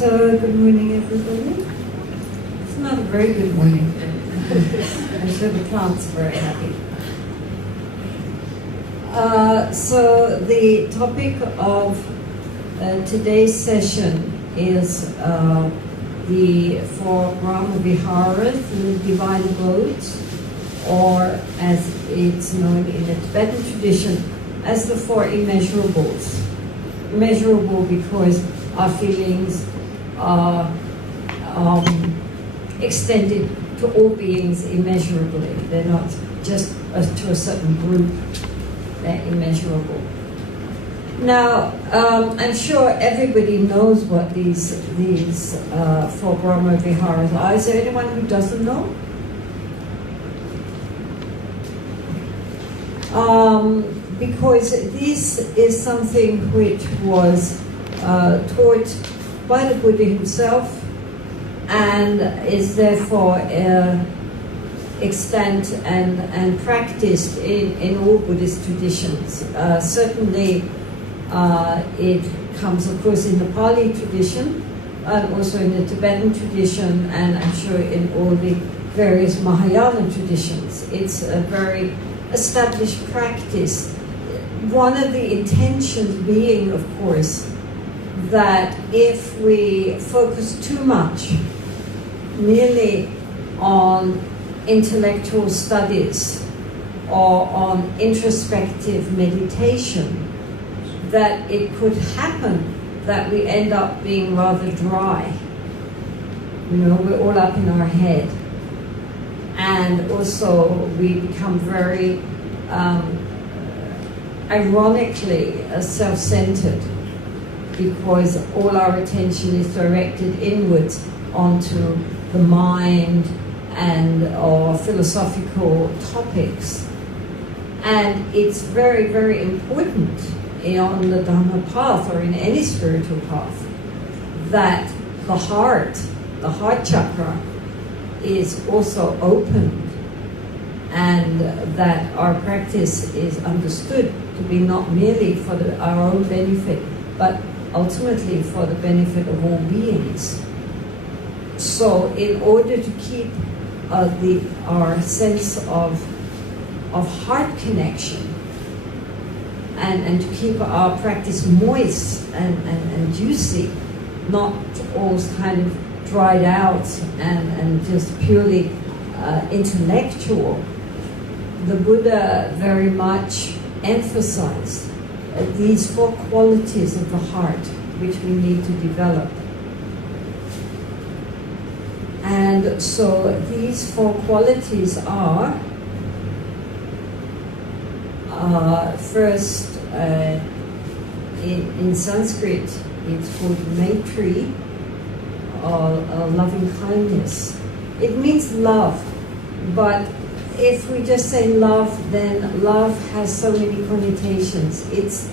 So, good morning, everybody. It's not a very good morning. I'm sure the plants are very happy. So, the topic of today's session is the Four Brahmaviharas, the divine abodes, or as it's known in the Tibetan tradition, as the Four Immeasurables. Immeasurable because our feelings are extended to all beings immeasurably. They're not just to a certain group, they're immeasurable. Now, I'm sure everybody knows what these Four Brahmaviharas are. Is there anyone who doesn't know? Because this is something which was taught by the Buddha himself and is therefore extant and practiced in all Buddhist traditions. Certainly it comes, of course, in the Pali tradition and also in the Tibetan tradition, and I'm sure in all the various Mahayana traditions. It's a very established practice. One of the intentions being, of course, that if we focus too much merely on intellectual studies or on introspective meditation, that it could happen that we end up being rather dry. You know, we're all up in our head. And also we become very ironically self-centered, because all our attention is directed inwards onto the mind and or philosophical topics. And it's very, very important on the Dharma path or in any spiritual path that the heart chakra is also opened, and that our practice is understood to be not merely for our own benefit, but ultimately for the benefit of all beings. So in order to keep our sense of heart connection and to keep our practice moist and juicy, not all kind of dried out and just purely intellectual, the Buddha very much emphasized these four qualities of the heart which we need to develop. And so these four qualities are, first, in Sanskrit it's called Maitri, or loving kindness. It means love, but if we just say love, then love has so many connotations. It's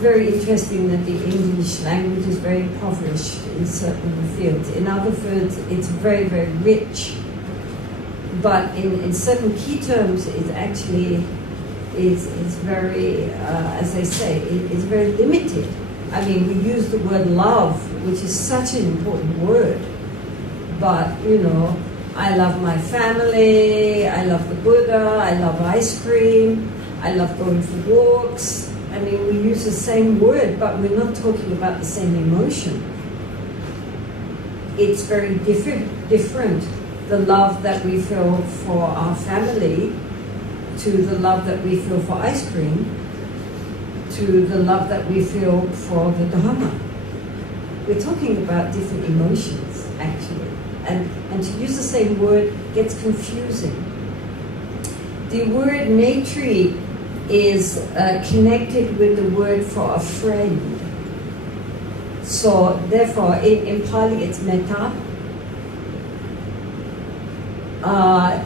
very interesting that the English language is very impoverished in certain fields. In other fields, it's very, very rich. But in certain key terms, it actually is very, as I say, it's very limited. I mean, we use the word love, which is such an important word. But, you know, I love my family, I love the Buddha, I love ice cream, I love going for walks. I mean, we use the same word, but we're not talking about the same emotion. It's very different, the love that we feel for our family to the love that we feel for ice cream to the love that we feel for the Dharma. We're talking about different emotions, actually. And to use the same word gets confusing. The word Maitri is connected with the word for a friend. So therefore, in Pali it's Metta.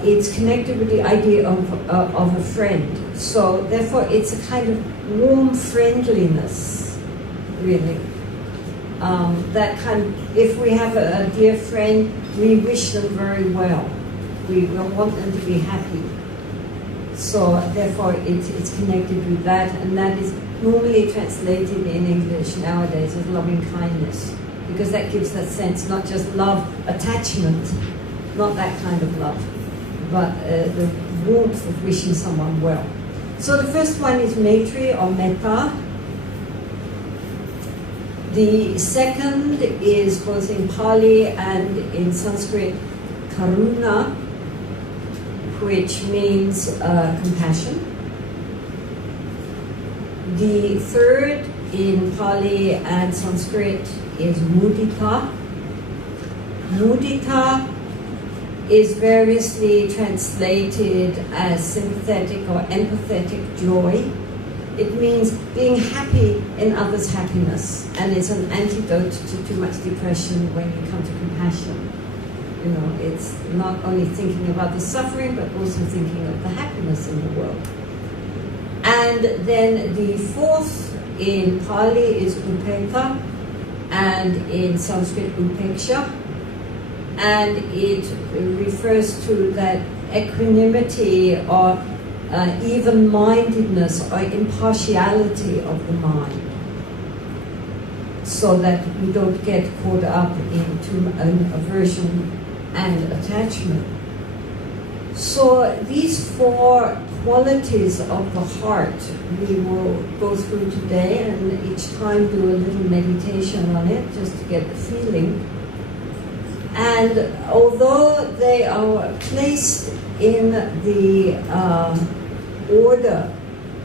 It's connected with the idea of a friend. So therefore, it's a kind of warm friendliness, really. That kind of, if we have a dear friend, we wish them very well. We want them to be happy. So therefore, it's connected with that, and that is normally translated in English nowadays as loving kindness. because that gives that sense, not just love, attachment, not that kind of love, but the warmth of wishing someone well. So the first one is Maitri or Metta. The second is both in Pali and in Sanskrit, Karuna, which means compassion. The third in Pali and Sanskrit is Mudita. Mudita is variously translated as sympathetic or empathetic joy. It means being happy in others' happiness, and it's an antidote to too much depression when you come to compassion. You know, it's not only thinking about the suffering, but also thinking of the happiness in the world. And then the fourth in Pali is Upekkha, and in Sanskrit Upeksha, and it refers to that equanimity or even-mindedness or impartiality of the mind, so that we don't get caught up into an aversion and attachment. So these four qualities of the heart we will go through today, and each time do a little meditation on it just to get the feeling. And although they are placed in the order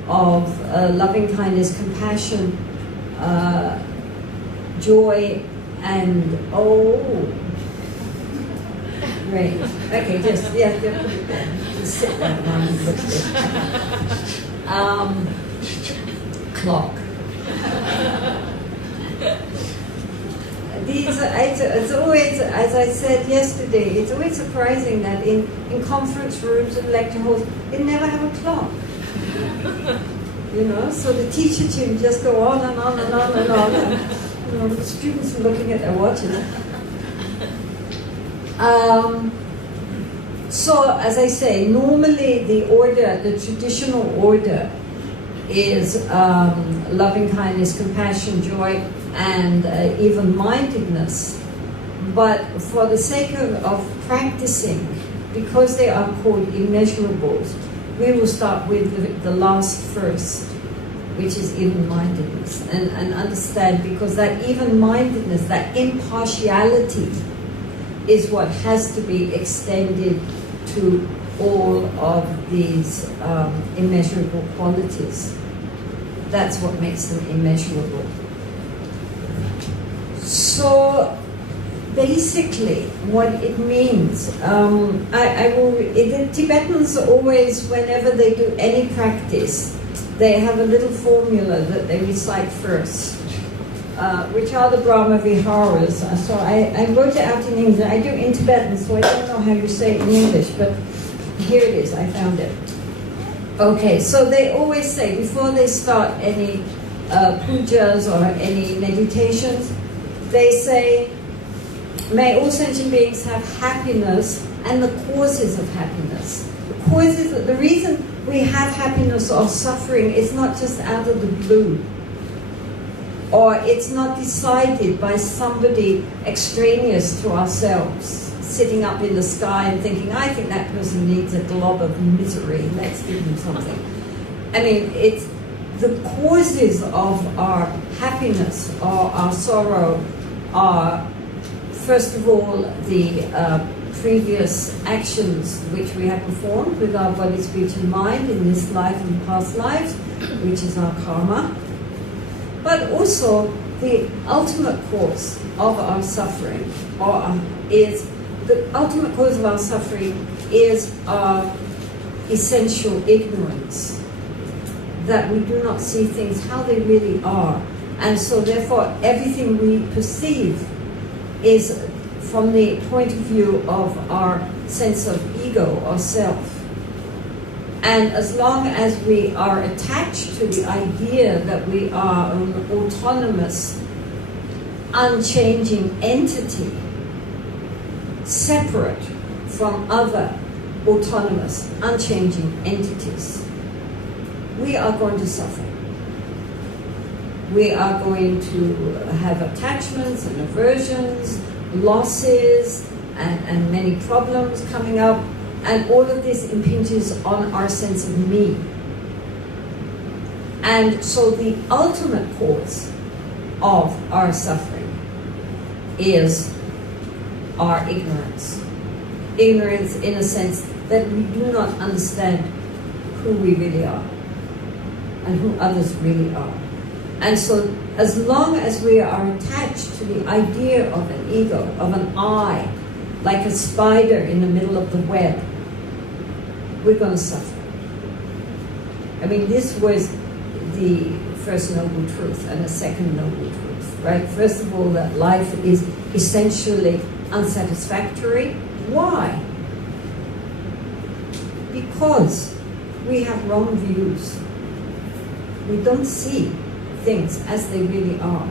of loving kindness, compassion, joy, and great. Okay, just put it there. Just sit there and look at it. Clock. It's always, as I said yesterday, it's always surprising that in conference rooms and lecture halls, they never have a clock. You know, so the teacher can just go on and on and on and on. And, you know, the students are looking at their watches. So, as I say, normally the order, the traditional order is loving kindness, compassion, joy, and even-mindedness. But for the sake of practicing, because they are called immeasurables, we will start with the last first, which is even-mindedness, and understand, because that even-mindedness, that impartiality, is what has to be extended to all of these immeasurable qualities. That's what makes them immeasurable. So basically what it means, the Tibetans always, whenever they do any practice, they have a little formula that they recite first, which are the Brahmaviharas. So I wrote it out in English. I do in Tibetan, so I don't know how you say it in English, but here it is, I found it. Okay, so they always say, before they start any pujas or any meditations, they say, may all sentient beings have happiness and the causes of happiness. The reason we have happiness or suffering is not just out of the blue, or it's not decided by somebody extraneous to ourselves, sitting up in the sky and thinking, I think that person needs a glob of misery, let's give them something. I mean, it's the causes of our happiness or our sorrow are, first of all, the previous actions which we have performed with our body, speech, and mind in this life and past lives, which is our karma. But also, the ultimate cause of our suffering, the ultimate cause of our suffering is our essential ignorance, that we do not see things how they really are. And so therefore, everything we perceive is from the point of view of our sense of ego or self. And as long as we are attached to the idea that we are an autonomous, unchanging entity, separate from other autonomous, unchanging entities, we are going to suffer. We are going to have attachments and aversions, losses, and many problems coming up. And all of this impinges on our sense of me. And so the ultimate cause of our suffering is our ignorance. Ignorance in a sense that we do not understand who we really are and who others really are. And so as long as we are attached to the idea of an ego, of an I, like a spider in the middle of the web, we're going to suffer. I mean, this was the first noble truth and the second noble truth, right? First of all, that life is essentially unsatisfactory. Why? Because we have wrong views. We don't see things as they really are.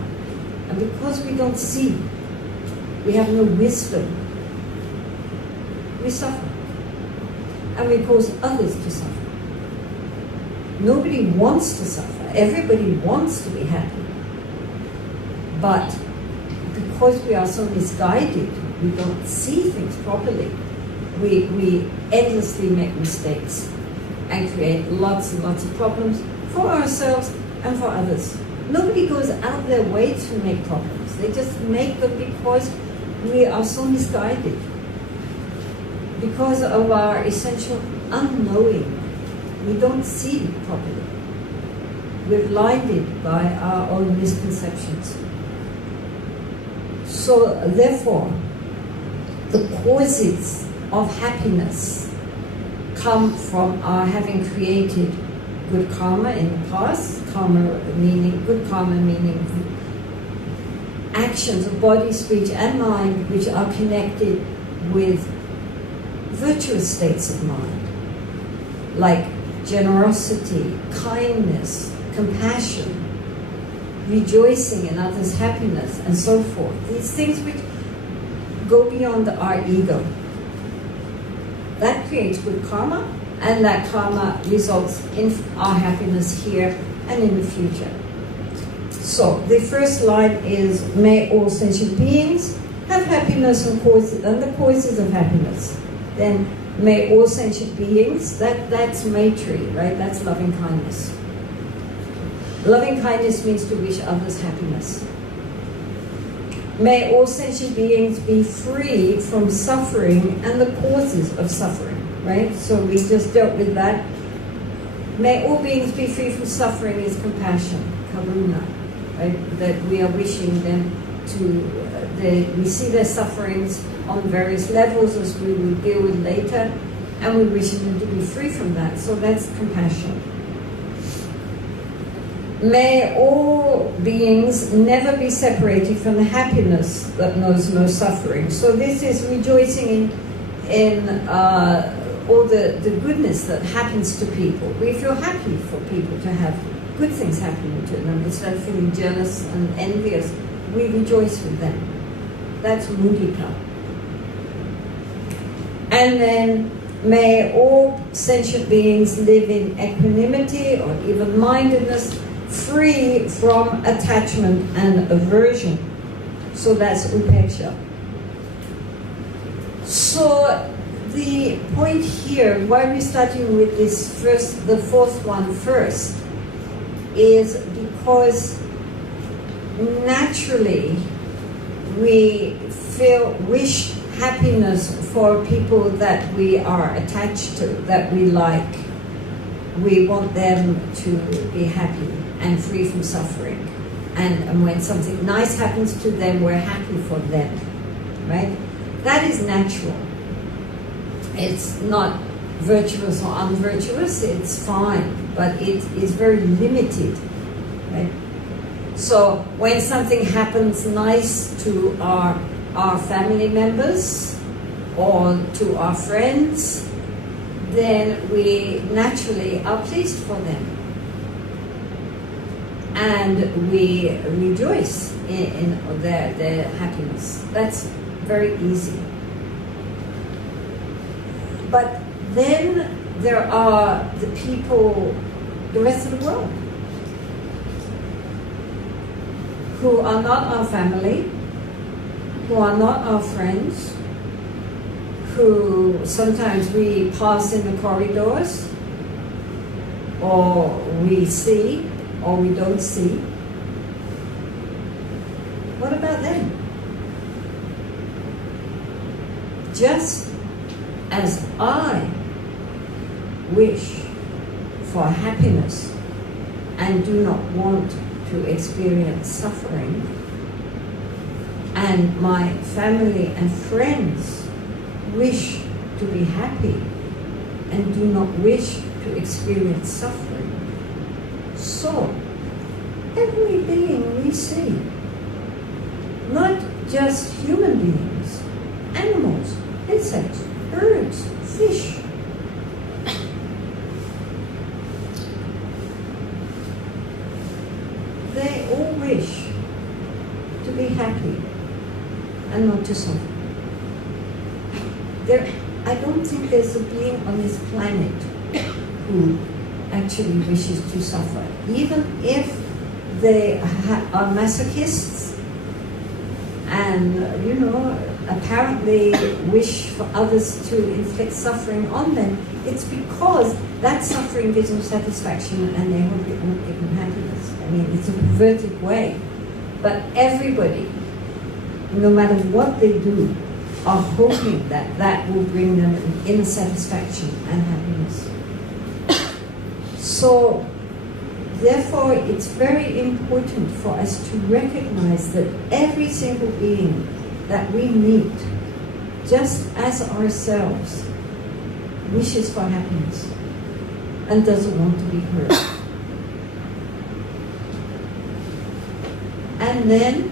And because we don't see, we have no wisdom, we suffer. And we cause others to suffer. Nobody wants to suffer. Everybody wants to be happy. But because we are so misguided, we don't see things properly. We endlessly make mistakes and create lots and lots of problems for ourselves and for others. Nobody goes out their way to make problems. They just make them because we are so misguided. Because of our essential unknowing. We don't see properly. We're blinded by our own misconceptions. So therefore, the causes of happiness come from our having created good karma in the past. Good karma meaning actions of body, speech, and mind which are connected with virtuous states of mind, like generosity, kindness, compassion, rejoicing in others' happiness, and so forth. These things which go beyond our ego. That creates good karma, and that karma results in our happiness here and in the future. So the first line is, may all sentient beings have happiness and the causes of happiness. Then may all sentient beings, that's Maitri, right? That's loving kindness. Loving kindness means to wish others happiness. May all sentient beings be free from suffering and the causes of suffering, right? So we just dealt with that. May all beings be free from suffering is compassion, karuna, right? That we are wishing them to, we see their sufferings on various levels, as we will deal with later, and we're wishing them to be free from that. So that's compassion. May all beings never be separated from the happiness that knows no suffering. So this is rejoicing in all the goodness that happens to people. We feel happy for people to have good things happening to them. Instead of feeling jealous and envious, we rejoice with them. That's mudita. And then, may all sentient beings live in equanimity or even-mindedness, free from attachment and aversion. So that's upeksha. So the point here, why we're starting with this the fourth one first, is because naturally we wish happiness for people that we are attached to, that we like. We want them to be happy and free from suffering. And when something nice happens to them, we're happy for them, right? That is natural. It's not virtuous or unvirtuous, it's fine, but it is very limited, right? So when something happens nice to our family members or to our friends, then we naturally are pleased for them. And we rejoice in their happiness. That's very easy. But then there are the people, the rest of the world. who are not our family, who are not our friends, who sometimes we pass in the corridors, or we see, or we don't see. What about them? Just as I wish for happiness and do not want to experience suffering, and my family and friends wish to be happy and do not wish to experience suffering, so every being we see, not just human beings, animals, insects, birds, fish, they all wish to be happy and not to suffer. I don't think there's a being on this planet who actually wishes to suffer. Even if they are masochists and, apparently wish for others to inflict suffering on them, it's because that suffering gives them satisfaction and they hope it won't give them happiness. I mean, it's a perverted way. But everybody, no matter what they do, are hoping that that will bring them an inner satisfaction and happiness. So, therefore, it's very important for us to recognize that every single being that we meet, just as ourselves, wishes for happiness and doesn't want to be hurt. And then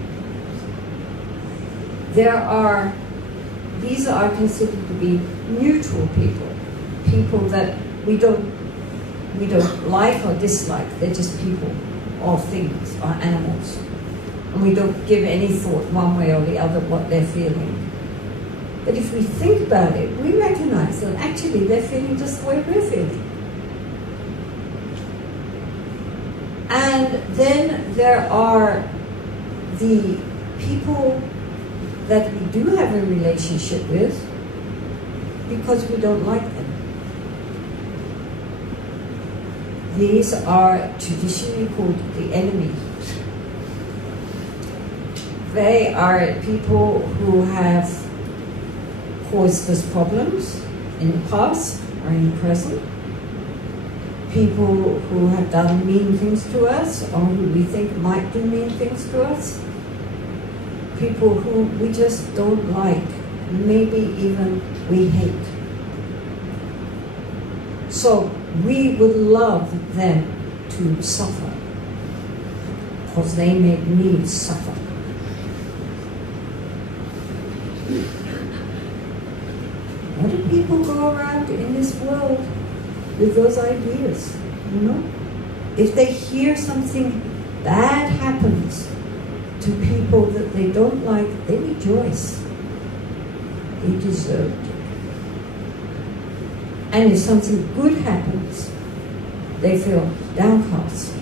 these are considered to be neutral people that we don't like or dislike. They're just people or things or animals. And we don't give any thought one way or the other what they're feeling. But if we think about it, we recognize that actually they're feeling just the way we're feeling. And then there are the people that we do have a relationship with because we don't like them. These are traditionally called the enemy. They are people who have caused us problems in the past or in the present. People who have done mean things to us or who we think might do mean things to us. People who we just don't like, maybe even we hate. So we would love them to suffer because they make me suffer. What do people go around in this world with those ideas? If they hear something bad happens to people that they don't like, they rejoice. They deserved it. And if something good happens, they feel downcast.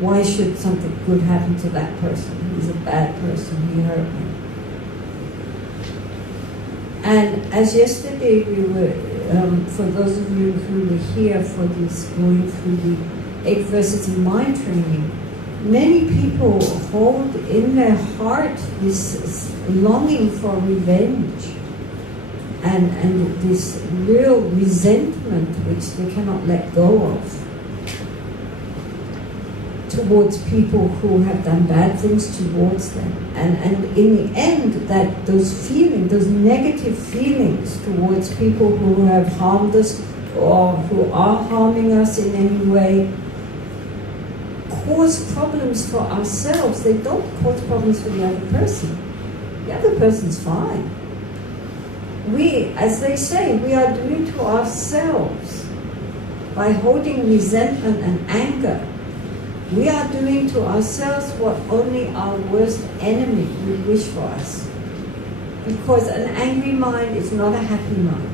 Why should something good happen to that person? He's a bad person, he hurt me. And as yesterday we were, for those of you who were here for this, going through the 8 verses of mind training, many people hold in their heart this longing for revenge and this real resentment which they cannot let go of towards people who have done bad things towards them. And in the end, that those feelings, those negative feelings towards people who have harmed us or who are harming us in any way, cause problems for ourselves. They don't cause problems for the other person. The other person's fine. We, as they say, we are doing to ourselves by holding resentment and anger. We are doing to ourselves what only our worst enemy would wish for us. Because an angry mind is not a happy mind.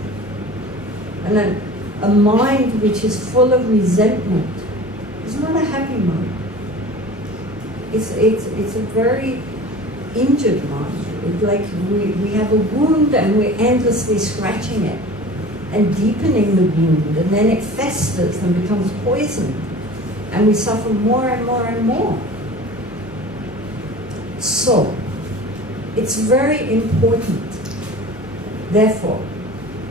And a mind which is full of resentment is not a happy mind. It's a very injured mind. It's like we have a wound and we're endlessly scratching it and deepening the wound, and then it festers and becomes poisoned, and we suffer more and more and more. So, it's very important, therefore,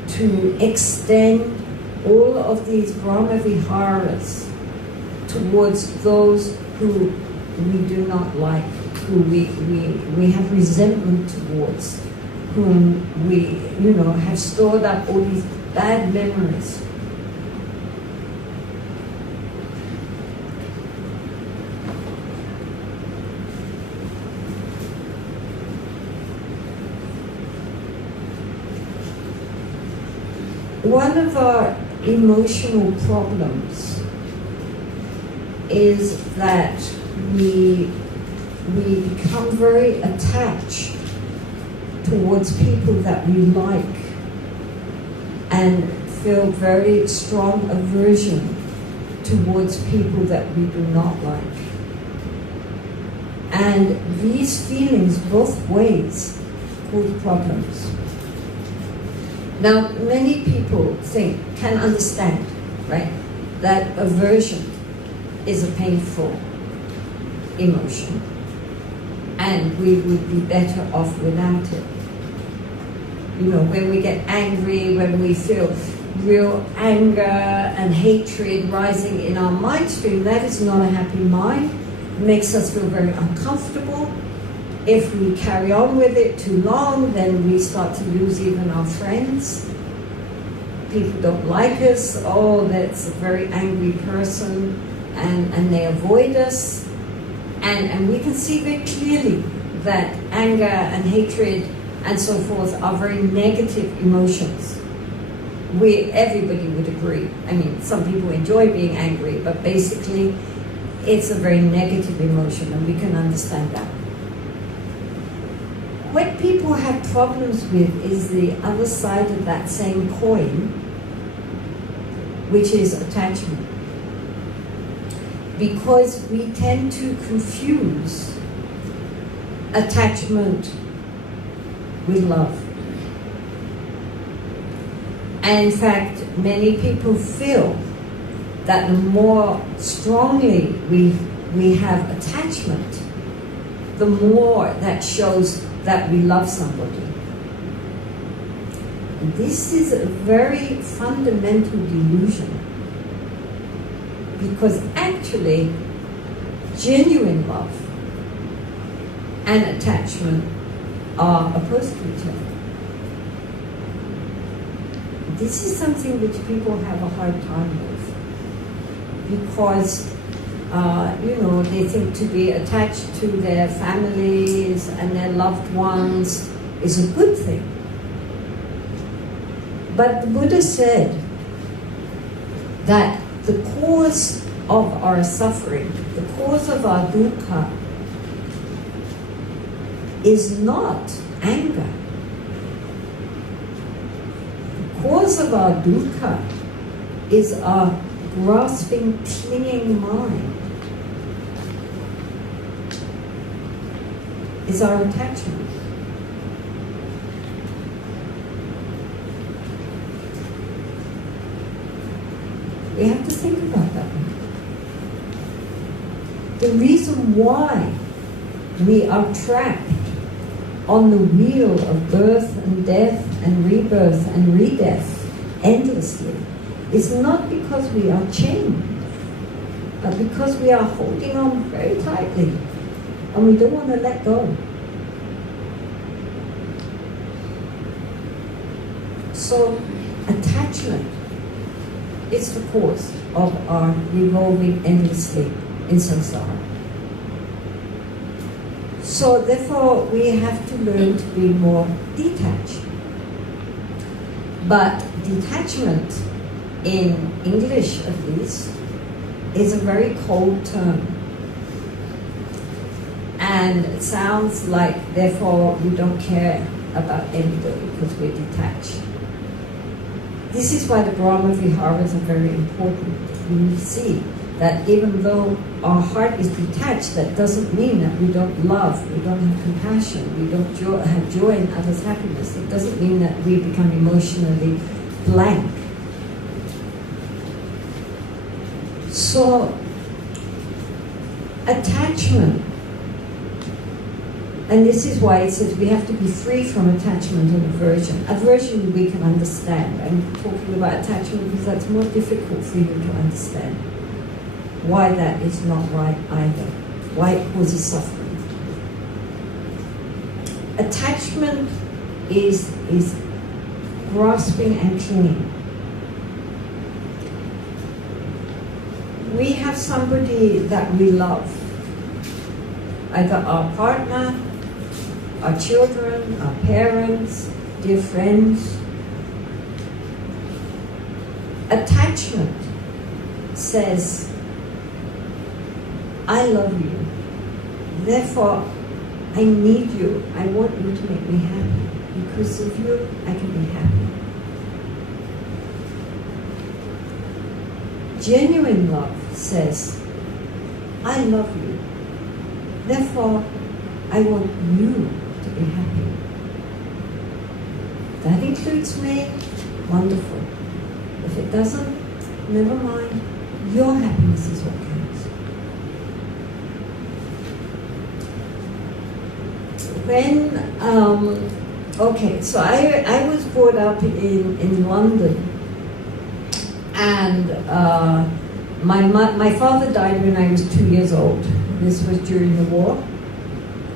to extend all of these Brahmaviharas towards those who we do not like, who we have resentment towards, whom we, have stored up all these bad memories. One of our emotional problems is that we become very attached towards people that we like and feel very strong aversion towards people that we do not like. And these feelings both ways cause problems. Now, many people can understand, right, that aversion is a painful emotion, and we would be better off without it. When we get angry, when we feel real anger and hatred rising in our mind stream, that is not a happy mind. It makes us feel very uncomfortable. If we carry on with it too long, then we start to lose even our friends. People don't like us. Oh, that's a very angry person, and they avoid us. And we can see very clearly that anger and hatred and so forth are very negative emotions. Everybody would agree. I mean, some people enjoy being angry, but basically it's a very negative emotion, and we can understand that. What people have problems with is the other side of that same coin, which is attachment. Because we tend to confuse attachment with love. And in fact, many people feel that the more strongly we have attachment, the more that shows that we love somebody. And this is a very fundamental delusion, because actually genuine love and attachment are opposed to each other. This is something which people have a hard time with, because they think to be attached to their families and their loved ones is a good thing. But the Buddha said that the cause of our suffering, the cause of our dukkha, is not anger. The cause of our dukkha is our grasping, clinging mind, is our attachment. We have to think about that one. The reason why we are trapped on the wheel of birth and death and rebirth and re-death endlessly is not because we are chained, but because we are holding on very tightly and we don't want to let go. So attachment is the cause of our revolving endlessly in samsara. So therefore we have to learn to be more detached. But detachment, in English at least, is a very cold term. And it sounds like, therefore, we don't care about anybody because we're detached. This is why the Brahmaviharas are very important. We see that even though our heart is detached, that doesn't mean that we don't love, we don't have compassion, we don't have joy in others' happiness. It doesn't mean that we become emotionally blank. So, attachment, and this is why it says we have to be free from attachment and aversion. Aversion we can understand. I'm talking about attachment because that's more difficult for you to understand. Why that is not right either. Why it causes suffering. Attachment is grasping and clinging. We have somebody that we love. Either our partner, our children, our parents, dear friends. Attachment says, I love you, therefore I need you, I want you to make me happy. Because of you, I can be happy. Genuine love says, I love you, therefore I want you to be happy. That includes me, wonderful. If it doesn't, never mind, your happiness is what counts. Okay, so I was brought up in London, and my father died when I was 2 years old. This was during the war,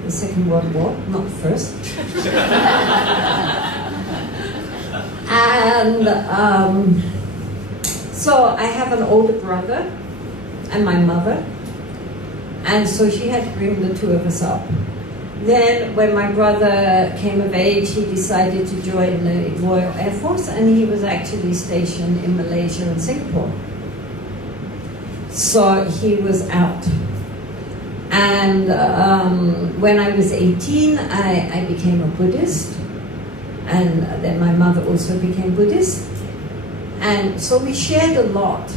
the Second World War, not the first. And so I have an older brother and my mother, and so she had to bring the two of us up. Then, when my brother came of age, he decided to join the Royal Air Force, and he was actually stationed in Malaysia and Singapore. So he was out. And when I was 18, I became a Buddhist, and then my mother also became Buddhist. And so we shared a lot.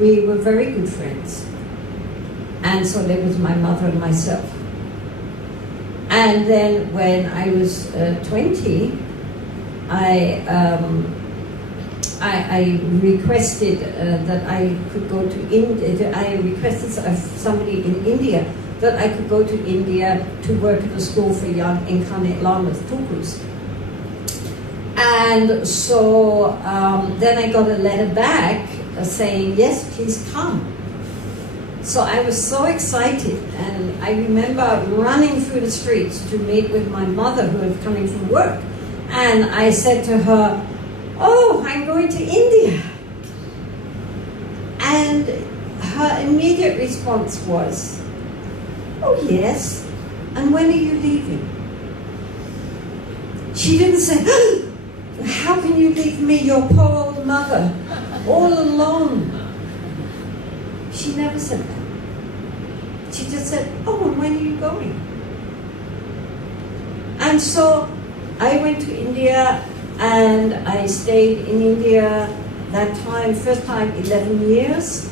We were very good friends. And so there was my mother and myself. And then when I was 20, I requested that I could go to India. I requested somebody in India that I could go to India to work at a school for young incarnate lamas, tulkus. And so then I got a letter back saying, yes, please come. So I was so excited, and I remember running through the streets to meet with my mother, who was coming from work. And I said to her, oh, I'm going to India. And her immediate response was, oh yes, and when are you leaving? She didn't say, oh, how can you leave me, your poor old mother, all alone? She never said that. She just said, oh, and when are you going? And so I went to India, and I stayed in India that time, first time 11 years.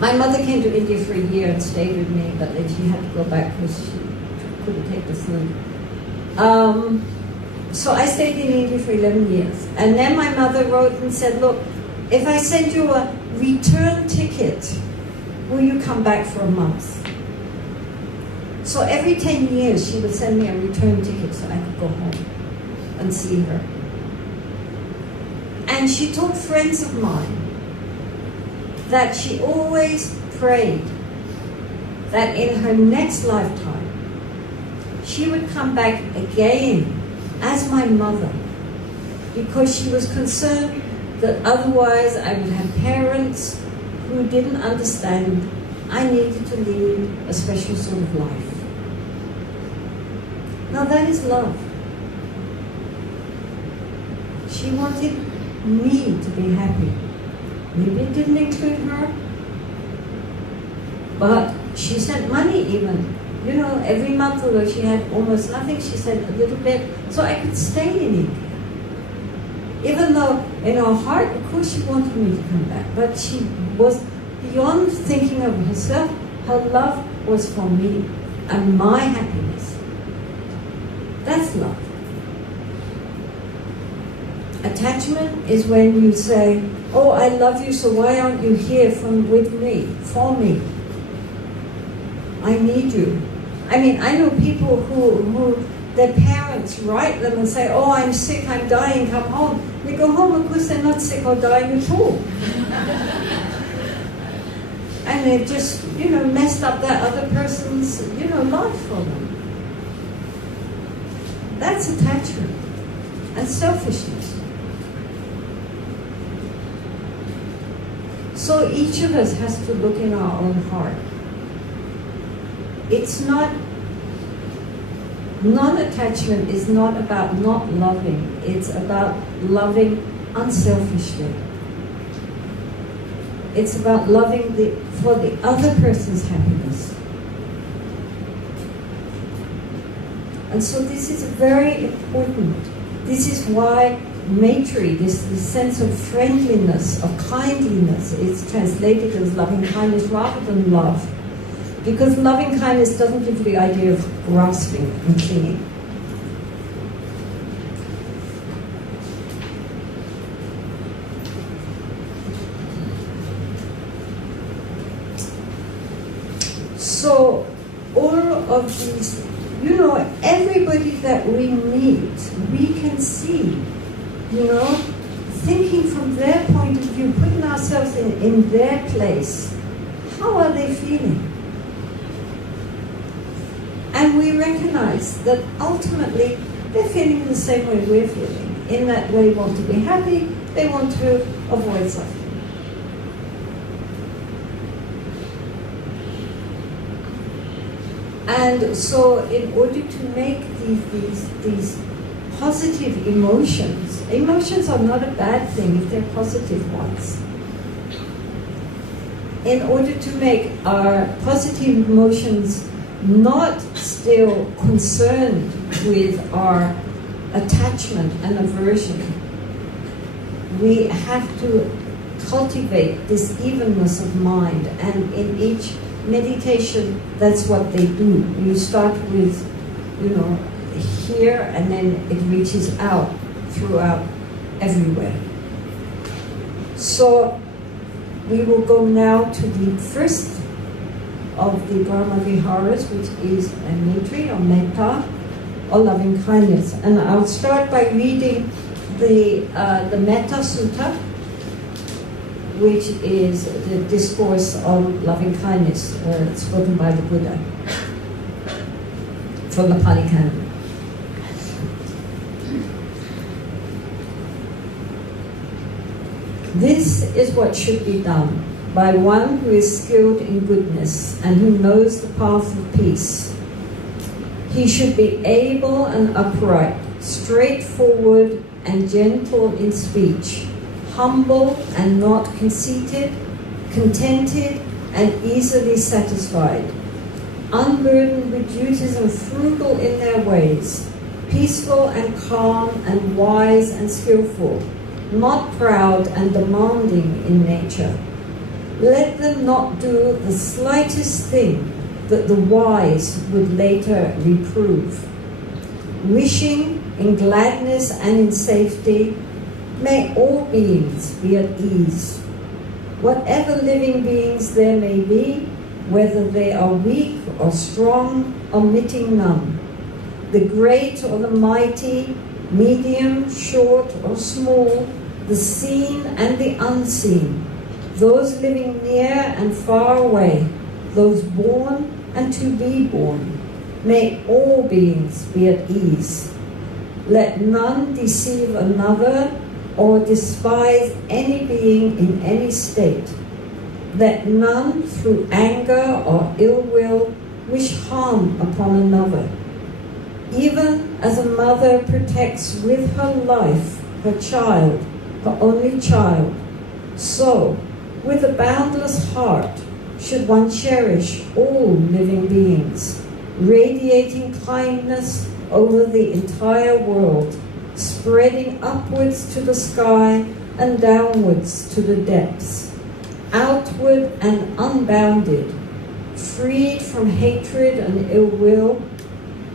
My mother came to India for a year and stayed with me, but then she had to go back because she couldn't take the food. So I stayed in India for 11 years. And then my mother wrote and said, look, if I send you a return ticket, will you come back for a month? So every 10 years she would send me a return ticket so I could go home and see her. And she told friends of mine that she always prayed that in her next lifetime she would come back again as my mother, because she was concerned that otherwise I would have parents who didn't understand I needed to lead a special sort of life. Now that is love. She wanted me to be happy. Maybe it didn't include her, but she sent money even. You know, every month, although she had almost nothing, she sent a little bit, so I could stay in India. Even though in her heart, of course, she wanted me to come back, but she was beyond thinking of herself. Her love was for me and my happiness. That's love. Attachment is when you say, oh, I love you, so why aren't you here with me, for me? I need you. I mean, I know people who their parents write them and say, oh, I'm sick, I'm dying, come home. They go home because they're not sick or dying at all. And they've just, messed up that other person's, life for them. That's attachment and selfishness. So each of us has to look in our own heart. It's not, non-attachment is not about not loving. It's about loving unselfishly. It's about loving for the other person's happiness. And so this is very important. This is why Maitri, this sense of friendliness, of kindliness, is translated as loving kindness rather than love. Because loving kindness doesn't give you the idea of grasping and clinging. So all of these, everybody that we meet, we can see, thinking from their point of view, putting ourselves in their place. How are they feeling? And we recognize that ultimately they're feeling the same way we're feeling, in that they want to be happy, they want to avoid suffering. And so in order to make these positive emotions are not a bad thing if they're positive ones. In order to make our positive emotions not still concerned with our attachment and aversion, we have to cultivate this evenness of mind. And in each meditation, that's what they do. You start with, here, and then it reaches out throughout everywhere. So we will go now to the first of the Brahmaviharas, which is a Maitri or Metta, or loving kindness. And I'll start by reading the Metta Sutta, which is the discourse on loving kindness spoken by the Buddha from the Pali Canon. This is what should be done by one who is skilled in goodness and who knows the path of peace. He should be able and upright, straightforward and gentle in speech, humble and not conceited, contented and easily satisfied, unburdened with duties and frugal in their ways, peaceful and calm and wise and skillful, not proud and demanding in nature. Let them not do the slightest thing that the wise would later reprove. Wishing in gladness and in safety, may all beings be at ease. Whatever living beings there may be, whether they are weak or strong, omitting none, the great or the mighty, medium, short or small, the seen and the unseen, those living near and far away, those born and to be born, may all beings be at ease. Let none deceive another or despise any being in any state. Let none through anger or ill will wish harm upon another. Even as a mother protects with her life her child, her only child, so with a boundless heart should one cherish all living beings, radiating kindness over the entire world, spreading upwards to the sky and downwards to the depths, outward and unbounded, freed from hatred and ill will,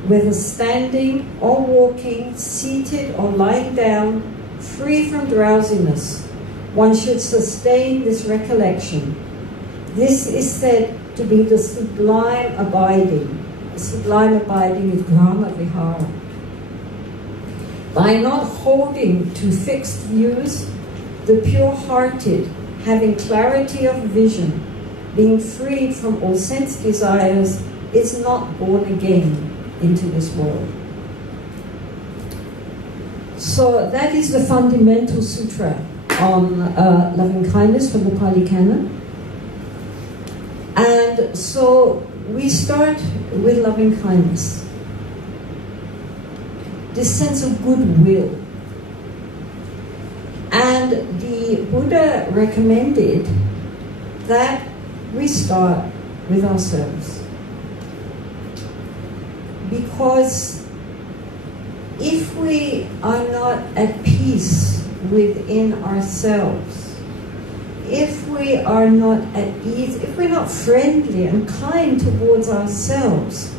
whether standing or walking, seated or lying down, free from drowsiness. One should sustain this recollection. This is said to be the sublime abiding. The sublime abiding is Brahmaviharas. By not holding to fixed views, the pure-hearted, having clarity of vision, being freed from all sense desires, is not born again into this world. So that is the fundamental sutra on loving kindness from the Pali Canon. And so we start with loving kindness. This sense of goodwill. And the Buddha recommended that we start with ourselves. Because if we are not at peace within ourselves, if we are not at ease, if we're not friendly and kind towards ourselves,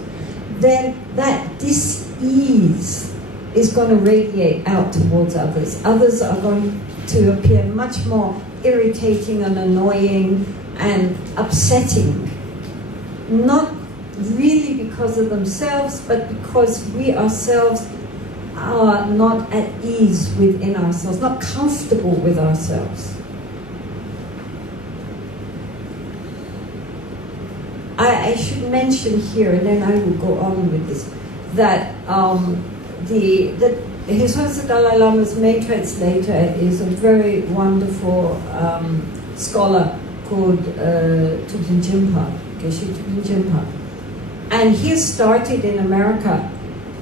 then that dis-ease is going to radiate out towards others. Others are going to appear much more irritating and annoying and upsetting. Not really because of themselves, but because we ourselves are not at ease within ourselves, not comfortable with ourselves. I should mention here, and then I will go on with this, that His Holiness the Dalai Lama's main translator is a very wonderful scholar called Tenzin Palmo. And he started in America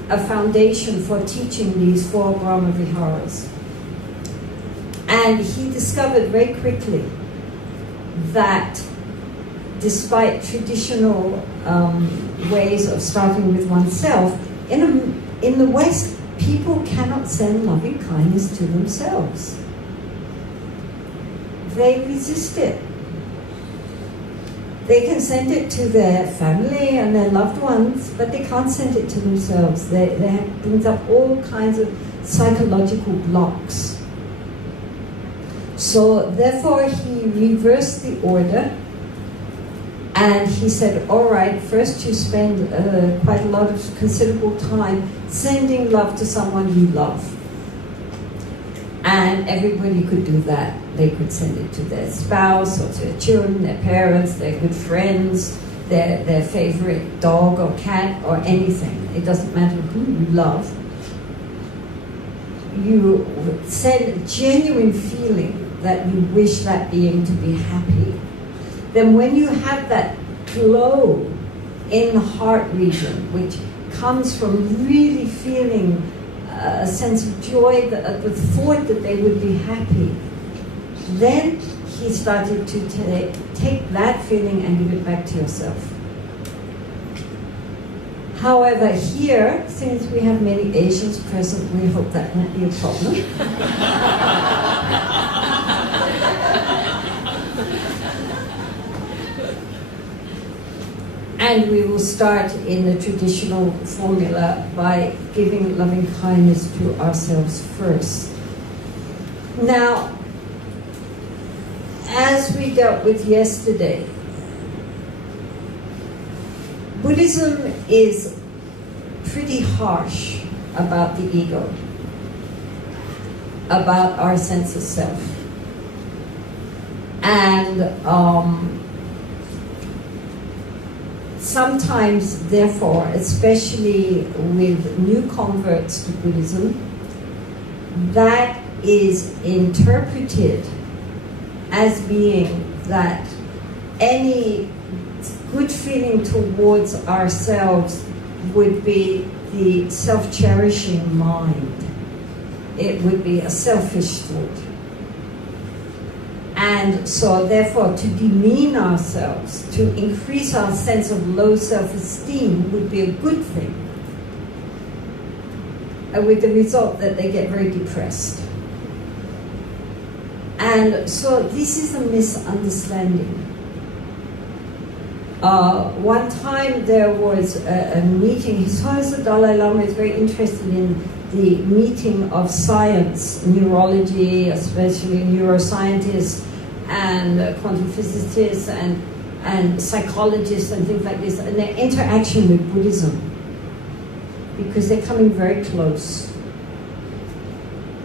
a foundation for teaching these four Brahmaviharas. And he discovered very quickly that despite traditional ways of starting with oneself, in the West, people cannot send loving kindness to themselves. They resist it. They can send it to their family and their loved ones, but they can't send it to themselves. That brings up all kinds of psychological blocks. So therefore he reversed the order, and he said, all right, first you spend quite a lot of considerable time sending love to someone you love. And everybody could do that. They could send it to their spouse or to their children, their parents, their good friends, their favorite dog or cat or anything. It doesn't matter who you love. You send a genuine feeling that you wish that being to be happy. Then when you have that glow in the heart region, which comes from really feeling a sense of joy, the thought that they would be happy, then he started to take that feeling and give it back to yourself. However, here, since we have many Asians present, we hope that won't be a problem. And we will start in the traditional formula by giving loving kindness to ourselves first. Now, as we dealt with yesterday, Buddhism is pretty harsh about the ego, about our sense of self. And sometimes, therefore, especially with new converts to Buddhism, that is interpreted as being that any good feeling towards ourselves would be the self-cherishing mind. It would be a selfish thought. And so, therefore, to demean ourselves, to increase our sense of low self-esteem would be a good thing. with the result that they get very depressed. And so this is a misunderstanding. One time there was a meeting. His Holiness the Dalai Lama is very interested in the meeting of science, neurology, especially neuroscientists and quantum physicists and psychologists and things like this, and their interaction with Buddhism, because they're coming very close.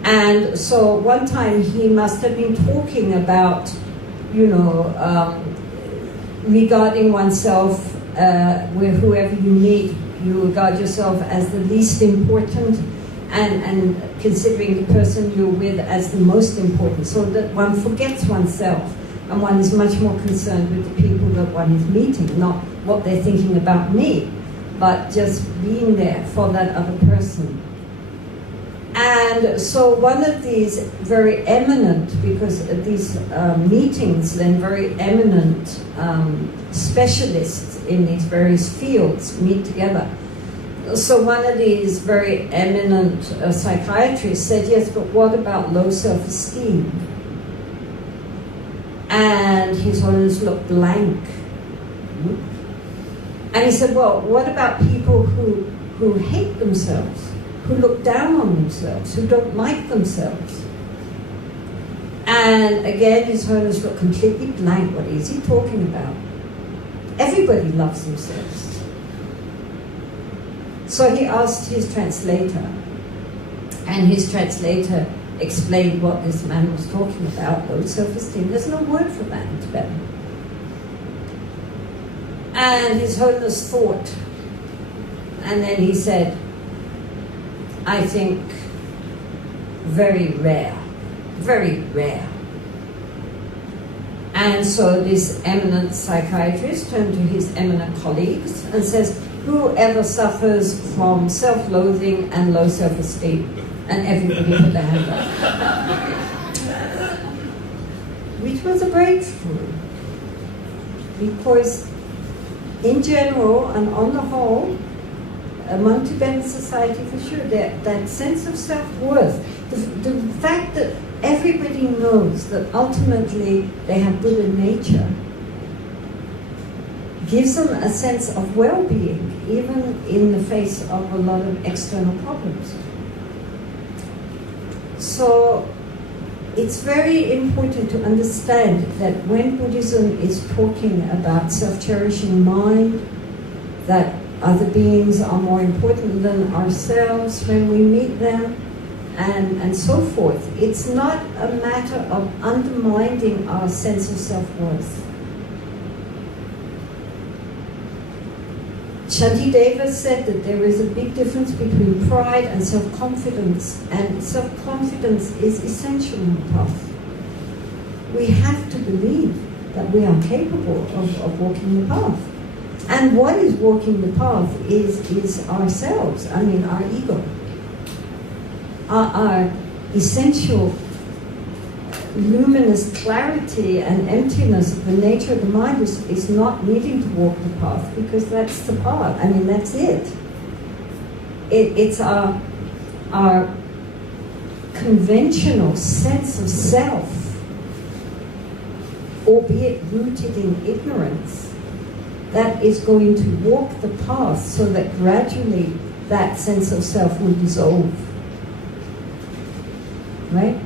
And so one time he must have been talking about, regarding oneself, where whoever you meet, you regard yourself as the least important, and considering the person you're with as the most important, so that one forgets oneself and one is much more concerned with the people that one is meeting, not what they're thinking about me, but just being there for that other person. And so one of these very eminent, because these meetings, then very eminent specialists in these various fields meet together. So one of these very eminent psychiatrists said, yes, but what about low self-esteem? And His Holiness looked blank. And he said, well, what about people who hate themselves, who look down on themselves, who don't like themselves? And again, His Holiness looked completely blank. What is he talking about? Everybody loves themselves. So he asked his translator, and his translator explained what this man was talking about, low self-esteem. There's no word for that in Tibetan. And His Holiness thought, and then he said, I think very rare, very rare. And so this eminent psychiatrist turned to his eminent colleagues and says, whoever suffers from self-loathing and low self-esteem? And everybody put their hand up. Which was a breakthrough. Because in general and on the whole, among Tibetan society for sure, that sense of self-worth, the fact that everybody knows that ultimately they have Buddha nature, gives them a sense of well-being, even in the face of a lot of external problems. So it's very important to understand that when Buddhism is talking about self-cherishing mind, that other beings are more important than ourselves when we meet them, and so forth, it's not a matter of undermining our sense of self-worth. Shantideva said that there is a big difference between pride and self-confidence, and self-confidence is essential in the path. We have to believe that we are capable of walking the path. And what is walking the path is ourselves, our ego. Our essential luminous clarity and emptiness of the nature of the mind is not needing to walk the path, because that's the path. That's it. It's our conventional sense of self, albeit rooted in ignorance, that is going to walk the path so that gradually that sense of self will dissolve. Right?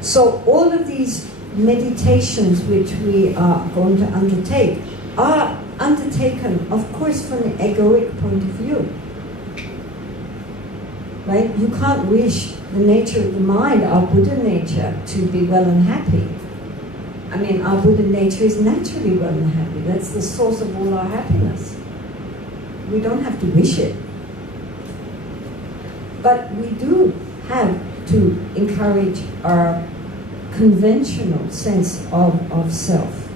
So all of these meditations which we are going to undertake are undertaken, of course, from the egoic point of view. Right? You can't wish the nature of the mind, our Buddha nature, to be well and happy. Our Buddha nature is naturally well and happy. That's the source of all our happiness. We don't have to wish it. But we do have to encourage our conventional sense of self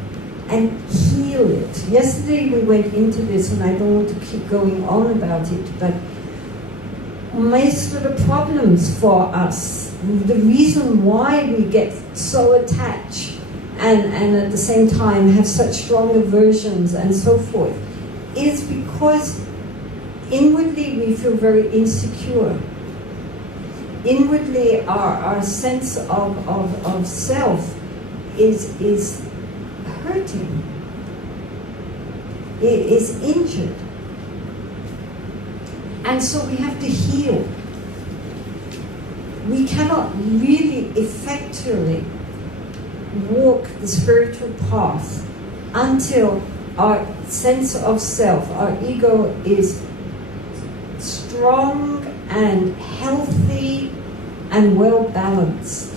and heal it. Yesterday we went into this, and I don't want to keep going on about it, but most of the problems for us, the reason why we get so attached and at the same time have such strong aversions and so forth, is because inwardly we feel very insecure. inwardly our sense of self is hurting, it is injured. And so we have to heal. We cannot really effectually walk the spiritual path until our sense of self, our ego, is strong and healthy and well balanced.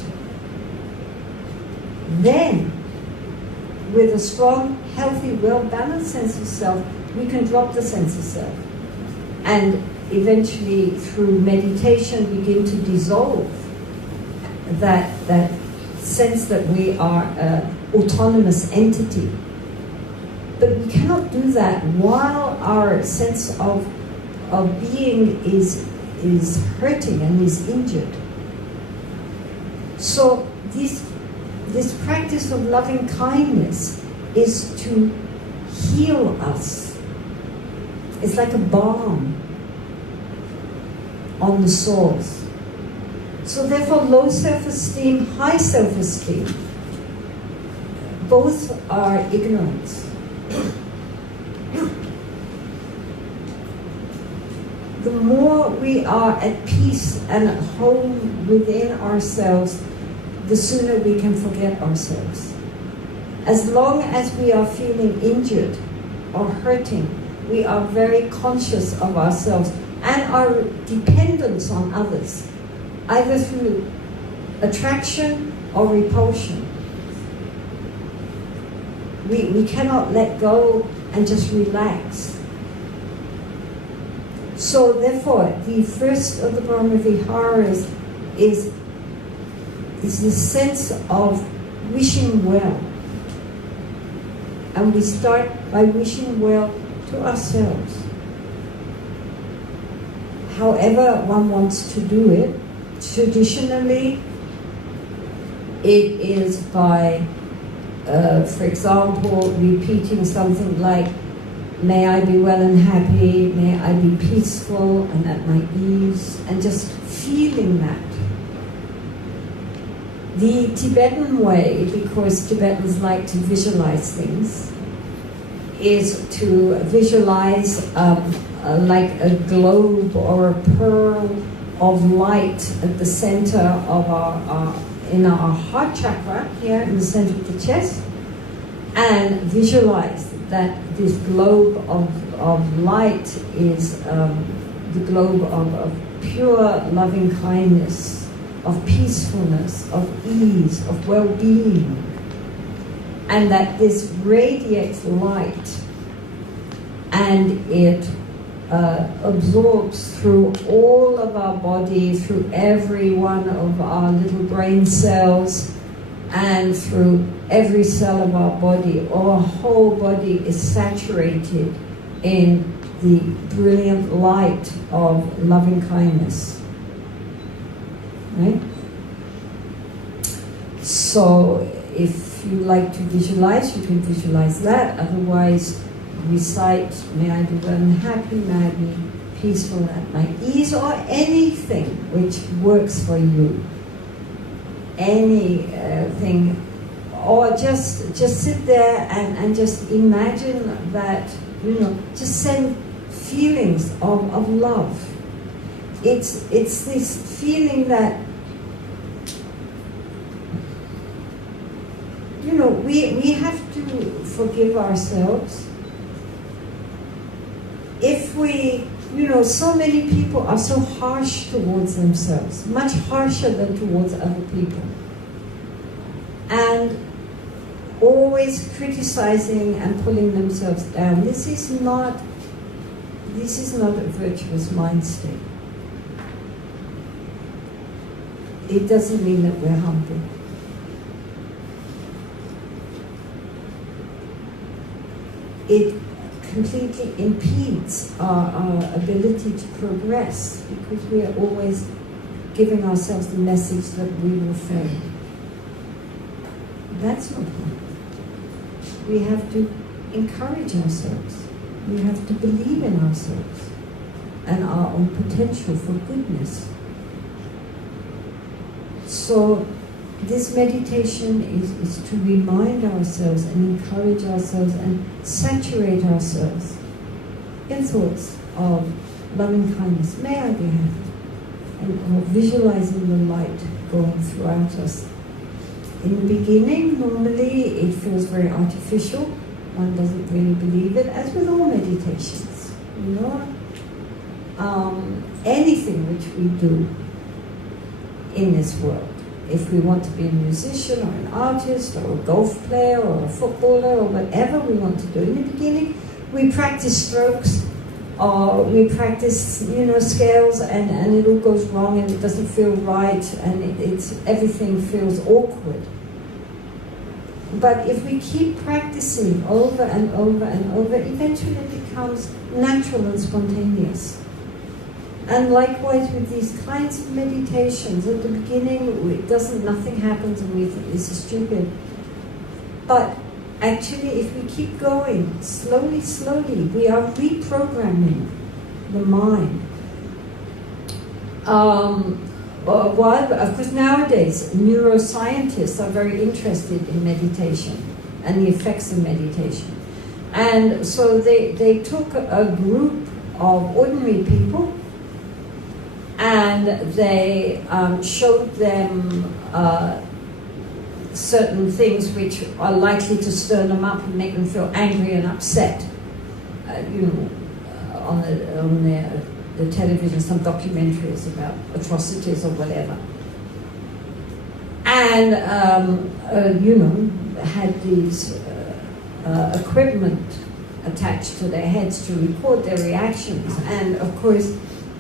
Then, with a strong, healthy, well balanced sense of self, we can drop the sense of self and eventually, through meditation, begin to dissolve that sense that we are an autonomous entity. But we cannot do that while our sense of being is hurting and is injured. So this practice of loving kindness is to heal us. It's like a balm on the sores. So therefore, low self-esteem, high self-esteem, both are ignorance. The more we are at peace and at home within ourselves, the sooner we can forget ourselves. As long as we are feeling injured or hurting, we are very conscious of ourselves and our dependence on others, either through attraction or repulsion. We cannot let go and just relax. So therefore, the first of the Brahmaviharas is the sense of wishing well. And we start by wishing well to ourselves. However one wants to do it, traditionally it is by, for example, repeating something like, may I be well and happy, may I be peaceful and at my ease, and just feeling that. The Tibetan way, because Tibetans like to visualize things, is to visualize like a globe or a pearl of light at the center of in our heart chakra, here in the center of the chest, and visualize that this globe of light is the globe of pure loving kindness, of peacefulness, of ease, of well-being, and that this radiates light and it absorbs through all of our body, through every one of our little brain cells, and through every cell of our body. Our whole body is saturated in the brilliant light of loving kindness. Right? So if you like to visualize, you can visualize that. Otherwise, recite, may I be well and happy, may I be peaceful at my ease, or anything which works for you. Anything, or just sit there and just imagine that, just send feelings of love. It's this feeling that, we have to forgive ourselves. If we, so many people are so harsh towards themselves, much harsher than towards other people, and always criticizing and pulling themselves down. This is not a virtuous mind state. It doesn't mean that we're humble. It completely impedes our ability to progress, because we are always giving ourselves the message that we will fail. That's not right. We have to encourage ourselves. We have to believe in ourselves and our own potential for goodness. So this meditation is to remind ourselves and encourage ourselves and saturate ourselves in thoughts of loving kindness. May I be happy? And visualizing the light going throughout us. In the beginning, normally it feels very artificial. One doesn't really believe it, as with all meditations. You know, anything which we do in this world. If we want to be a musician or an artist or a golf player or a footballer or whatever we want to do, in the beginning we practice strokes or we practice, scales, and it all goes wrong and it doesn't feel right and everything feels awkward. But if we keep practicing over and over and over, eventually it becomes natural and spontaneous. And likewise with these kinds of meditations, at the beginning nothing happens and we think this is stupid. But actually if we keep going, slowly, we are reprogramming the mind. Of course nowadays neuroscientists are very interested in meditation and the effects of meditation. And so they took a group of ordinary people and they showed them certain things which are likely to stir them up and make them feel angry and upset. On the television, some documentaries about atrocities or whatever. And, had these equipment attached to their heads to record their reactions. And of course,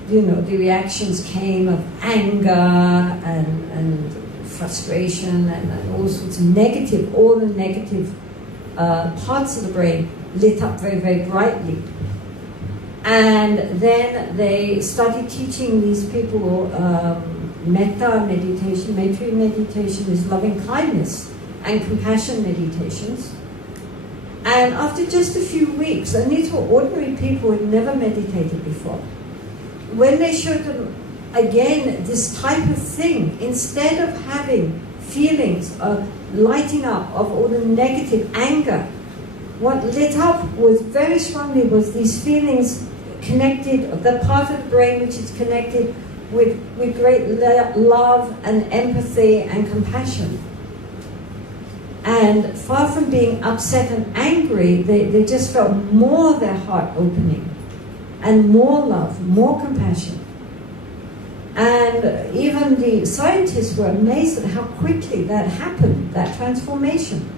the reactions came of anger and frustration and all sorts of all the negative parts of the brain lit up very, very brightly. And then they started teaching these people metta meditation. Maitri meditation is loving kindness and compassion meditations. And after just a few weeks, and these were ordinary people who had never meditated before, when they showed them again this type of thing, instead of having feelings of lighting up of all the negative anger, what lit up was very strongly was these feelings connected, the part of the brain which is connected with great love and empathy and compassion. And far from being upset and angry, they just felt more their heart opening and more love, more compassion. And even the scientists were amazed at how quickly that happened, that transformation.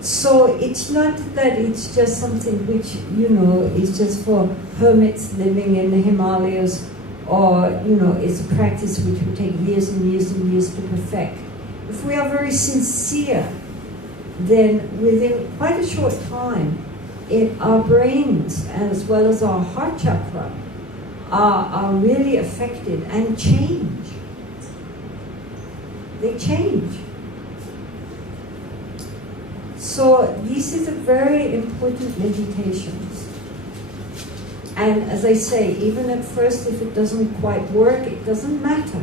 So it's not that it's just something which, is just for hermits living in the Himalayas, or, it's a practice which will take years and years and years to perfect. If we are very sincere, then within quite a short time, our brains, as well as our heart chakra, are really affected and change. They change. So these are very important meditations. And as I say, even at first, if it doesn't quite work, it doesn't matter.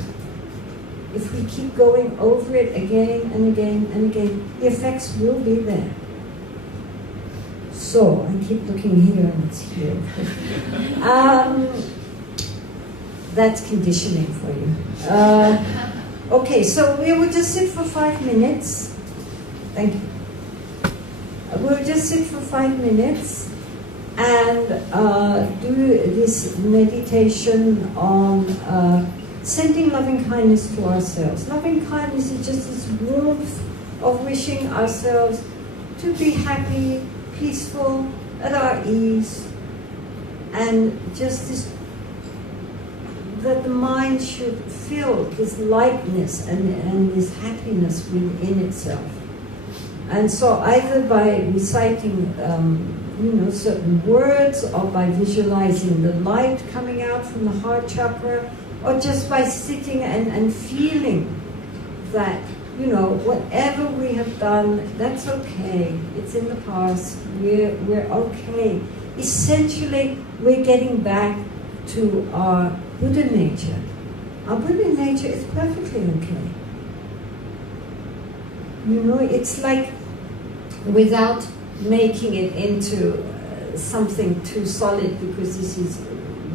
If we keep going over it again and again and again, the effects will be there. So, I keep looking here and it's here. That's conditioning for you. Okay, so we will just sit for 5 minutes. Thank you. We'll just sit for 5 minutes and do this meditation on sending loving kindness to ourselves. Loving kindness is just this warmth of wishing ourselves to be happy, peaceful, at our ease, and just this, that the mind should feel this lightness and this happiness within itself. And so either by reciting certain words, or by visualizing the light coming out from the heart chakra, or just by sitting and feeling that, whatever we have done, that's okay. It's in the past. We're okay. Essentially, we're getting back to our Buddha nature. Our Buddha nature is perfectly okay. You know, it's like without making it into something too solid, because this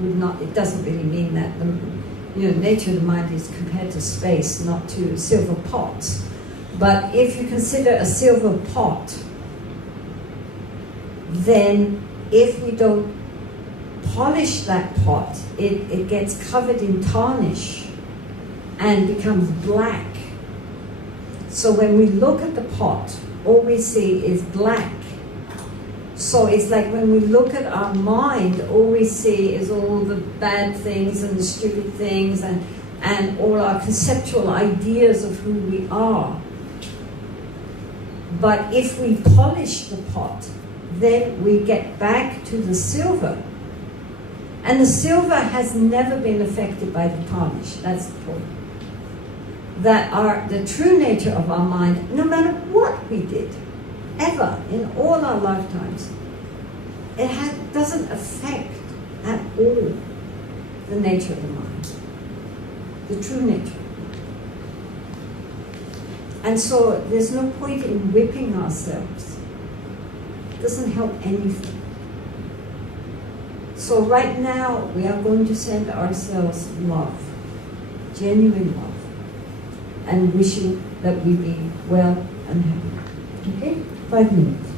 would not. It doesn't really mean that the nature of the mind is compared to space, not to silver pots. But if you consider a silver pot, then if we don't polish that pot, it gets covered in tarnish and becomes black. So when we look at the pot, all we see is black. So it's like when we look at our mind, all we see is all the bad things and the stupid things and all our conceptual ideas of who we are. But if we polish the pot, then we get back to the silver. And the silver has never been affected by the tarnish. That's the point. That the true nature of our mind, no matter what we did, ever, in all our lifetimes, it doesn't affect at all the nature of the mind, the true nature. And so there's no point in whipping ourselves. It doesn't help anything. So right now, we are going to send ourselves love, genuine love, and wishing that we be well and happy. Okay? 5 minutes.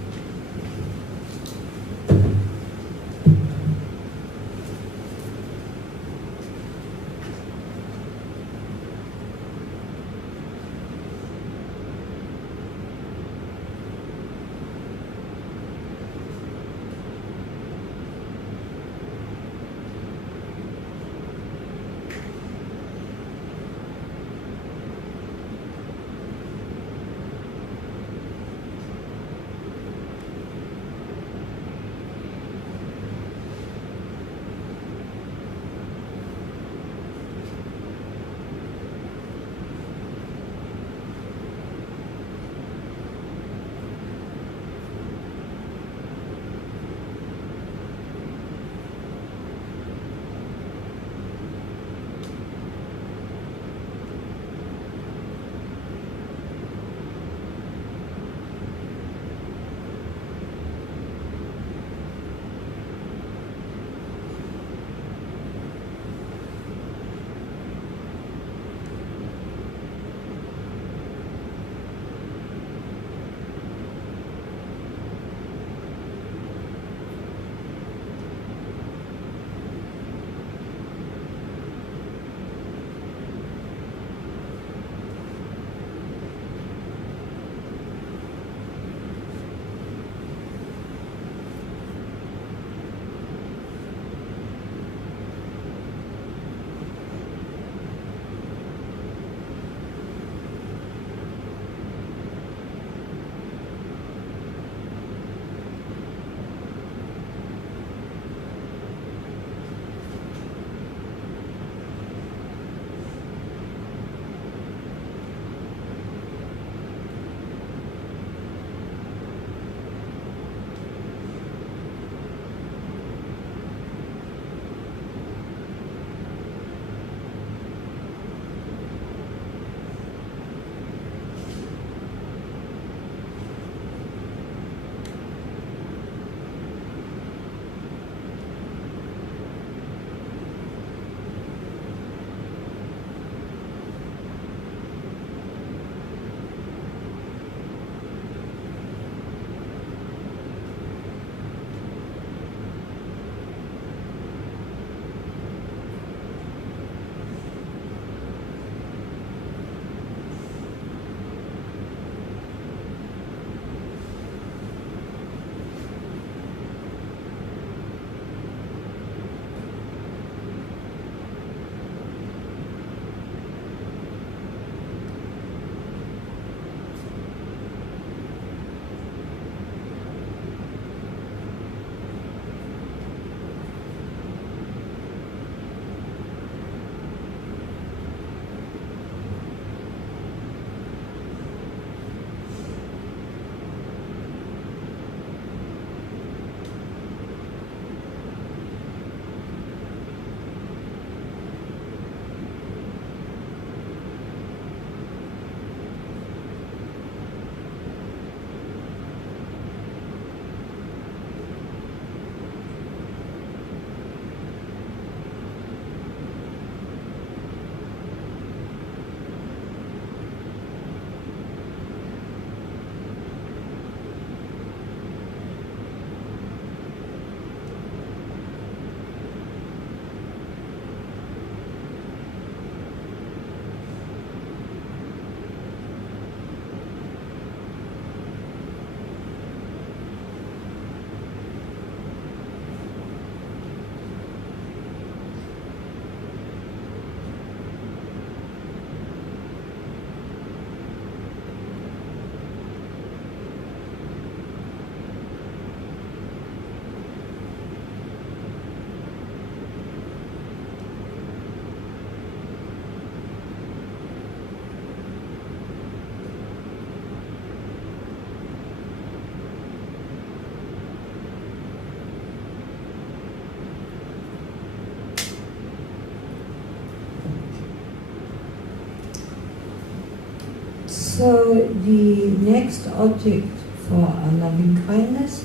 So the next object for a loving kindness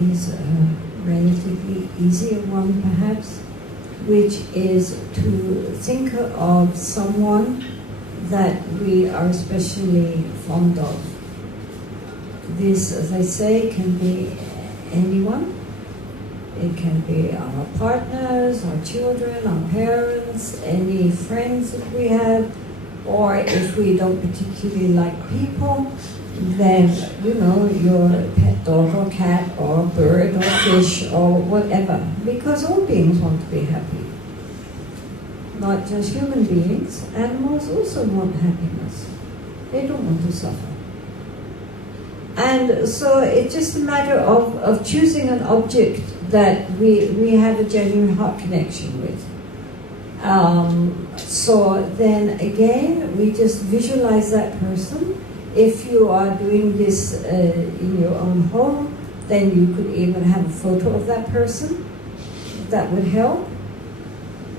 is a relatively easier one perhaps, which is to think of someone that we are especially fond of. This, as I say, can be anyone. It can be our partners, our children, our parents, any friends that we have, or if we don't particularly like people, then, you know, your pet dog or cat or bird or fish or whatever, because all beings want to be happy. Not just human beings, animals also want happiness. They don't want to suffer. And so it's just a matter of choosing an object that we have a genuine heart connection with. So then again, we just visualize that person. If you are doing this in your own home, then you could even have a photo of that person. That would help.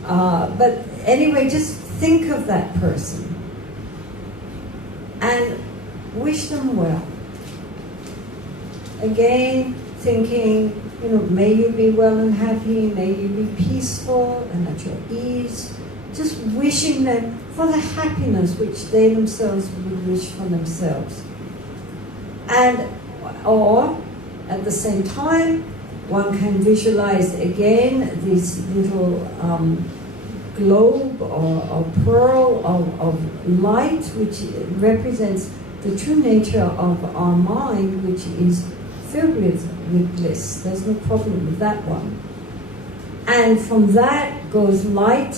But anyway, just think of that person and wish them well. Again, thinking, you know, may you be well and happy, may you be peaceful and at your ease. Just wishing them for the happiness which they themselves would wish for themselves. And, or, at the same time, one can visualize again this little globe or pearl of light, which represents the true nature of our mind, which is filled with bliss. There's no problem with that one. And from that goes light,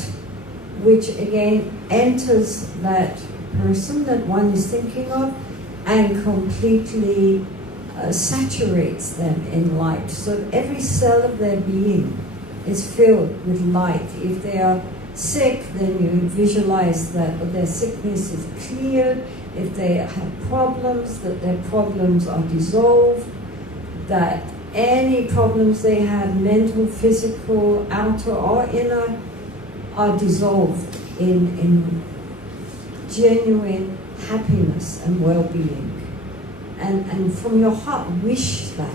which again enters that person that one is thinking of and completely saturates them in light. So every cell of their being is filled with light. If they are sick, then you visualize that their sickness is cleared. If they have problems, that their problems are dissolved, that any problems they have, mental, physical, outer or inner, are dissolved in genuine happiness and well-being. And from your heart, wish that.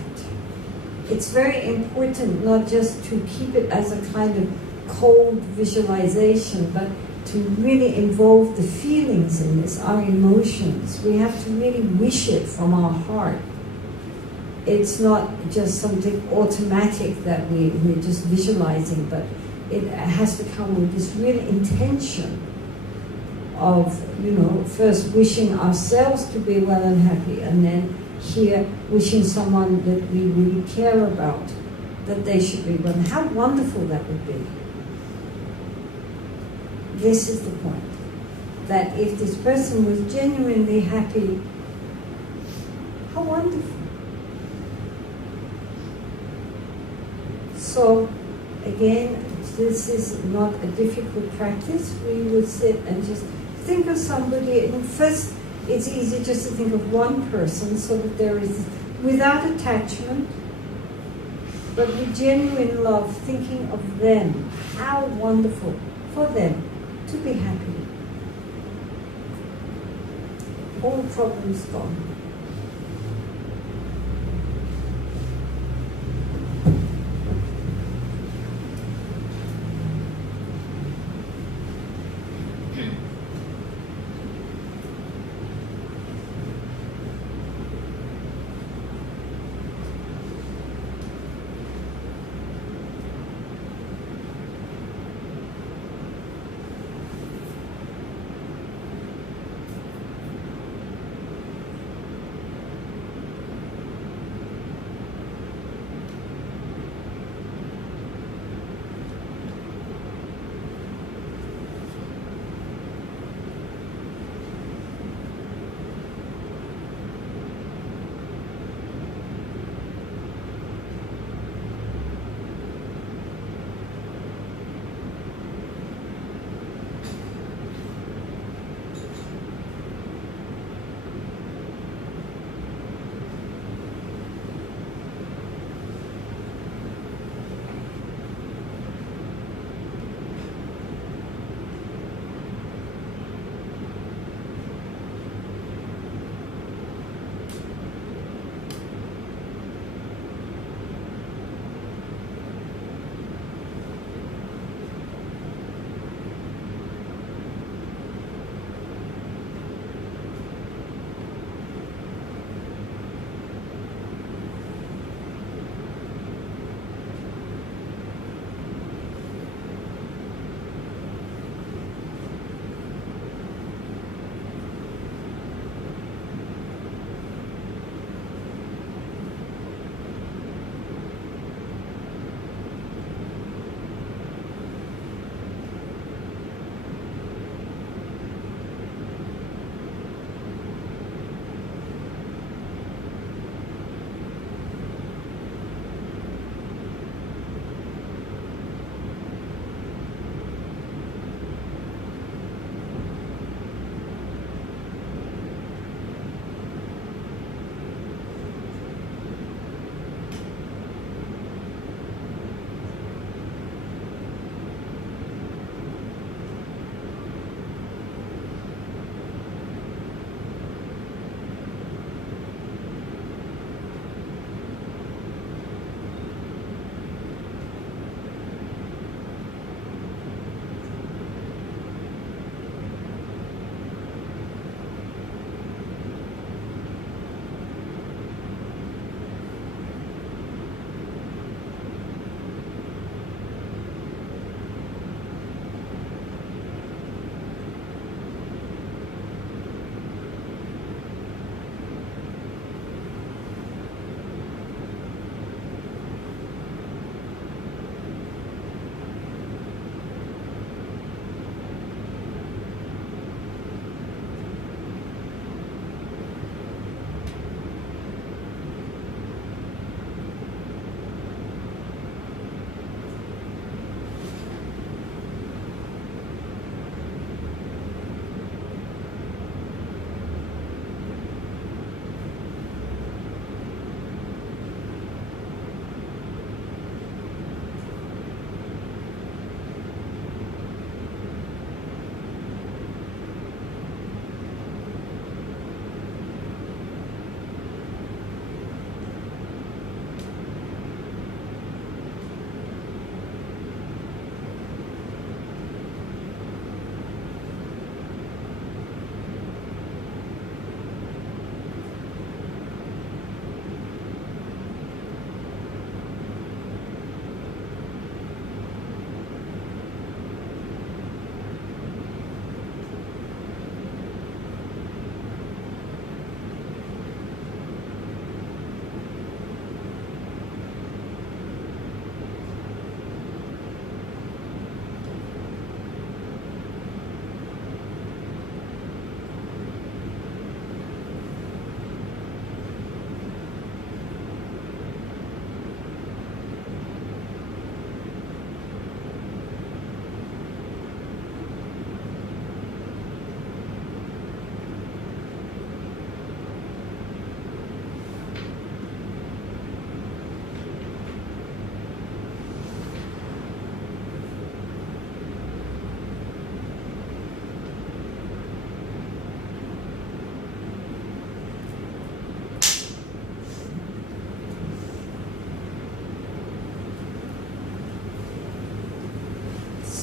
It's very important not just to keep it as a kind of cold visualization, but to really involve the feelings in this, our emotions. We have to really wish it from our heart. It's not just something automatic that we're just visualizing, but it has to come with this real intention of, you know, first wishing ourselves to be well and happy, and then here wishing someone that we really care about, that they should be well. How wonderful that would be. This is the point. That if this person was genuinely happy, how wonderful. So, again, this is not a difficult practice. We would sit and just think of somebody, and first it's easy just to think of one person so that there is, without attachment, but with genuine love, thinking of them. How wonderful for them to be happy. All problems gone.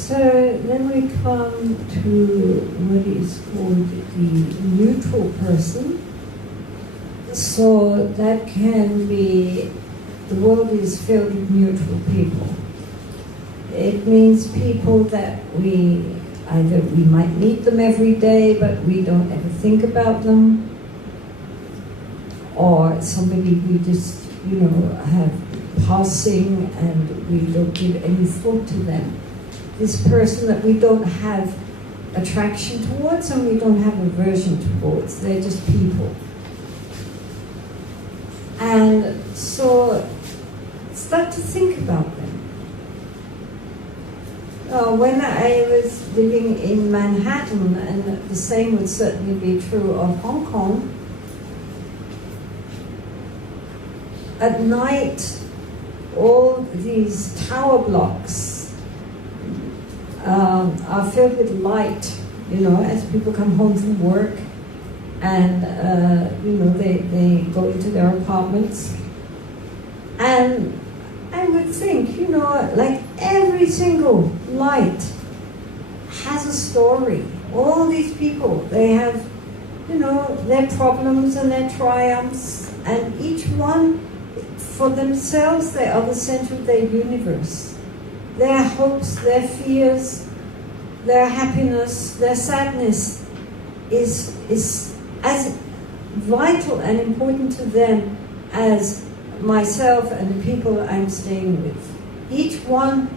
So then we come to what is called the neutral person. So that can be, the world is filled with neutral people. It means people that we might meet them every day, but we don't ever think about them, or somebody we just, have passing and we don't give any thought to them. This person that we don't have attraction towards and we don't have aversion towards. They're just people. And so start to think about them. When I was living in Manhattan, and the same would certainly be true of Hong Kong, at night all these tower blocks are filled with light, as people come home from work and, they go into their apartments. And I would think, like every single light has a story. All these people, they have, their problems and their triumphs, and each one, for themselves, they are the center of their universe. Their hopes, their fears, their happiness, their sadness is as vital and important to them as myself and the people I'm staying with. Each one,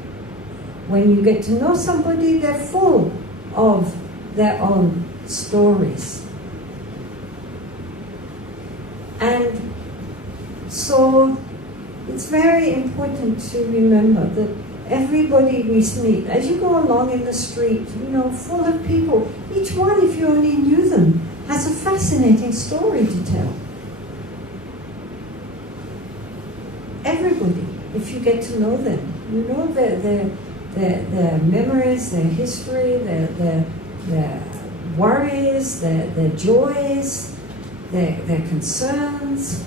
when you get to know somebody, they're full of their own stories. And so it's very important to remember that everybody we meet, as you go along in the street, full of people, each one, if you only knew them, has a fascinating story to tell. Everybody, if you get to know them, their memories, their history, their worries, their joys, their concerns.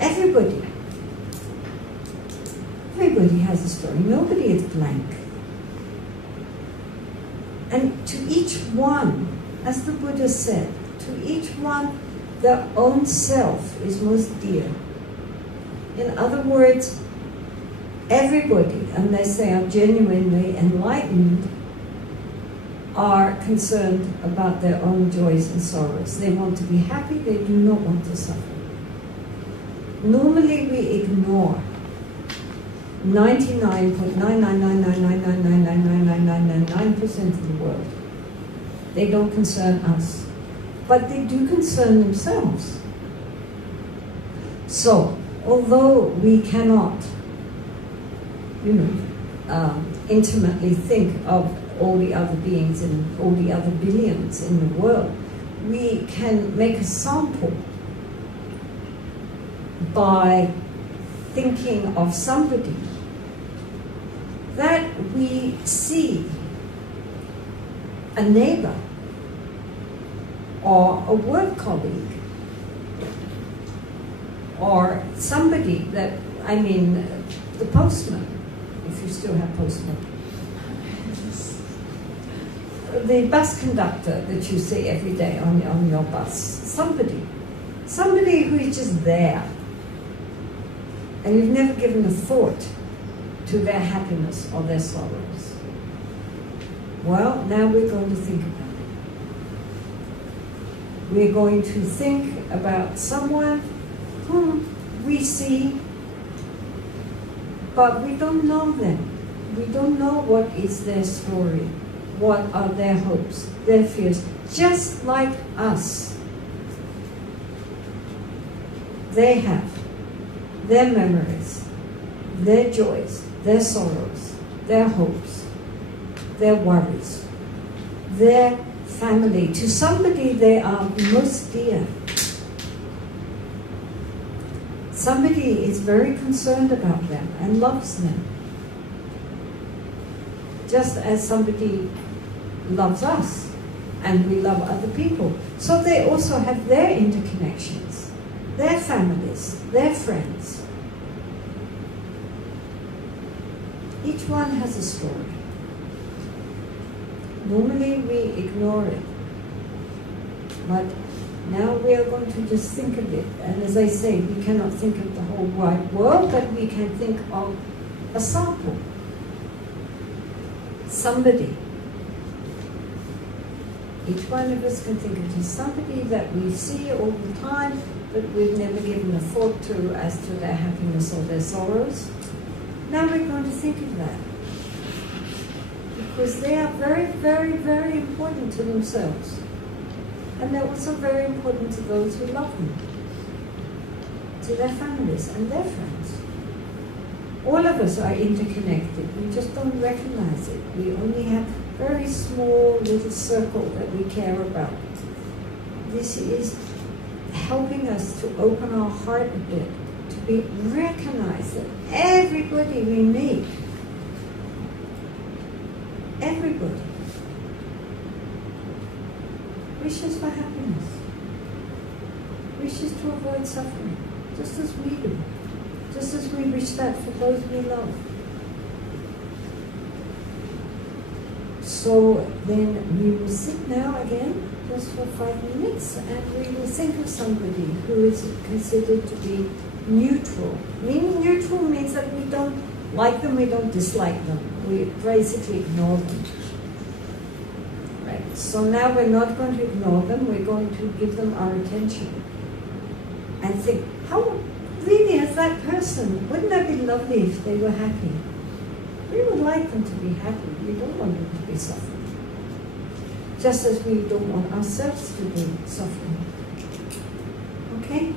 Everybody has a story. Nobody is blank. And to each one, as the Buddha said, to each one, their own self is most dear. In other words, everybody, unless they are genuinely enlightened, are concerned about their own joys and sorrows. They want to be happy, they do not want to suffer. Normally we ignore 99.99999999999% of the world. They don't concern us, but they do concern themselves. So, although we cannot, intimately think of all the other beings and all the other billions in the world, we can make a sample by thinking of somebody that we see, a neighbor or a work colleague or somebody that, the postman, if you still have postmen, the bus conductor that you see every day on your bus, somebody who is just there, and you've never given a thought to their happiness or their sorrows. Well, now we're going to think about it. We're going to think about someone whom we see, but we don't know them. We don't know what is their story, what are their hopes, their fears, just like us. They have their memories, their joys, their sorrows, their hopes, their worries, their family. To somebody they are most dear. Somebody is very concerned about them and loves them, just as somebody loves us and we love other people. So they also have their interconnections, their families, their friends. Each one has a story. Normally we ignore it. But now we are going to just think of it. And as I say, we cannot think of the whole wide world, but we can think of a sample. Somebody. Each one of us can think of just somebody that we see all the time, but we've never given a thought to as to their happiness or their sorrows. Now we're going to think of that. Because they are very, very, very important to themselves. And they're also very important to those who love them, to their families and their friends. All of us are interconnected. We just don't recognize it. We only have a very small little circle that we care about. This is helping us to open our heart a bit, to recognize that everybody we meet, everybody, wishes for happiness, wishes to avoid suffering, just as we do, just as we wish that for those we love. So then we will sit now again, just for 5 minutes, and we will think of somebody who is considered to be neutral. Meaning neutral means that we don't like them, we don't dislike them. We basically ignore them. Right. So now we're not going to ignore them, we're going to give them our attention. And think, how really is that person? Wouldn't that be lovely if they were happy? We would like them to be happy. We don't want them to be suffering. Just as we don't want ourselves to be suffering. Okay?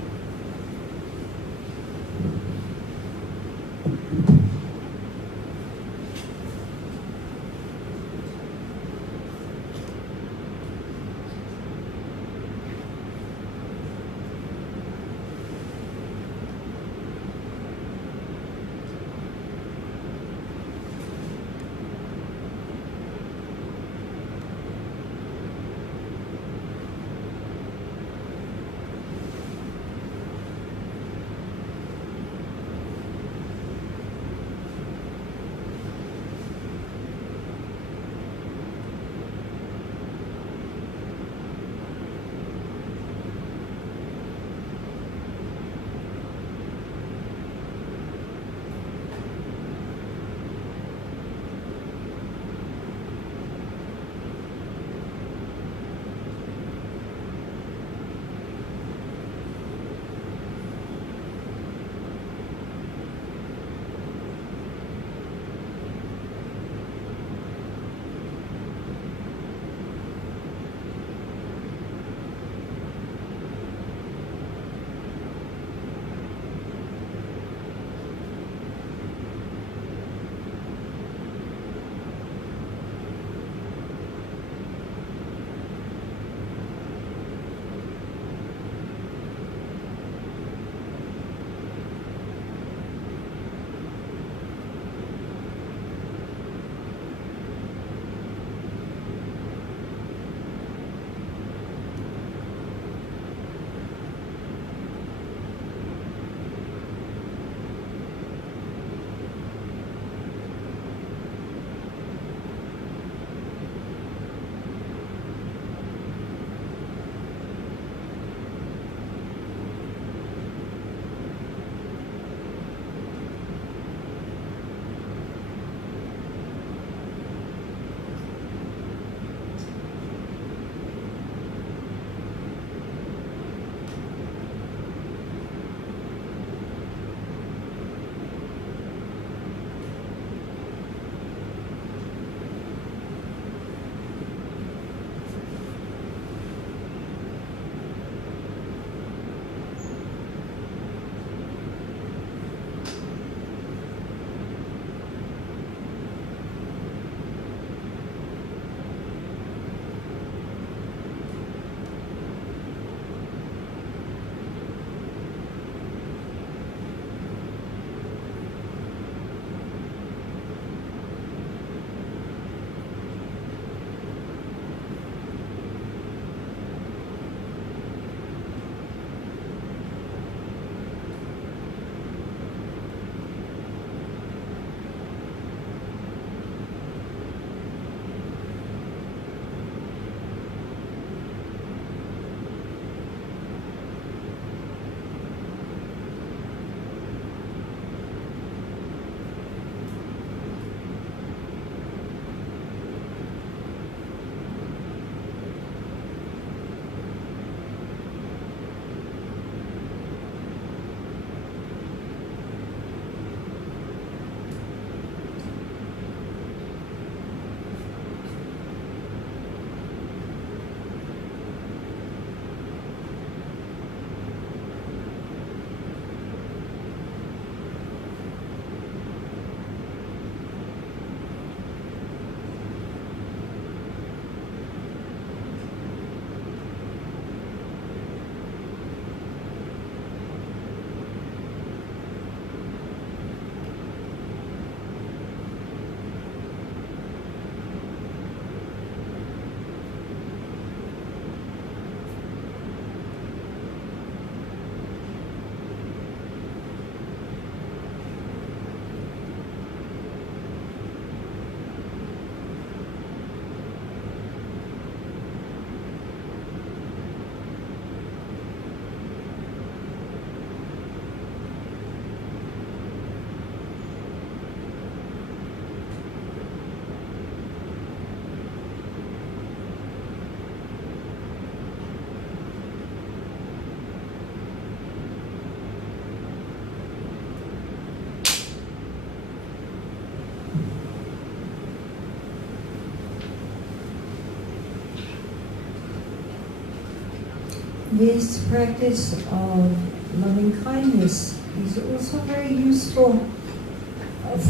This practice of loving kindness is also very useful.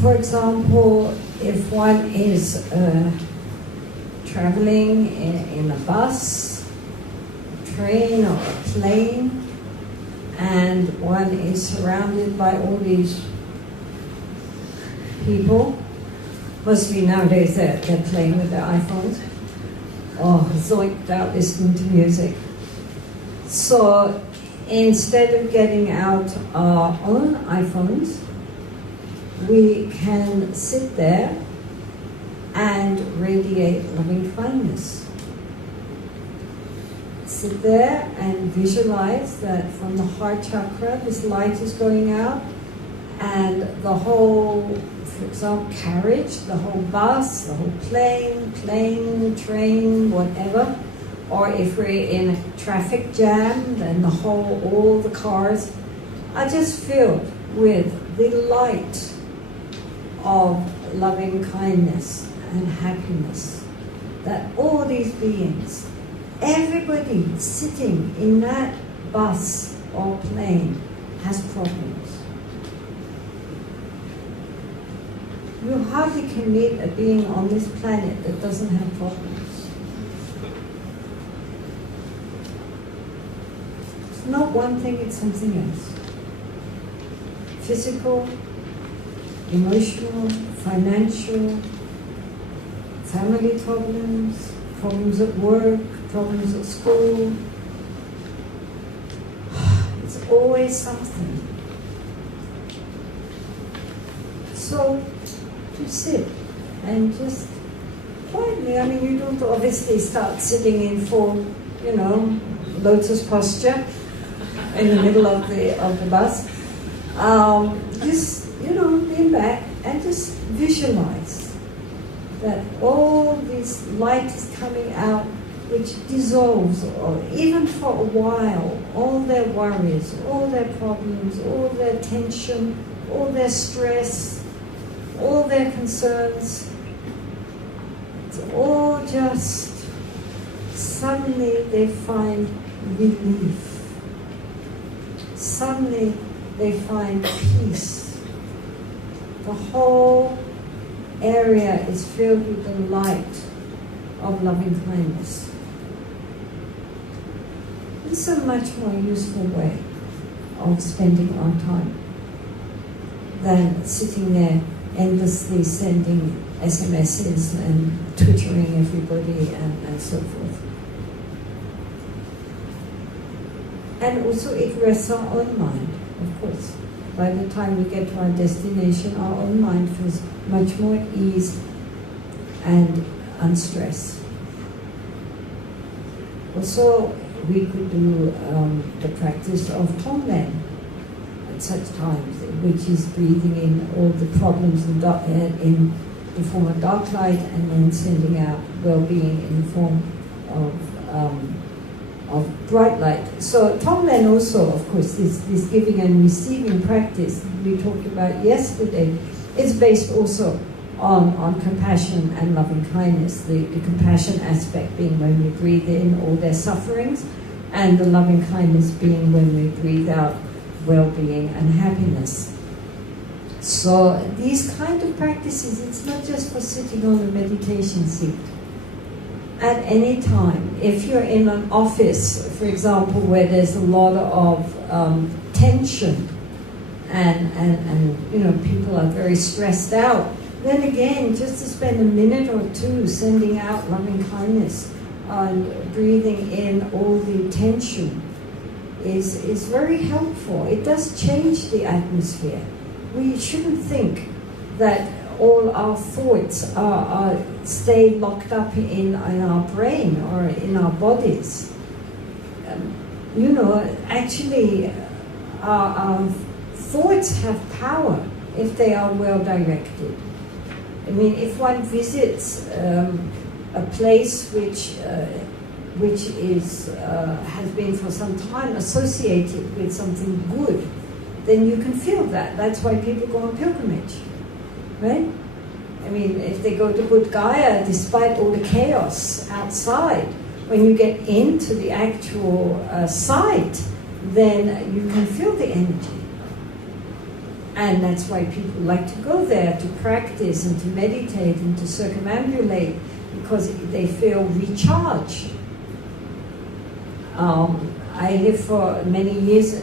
For example, if one is traveling in a bus, a train, or a plane, and one is surrounded by all these people, mostly nowadays they're playing with their iPhones, or zoinked out listening to music. So instead of getting out our own iPhones, we can sit there and radiate loving kindness. Sit there and visualize that from the heart chakra, this light is going out, and the whole, for example, carriage, the whole bus, the whole plane, train, whatever, or if we're in a traffic jam, then all the cars are just filled with the light of loving kindness and happiness. That all these beings, everybody sitting in that bus or plane has problems. You hardly can meet a being on this planet that doesn't have problems. It's not one thing, it's something else. Physical, emotional, financial, family problems, problems at work, problems at school. It's always something. So, to sit and just quietly, I mean, you don't obviously start sitting in full, lotus posture in the middle of the bus. Just, lean back and just visualize that all this light is coming out, which dissolves, or even for a while, all their worries, all their problems, all their tension, all their stress, all their concerns. It's all just, suddenly they find relief. Suddenly they find peace. The whole area is filled with the light of loving kindness. It's a much more useful way of spending our time than sitting there endlessly sending SMSs and twittering everybody and so forth. And also it rests our own mind, of course. By the time we get to our destination, our own mind feels much more at ease and unstressed. Also, we could do the practice of Tonglen at such times, which is breathing in all the problems in the form of dark light, and then sending out well-being in the form of bright light. So Tonglen also, of course, this giving and receiving practice we talked about yesterday is based also on compassion and loving kindness. The compassion aspect being when we breathe in all their sufferings, and the loving kindness being when we breathe out well-being and happiness. So these kind of practices, it's not just for sitting on the meditation seat. At any time, if you're in an office, for example, where there's a lot of tension and people are very stressed out, then again, just to spend a minute or two sending out loving kindness and breathing in all the tension is very helpful. It does change the atmosphere. We shouldn't think that all our thoughts stay locked up in our brain or in our bodies. Actually, our thoughts have power if they are well directed. I mean, if one visits a place which has been for some time associated with something good, then you can feel that. That's why people go on pilgrimage, right? I mean, if they go to Bodh Gaya, despite all the chaos outside, when you get into the actual site, then you can feel the energy. And that's why people like to go there to practice and to meditate and to circumambulate, because they feel recharged. I lived for many years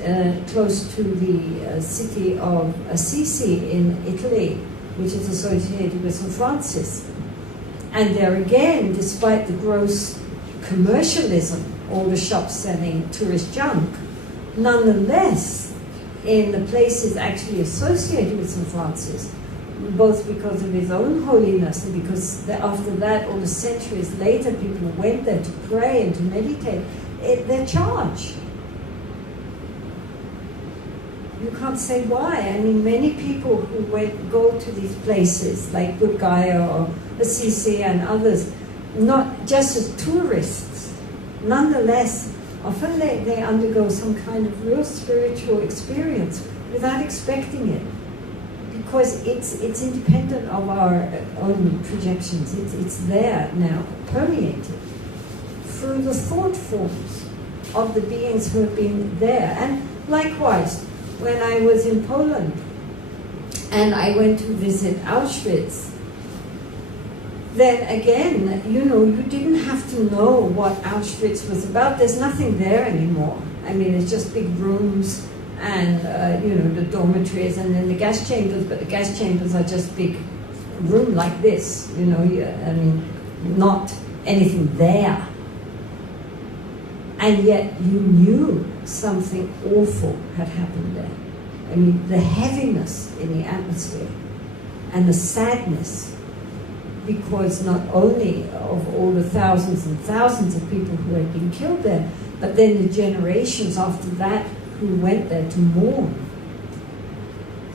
close to the city of Assisi in Italy, which is associated with St. Francis. And there again, despite the gross commercialism, all the shops selling tourist junk, nonetheless, in the places actually associated with St. Francis, both because of his own holiness and because after that, all the centuries later, people went there to pray and to meditate, they're charged. You can't say why. I mean, many people who go to these places, like Bodh Gaya or Assisi and others, not just as tourists, nonetheless, often they undergo some kind of real spiritual experience without expecting it, because it's independent of our own projections. It's there now, permeated through the thought forms of the beings who have been there. And likewise, when I was in Poland and I went to visit Auschwitz, then again, you didn't have to know what Auschwitz was about. There's nothing there anymore. I mean, it's just big rooms and, the dormitories and then the gas chambers, but the gas chambers are just big room like this, not anything there. And yet you knew something awful had happened there. I mean, the heaviness in the atmosphere and the sadness, because not only of all the thousands and thousands of people who had been killed there, but then the generations after that who went there to mourn.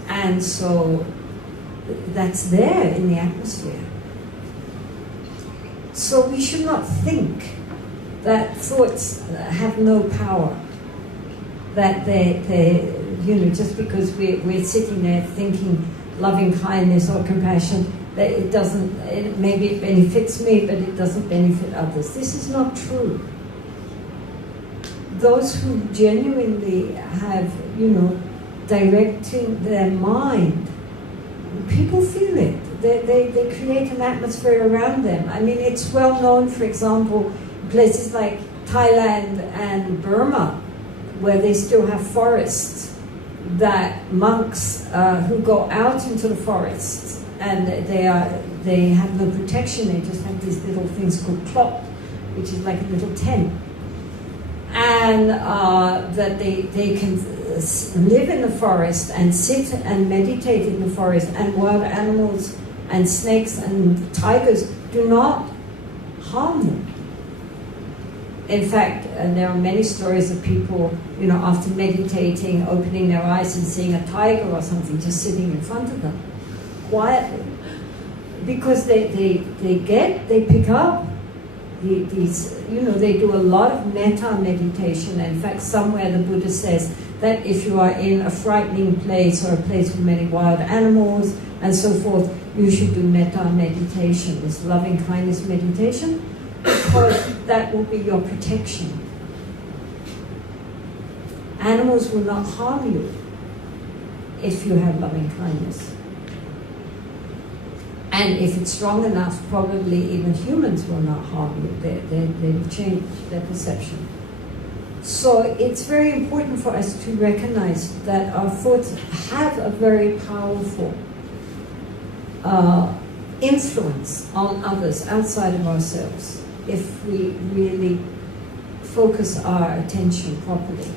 And so that's there in the atmosphere. So we should not think that thoughts have no power, that they just because we're sitting there thinking loving kindness or compassion, that maybe it benefits me, but it doesn't benefit others. This is not true. Those who genuinely have, directing their mind, people feel it. They create an atmosphere around them. I mean, it's well known, for example, places like Thailand and Burma, where they still have forests, that monks who go out into the forests and they have no protection, they just have these little things called klop, which is like a little tent, and that they can live in the forest and sit and meditate in the forest, and wild animals and snakes and tigers do not harm them. In fact, there are many stories of people, after meditating, opening their eyes and seeing a tiger or something just sitting in front of them, quietly, because they pick up these, they do a lot of metta meditation. In fact, somewhere the Buddha says that if you are in a frightening place or a place with many wild animals and so forth, you should do metta meditation, this loving kindness meditation, because that will be your protection. Animals will not harm you if you have loving kindness. And if it's strong enough, probably even humans will not harm you. They will change their perception. So it's very important for us to recognize that our thoughts have a very powerful influence on others outside of ourselves, if we really focus our attention properly.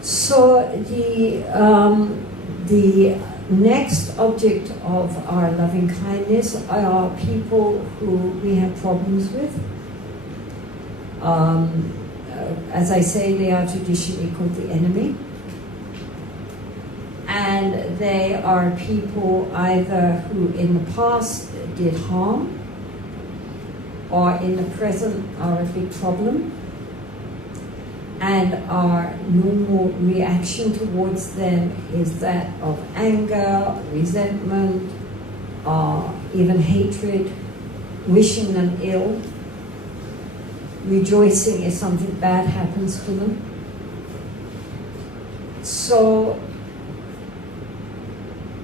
So the next object of our loving kindness are people who we have problems with. As I say, they are traditionally called the enemy. And they are people either who in the past did harm, or in the present are a big problem, and our normal reaction towards them is that of anger, resentment, or even hatred, wishing them ill. rejoicing if something bad happens to them. So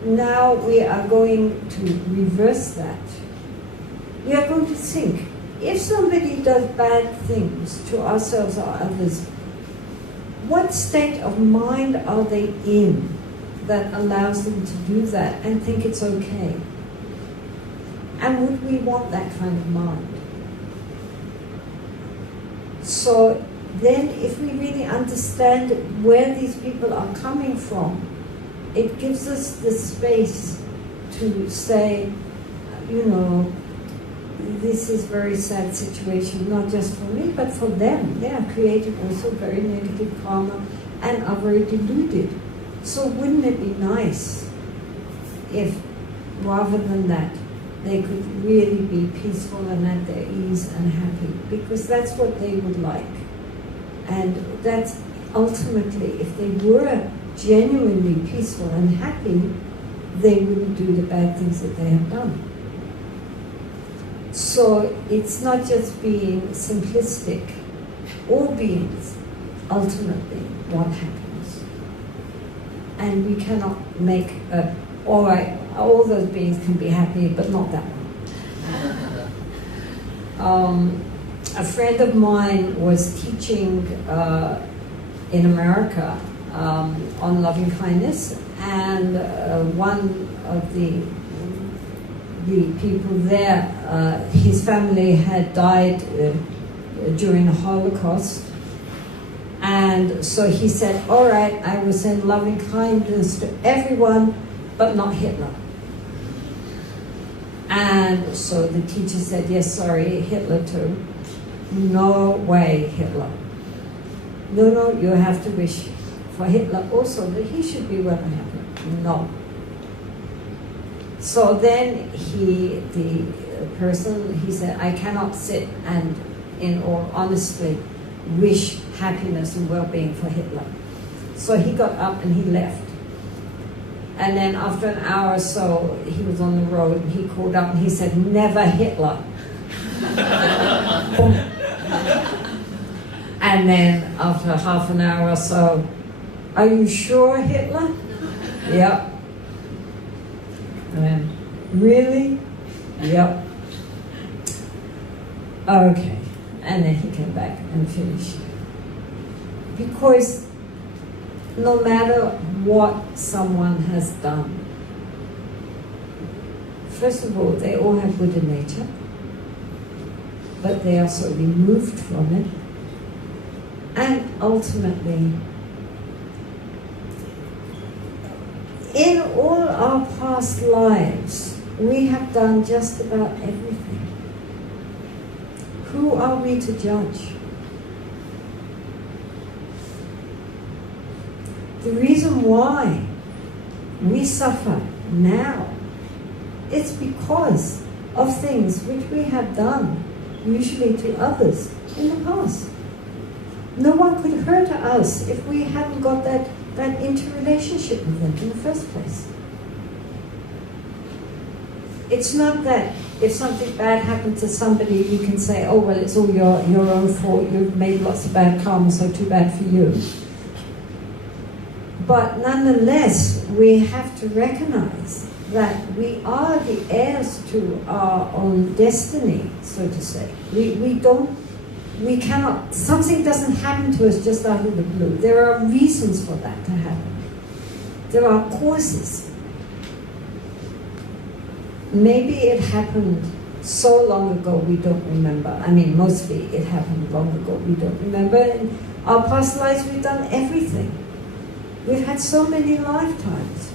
now we are going to reverse that. We are going to think, if somebody does bad things to ourselves or others, what state of mind are they in that allows them to do that and think it's okay? And would we want that kind of mind? So then if we really understand where these people are coming from, it gives us the space to say, you know, this is a very sad situation, not just for me, but for them. They are creating also very negative karma and are very deluded. So wouldn't it be nice if, rather than that, they could really be peaceful and at their ease and happy? Because that's what they would like. And that's ultimately, if they were genuinely peaceful and happy, they wouldn't do the bad things that they have done. So it's not just being simplistic. All beings ultimately want happiness. And we cannot make all right, all those beings can be happy, but not that one. A friend of mine was teaching in America on loving kindness, and one of the people there, his family had died during the Holocaust, and so he said, all right, I will send loving kindness to everyone, but not Hitler. And so the teacher said, yes, sorry, Hitler too. No way, Hitler. No, you have to wish for Hitler also that he should be well and happy. No. So then he said, I cannot sit and, in all honesty, wish happiness and well-being for Hitler. So he got up and he left. And then after an hour or so, he was on the road and he called up and he said, never Hitler. And then after half an hour or so, are you sure Hitler? Yep. And then, really? Yep. Okay. And then he came back and finished. Because no matter what someone has done, first of all, they all have Buddha nature, but they are so removed from it. And ultimately, in all our past lives, we have done just about everything. Who are we to judge? The reason why we suffer now is because of things which we have done, usually to others, in the past. No one could hurt us if we hadn't got that interrelationship with them in the first place. It's not that if something bad happened to somebody, you can say, oh, well, it's all your own fault, you've made lots of bad karma, so too bad for you. But nonetheless, we have to recognize that we are the heirs to our own destiny, so to say. We cannot, something doesn't happen to us just out of the blue. There are reasons for that to happen. There are causes. Maybe it happened so long ago we don't remember. I mean, mostly it happened long ago we don't remember. In our past lives we've done everything. We've had so many lifetimes.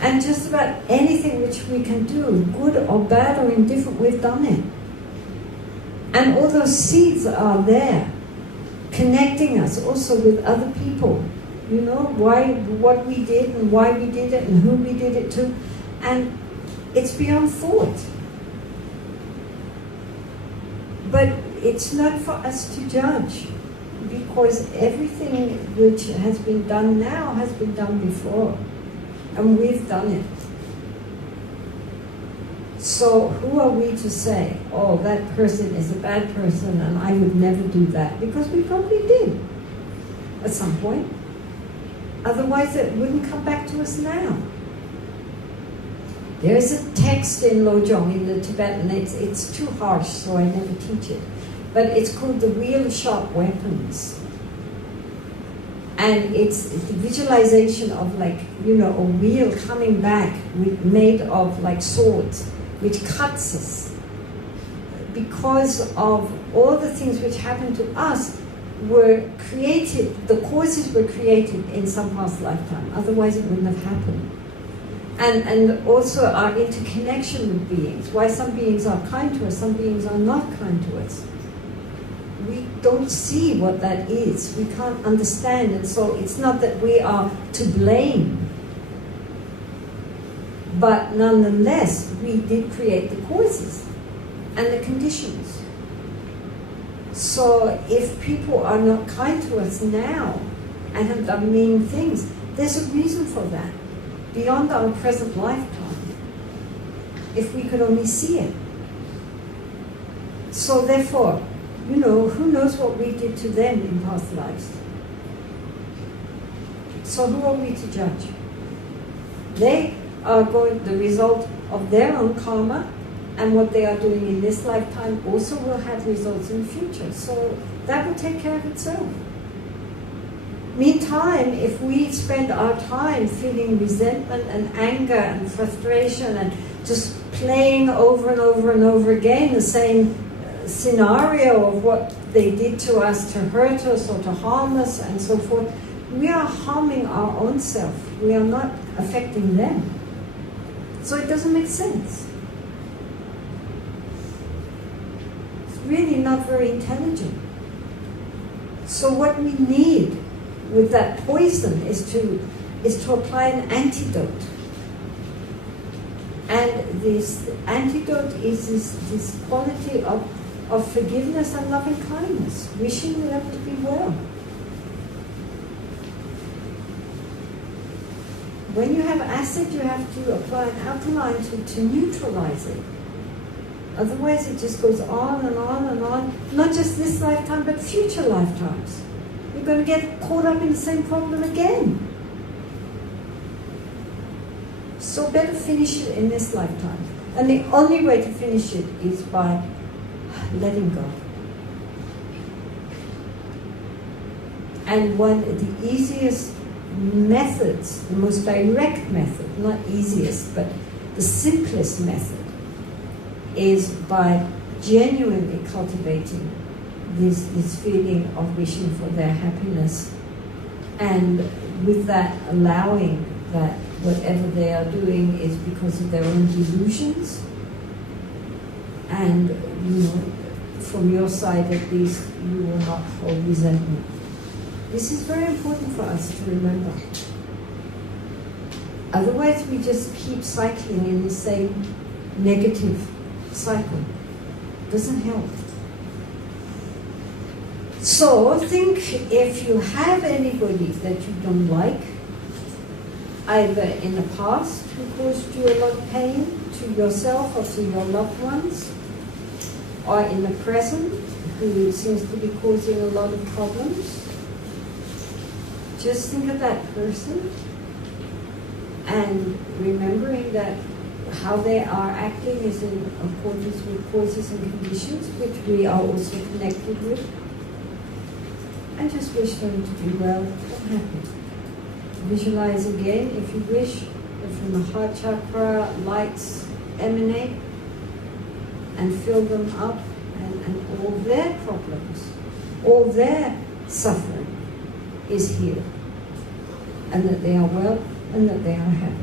And just about anything which we can do, good or bad or indifferent, we've done it. And all those seeds are there, connecting us also with other people. You know, what we did and why we did it and who we did it to. And it's beyond thought. But it's not for us to judge, because everything which has been done now has been done before. And we've done it. So who are we to say, oh, that person is a bad person and I would never do that? Because we probably did at some point. Otherwise it wouldn't come back to us now. There's a text in Lojong, in the Tibetan, it's too harsh, so I never teach it. But it's called The Wheel of Sharp Weapons. And it's the visualization of, like, you know, a wheel coming back made of like swords, which cuts us. Because of all the things which happened to us were created, the causes were created in some past lifetime, otherwise it wouldn't have happened. And also our interconnection with beings, why some beings are kind to us, some beings are not kind to us. We don't see what that is, we can't understand, and so it's not that we are to blame. But nonetheless, we did create the causes and the conditions. So if people are not kind to us now and have done mean things, there's a reason for that, beyond our present lifetime, if we could only see it. So therefore, you know, who knows what we did to them in past lives? So who are we to judge? They are going, the result of their own karma, and what they are doing in this lifetime also will have results in the future. So that will take care of itself. Meantime, if we spend our time feeling resentment and anger and frustration and just playing over and over and over again the same scenario of what they did to us to hurt us or to harm us and so forth, we are harming our own self. We are not affecting them. So it doesn't make sense. It's really not very intelligent. So what we need with that poison is to apply an antidote. And this antidote is this quality of forgiveness and loving kindness, wishing them to be well. When you have acid, you have to apply an alkaline to neutralize it. Otherwise it just goes on and on and on, not just this lifetime, but future lifetimes. You're going to get caught up in the same problem again. So better finish it in this lifetime. And the only way to finish it is by letting go. And one of the easiest methods, the most direct method, not easiest, but the simplest method, is by genuinely cultivating this feeling of wishing for their happiness, and with that allowing that whatever they are doing is because of their own delusions, and you know, from your side at least, you will not hold resentment. This is very important for us to remember. Otherwise we just keep cycling in the same negative cycle. It doesn't help. So think, if you have anybody that you don't like, either in the past who caused you a lot of pain, to yourself or to your loved ones, or in the present who seems to be causing a lot of problems, just think of that person and remembering that how they are acting is in accordance with causes and conditions, which we are also connected with, and just wish them to be well and happy. Visualize again, if you wish, that from the heart chakra lights emanate and fill them up, and all their problems, all their suffering is healed, and that they are well and that they are happy.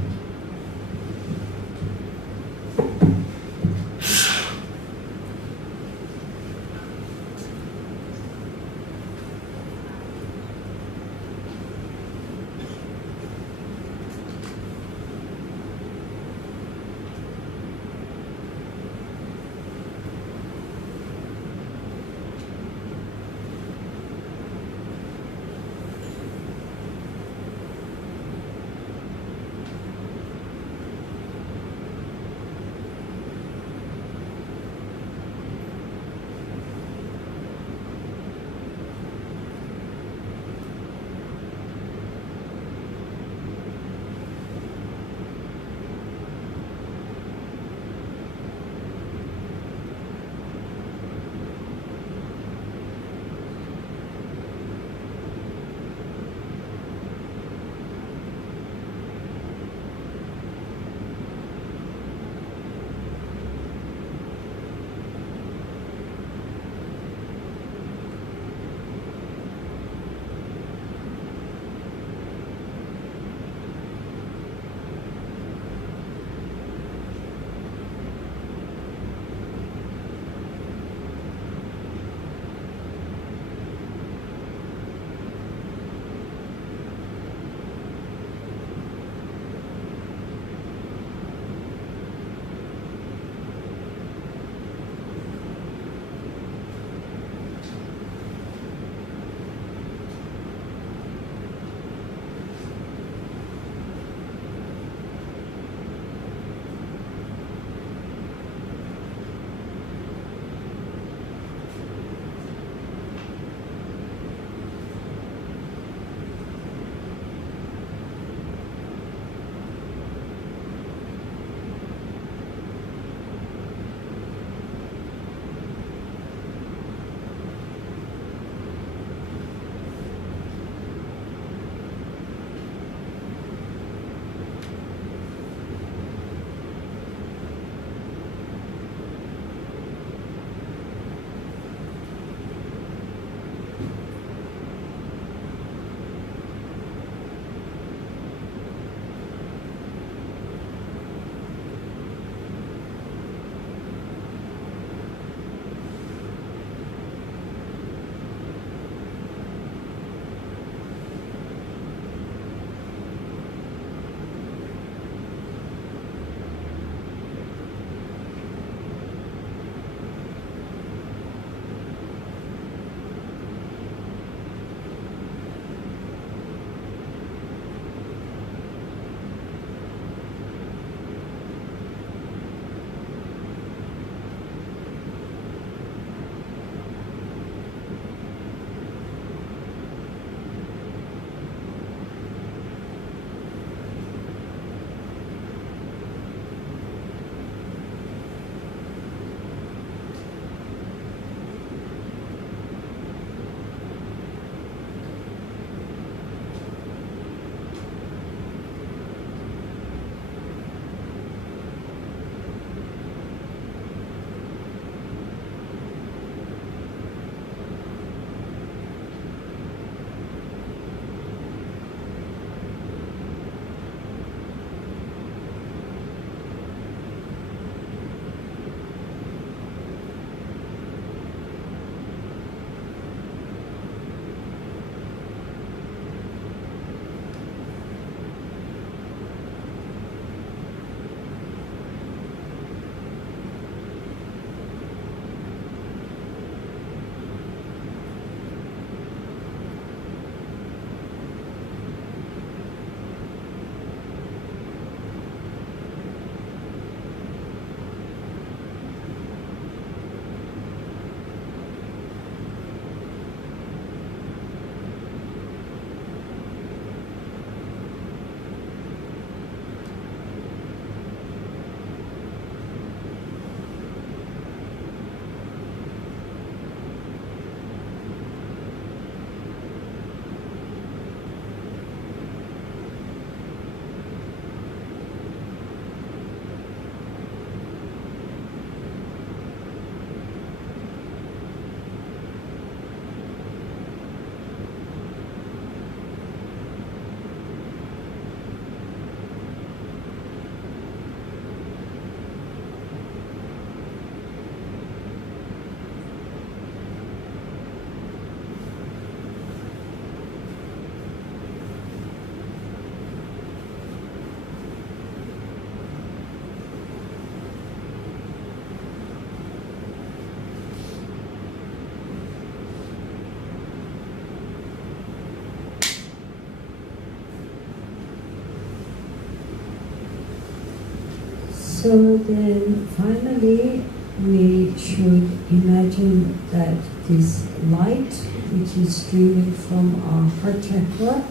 So then finally we should imagine that this light, which is streaming from our heart chakra,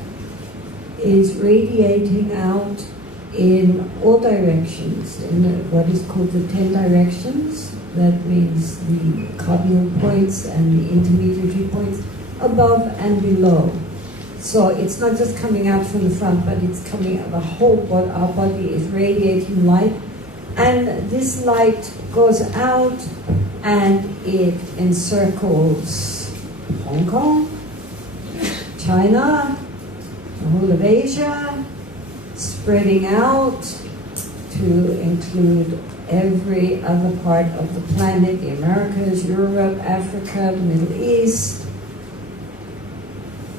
is radiating out in all directions, in what is called the 10 directions. That means the cardinal points and the intermediary points, above and below. So it's not just coming out from the front, but it's coming out, the whole body, our body is radiating light. And this light goes out and it encircles Hong Kong, China, the whole of Asia, spreading out to include every other part of the planet, the Americas, Europe, Africa, the Middle East.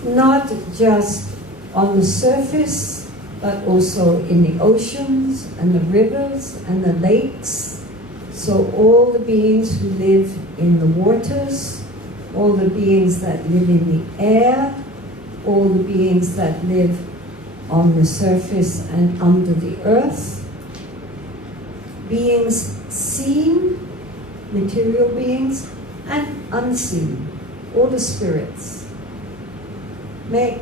Not just on the surface, but also in the oceans and the rivers and the lakes. So all the beings who live in the waters, all the beings that live in the air, all the beings that live on the surface and under the earth, beings seen, material beings, and unseen, all the spirits. May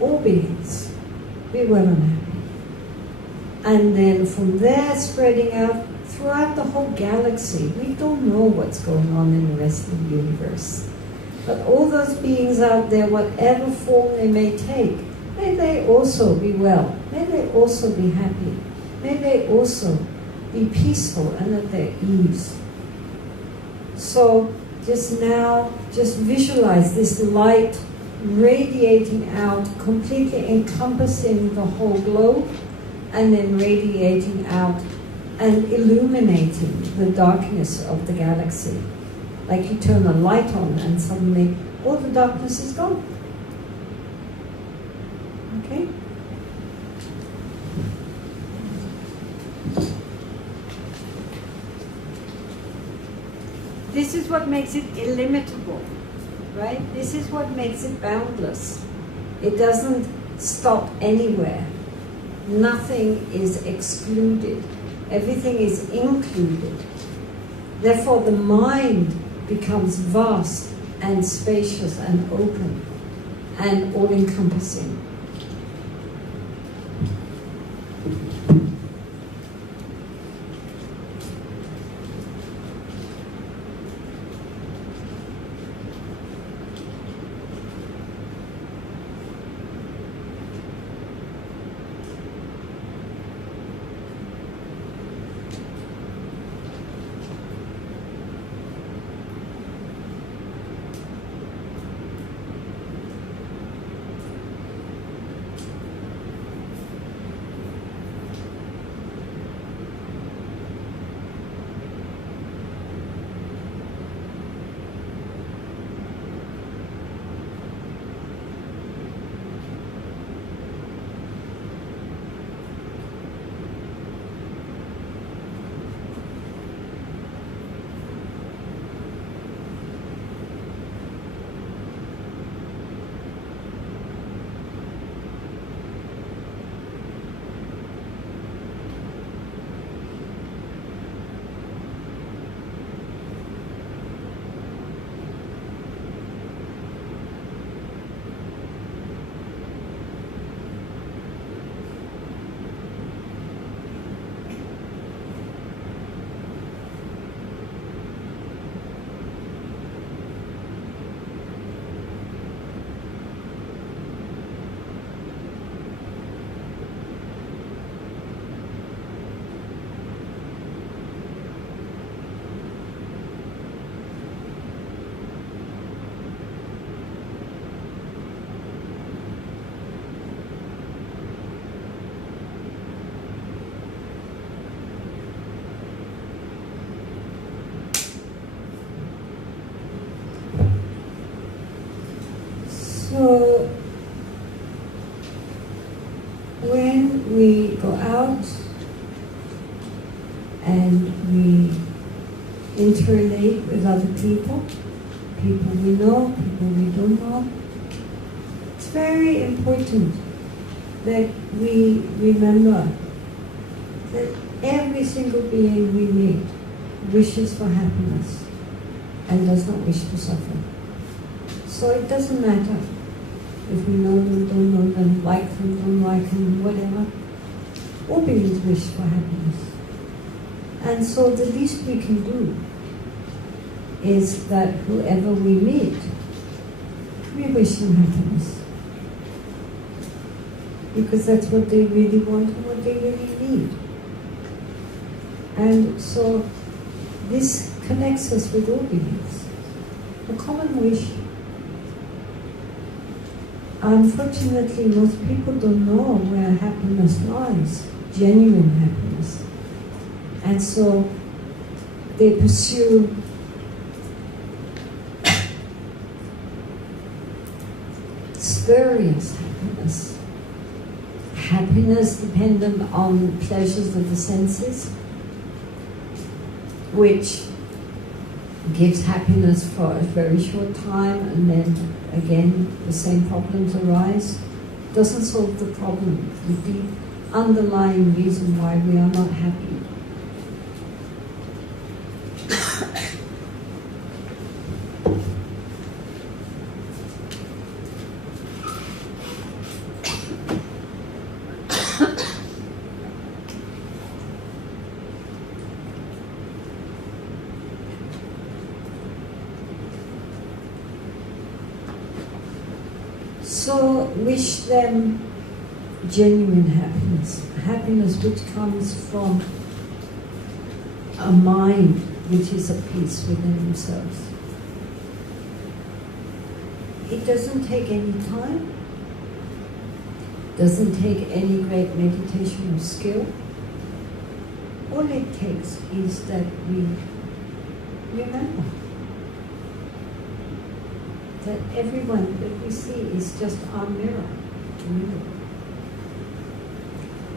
all beings be well and happy. And then from there spreading out throughout the whole galaxy. We don't know what's going on in the rest of the universe. But all those beings out there, whatever form they may take, may they also be well. May they also be happy. May they also be peaceful and at their ease. So just now, just visualize this light radiating out, completely encompassing the whole globe, and then radiating out and illuminating the darkness of the galaxy. Like you turn a light on and suddenly all the darkness is gone. Okay? This is what makes it illimitable, right? This is what makes it boundless. It doesn't stop anywhere. Nothing is excluded. Everything is included. Therefore, the mind becomes vast and spacious and open and all-encompassing. So when we go out and we interrelate with other people, people we know, people we don't know, it's very important that we remember that Every single being we meet wishes for happiness and does not wish to suffer. So it doesn't matter if we know them, don't know them, like them, don't like them, whatever. All beings wish for happiness. And so the least we can do is that whoever we meet, we wish them happiness. Because that's what they really want and what they really need. And so this connects us with all beings. A common wish. Unfortunately, most people don't know where happiness lies, genuine happiness. And so they pursue spurious happiness. Happiness dependent on pleasures of the senses, which gives happiness for a very short time, and then again the same problems arise. Doesn't solve the problem, the deep underlying reason why we are not happy. So wish them genuine happiness, happiness which comes from a mind which is at peace within themselves. It doesn't take any time, doesn't take any great meditation or skill. All it takes is that we remember that everyone that we see is just our mirror.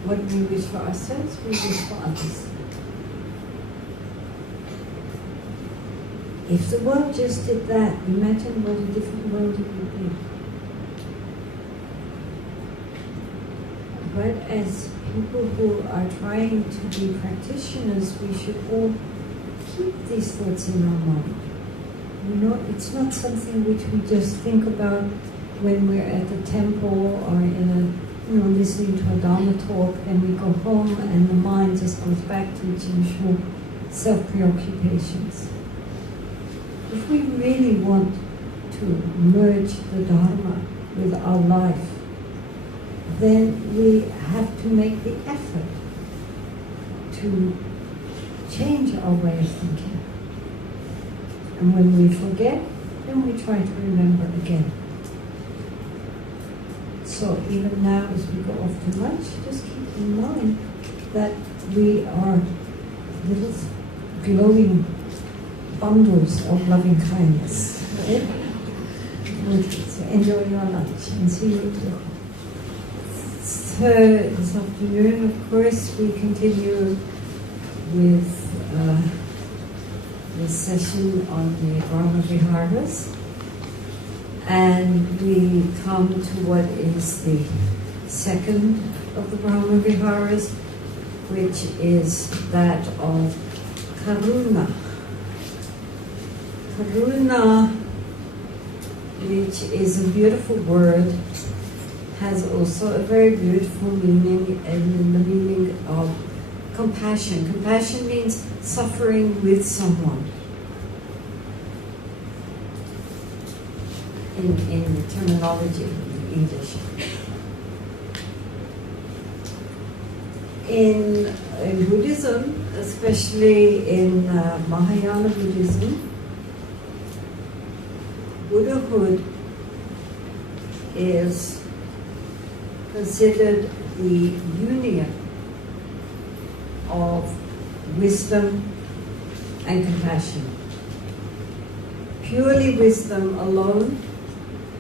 What we wish for ourselves, we wish for others. If the world just did that, imagine what a different world it would be. But as people who are trying to be practitioners, we should all keep these thoughts in our mind. You know, it's not something which we just think about when we're at the temple or in a, listening to a Dharma talk, and we go home and the mind just goes back to its usual self-preoccupations. If we really want to merge the Dharma with our life, then we have to make the effort to change our way of thinking. And when we forget, then we try to remember again. So even now, as we go off to lunch, just keep in mind that we are little glowing bundles of loving kindness. Right? So enjoy your lunch and see you tomorrow. So this afternoon, of course, we continue with the session on the Brahmaviharas, and we come to what is the second of the Brahmaviharas, which is that of Karuna. Karuna, which is a beautiful word, has also a very beautiful meaning, and the meaning of compassion. Compassion means suffering with someone. In the terminology of English. In Buddhism, especially in Mahayana Buddhism, Buddhahood is considered the union of wisdom and compassion. Purely wisdom alone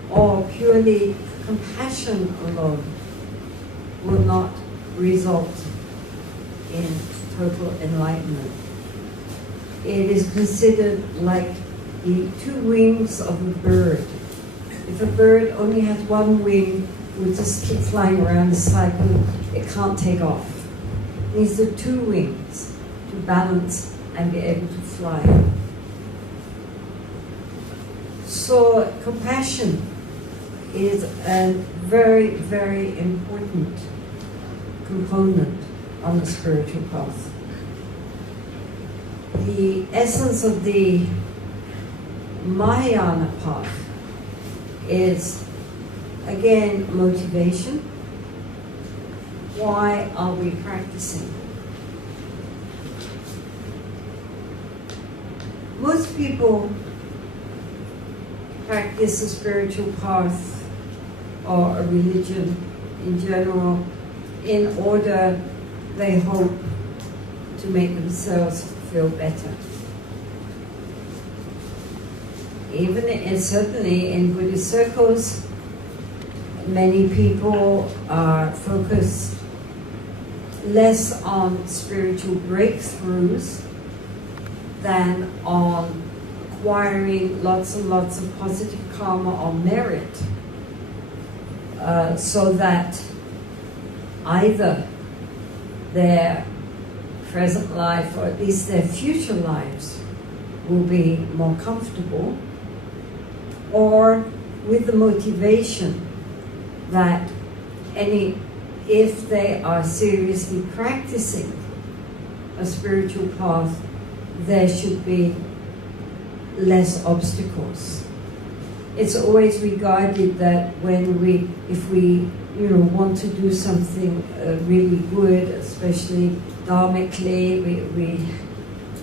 or purely compassion alone will not result in total enlightenment. It is considered like the two wings of a bird. If a bird only has one wing, it will just keep flying around the cycle, it can't take off. needs the two wings to balance and be able to fly. So compassion is a very, very important component on the spiritual path. The essence of the Mahayana path is, again, motivation. Why are we practicing? Most people practice a spiritual path or a religion in general in order, they hope, to make themselves feel better. Certainly in Buddhist circles, many people are focused less on spiritual breakthroughs than on acquiring lots and lots of positive karma or merit, so that either their present life, or at least their future lives, will be more comfortable, or with the motivation that if they are seriously practicing a spiritual path, there should be less obstacles. It's always regarded that if we want to do something really good, especially dharmically,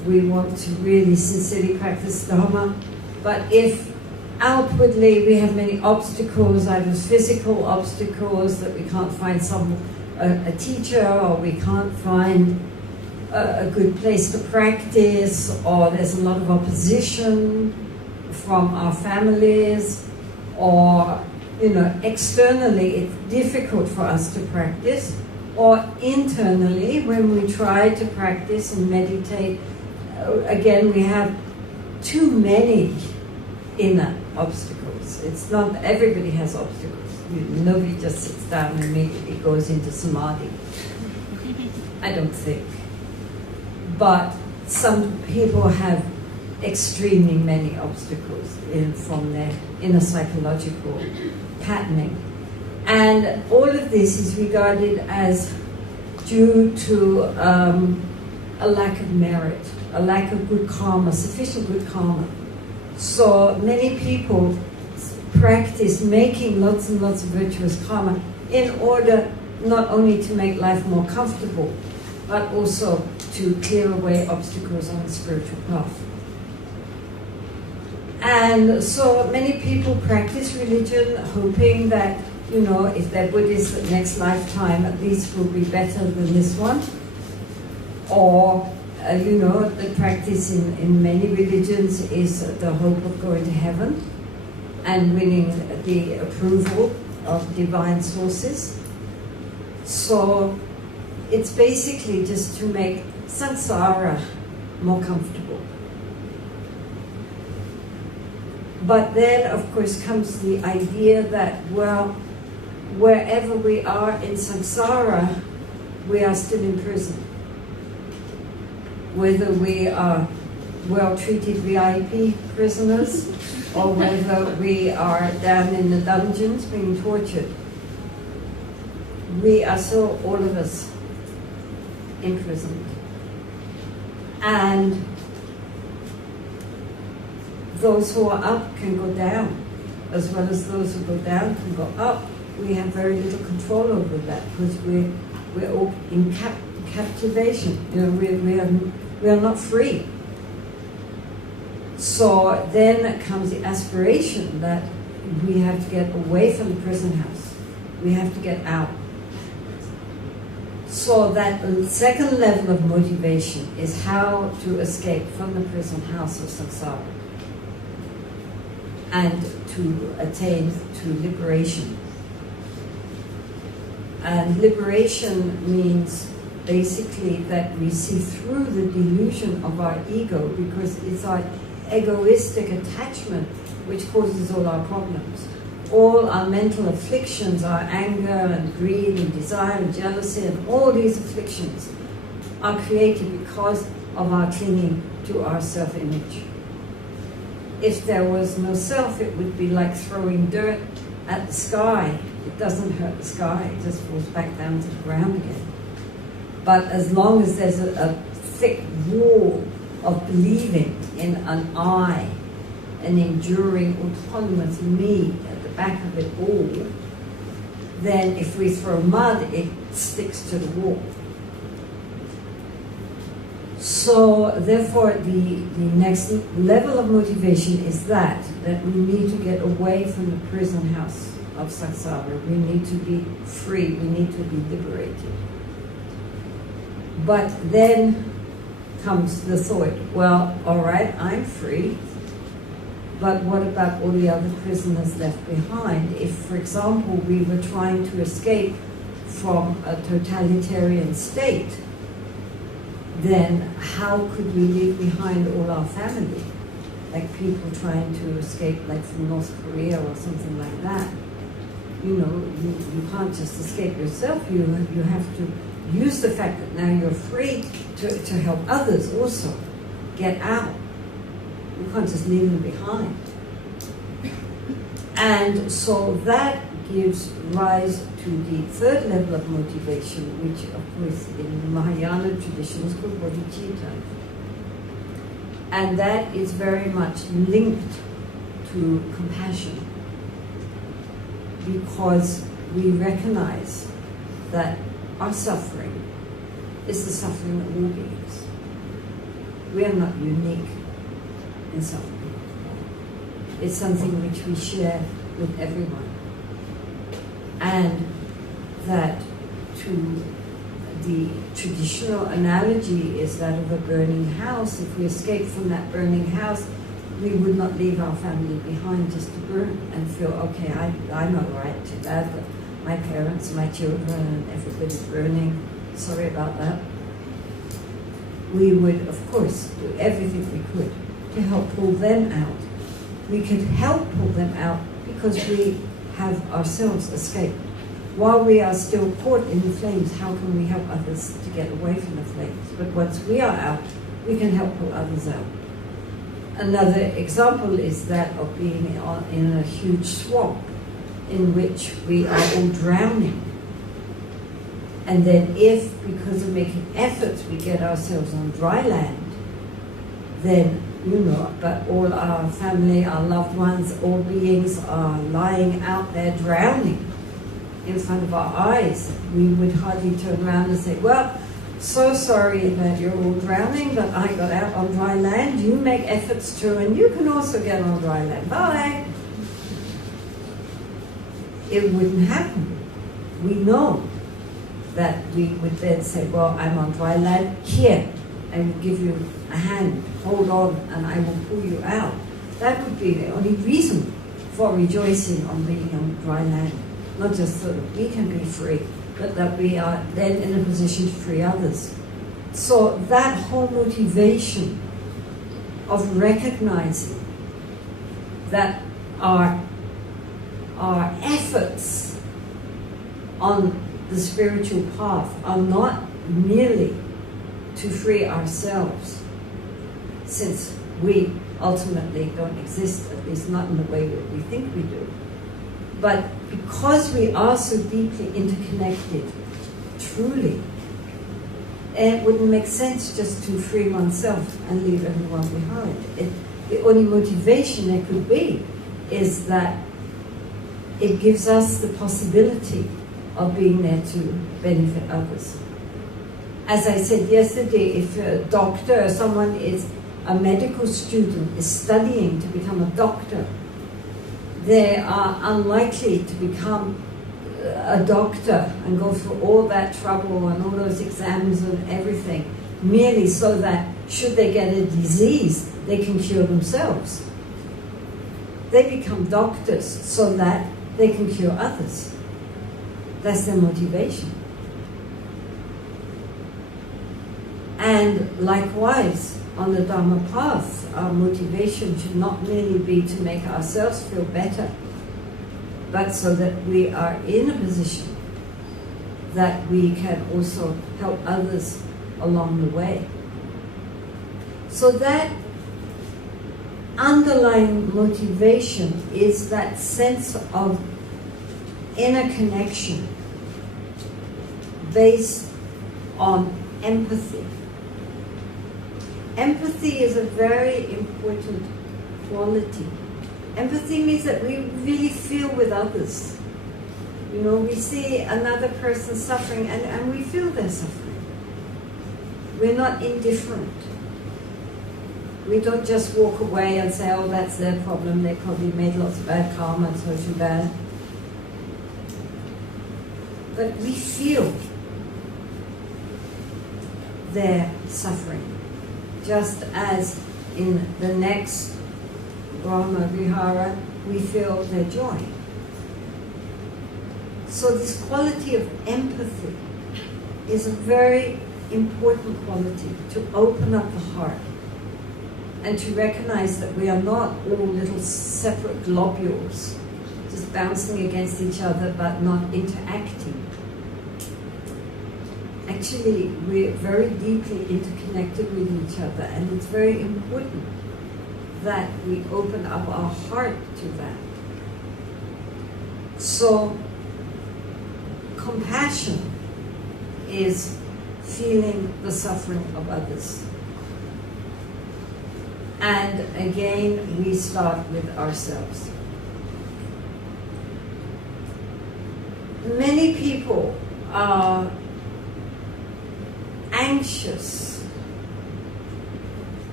we want to really sincerely practice Dharma. But if outwardly we have many obstacles, either physical obstacles that we can't find a teacher, or we can't find a good place to practice, or there's a lot of opposition from our families, or externally it's difficult for us to practice, or internally when we try to practice and meditate, again we have too many inner obstacles. It's not everybody has obstacles. Nobody just sits down and immediately goes into samadhi. I don't think. But some people have extremely many obstacles from their inner psychological patterning. And all of this is regarded as due to a lack of merit, a lack of good karma, sufficient good karma. So many people practice making lots and lots of virtuous karma in order not only to make life more comfortable, but also to clear away obstacles on the spiritual path. And so many people practice religion hoping that, if they're Buddhist, the next lifetime at least will be better than this one. Or, the practice in many religions is the hope of going to heaven and winning the approval of divine sources. So it's basically just to make samsara more comfortable. But then, of course, comes the idea that, well, wherever we are in samsara, we are still in prison. Whether we are well-treated VIP prisoners, or whether we are down in the dungeons being tortured, we are still, all of us, imprisoned. And those who are up can go down, as well as those who go down can go up. We have very little control over that, because we're all in captivation. We are not free. So then comes the aspiration that we have to get away from the prison house. We have to get out. So that second level of motivation is how to escape from the prison house of samsara and to attain to liberation. And liberation means basically that we see through the delusion of our ego, because it's our egoistic attachment which causes all our problems. All our mental afflictions, our anger and greed and desire and jealousy and all these afflictions are created because of our clinging to our self-image. If there was no self, it would be like throwing dirt at the sky. It doesn't hurt the sky, it just falls back down to the ground again. But as long as there's a thick wall of believing in an I, an enduring autonomous me at the back of it all, then if we throw mud, it sticks to the wall. So therefore the next level of motivation is that we need to get away from the prison house of samsara. We need to be free, we need to be liberated. But then comes the thought, well, all right, I'm free, but what about all the other prisoners left behind? If, for example, we were trying to escape from a totalitarian state, then how could we leave behind all our family? Like people trying to escape like from North Korea or something like that. You know, you can't just escape yourself, you have to use the fact that now you're free to help others also get out. You can't just leave them behind. And so that gives rise to the third level of motivation, which of course in the Mahayana tradition is called bodhicitta. And that is very much linked to compassion, because we recognize that our suffering is the suffering of all beings. We are not unique in suffering. It's something which we share with everyone. And that, to the traditional analogy, is that of a burning house. If we escape from that burning house, we would not leave our family behind just to burn and feel, okay, I'm all right, too bad, but my parents, my children, and everybody's burning, sorry about that. We would, of course, do everything we could to help pull them out. We could help pull them out because we have ourselves escaped. While we are still caught in the flames, how can we help others to get away from the flames? But once we are out, we can help pull others out. Another example is that of being in a huge swamp in which we are all drowning. And then if, because of making efforts, we get ourselves on dry land, then, you know, but all our family, our loved ones, all beings are lying out there drowning in front of our eyes, we would hardly turn around and say, well, so sorry that you're all drowning, but I got out on dry land. You make efforts too, and you can also get on dry land. Bye. It wouldn't happen. We know that we would then say, well, I'm on dry land here. I will give you a hand, hold on, and I will pull you out. That would be the only reason for rejoicing on being on dry land. Not just so that we can be free, but that we are then in a position to free others. So that whole motivation of recognizing that our efforts on the spiritual path are not merely to free ourselves, since we ultimately don't exist, at least not in the way that we think we do. But because we are so deeply interconnected, truly, it wouldn't make sense just to free oneself and leave everyone behind. The only motivation there could be is that it gives us the possibility of being there to benefit others. As I said yesterday, if a doctor or someone is a medical student, is studying to become a doctor, they are unlikely to become a doctor and go through all that trouble and all those exams and everything, merely so that, should they get a disease, they can cure themselves. They become doctors so that they can cure others. That's their motivation. And likewise, on the Dharma path, our motivation should not merely be to make ourselves feel better, but so that we are in a position that we can also help others along the way. So that underlying motivation is that sense of inner connection based on empathy. Empathy is a very important quality. Empathy means that we really feel with others. You know, we see another person suffering and we feel their suffering. We're not indifferent. We don't just walk away and say, oh, that's their problem, they probably made lots of bad karma, it's so too bad. But we feel their suffering, just as in the next Brahmavihara, we feel their joy. So this quality of empathy is a very important quality, to open up the heart and to recognize that we are not all little separate globules just bouncing against each other but not interacting. Actually, we're very deeply interconnected with each other, and it's very important that we open up our heart to that. So, compassion is feeling the suffering of others. And again, we start with ourselves. Many people are anxious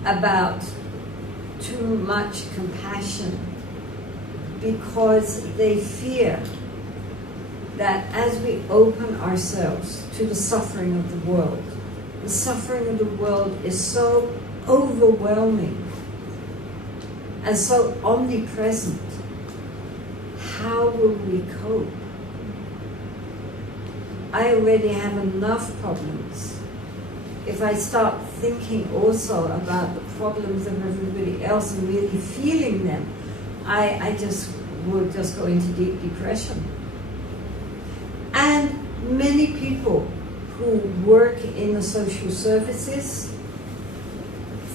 about too much compassion because they fear that as we open ourselves to the suffering of the suffering of the world is so overwhelming and so omnipresent. How will we cope? I already have enough problems. If I start thinking also about the problems of everybody else and really feeling them, I would just go into deep depression. And many people who work in the social services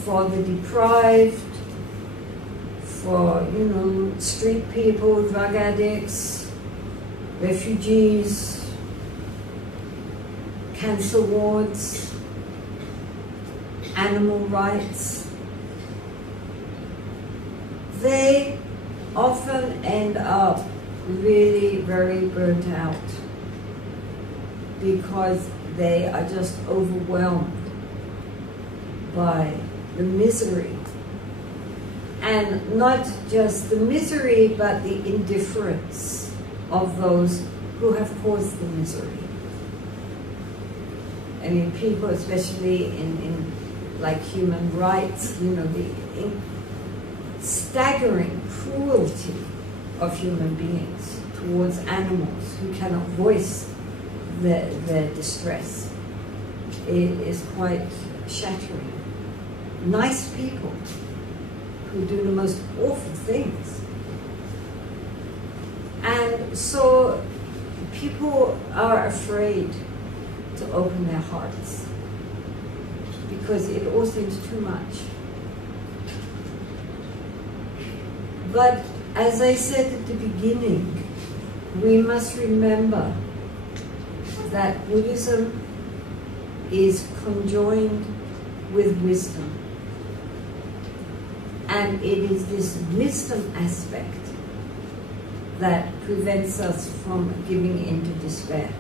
for the deprived, for, street people, drug addicts, refugees, cancer wards, animal rights, they often end up really very burnt out because they are just overwhelmed by the misery. And not just the misery, but the indifference of those who have caused the misery. I mean, people, especially in like human rights, the staggering cruelty of human beings towards animals who cannot voice their distress. It is quite shattering. Nice people who do the most awful things. And so people are afraid to open their hearts because it all seems too much. But as I said at the beginning, we must remember that Buddhism is conjoined with wisdom. And it is this wisdom aspect that prevents us from giving in to despair.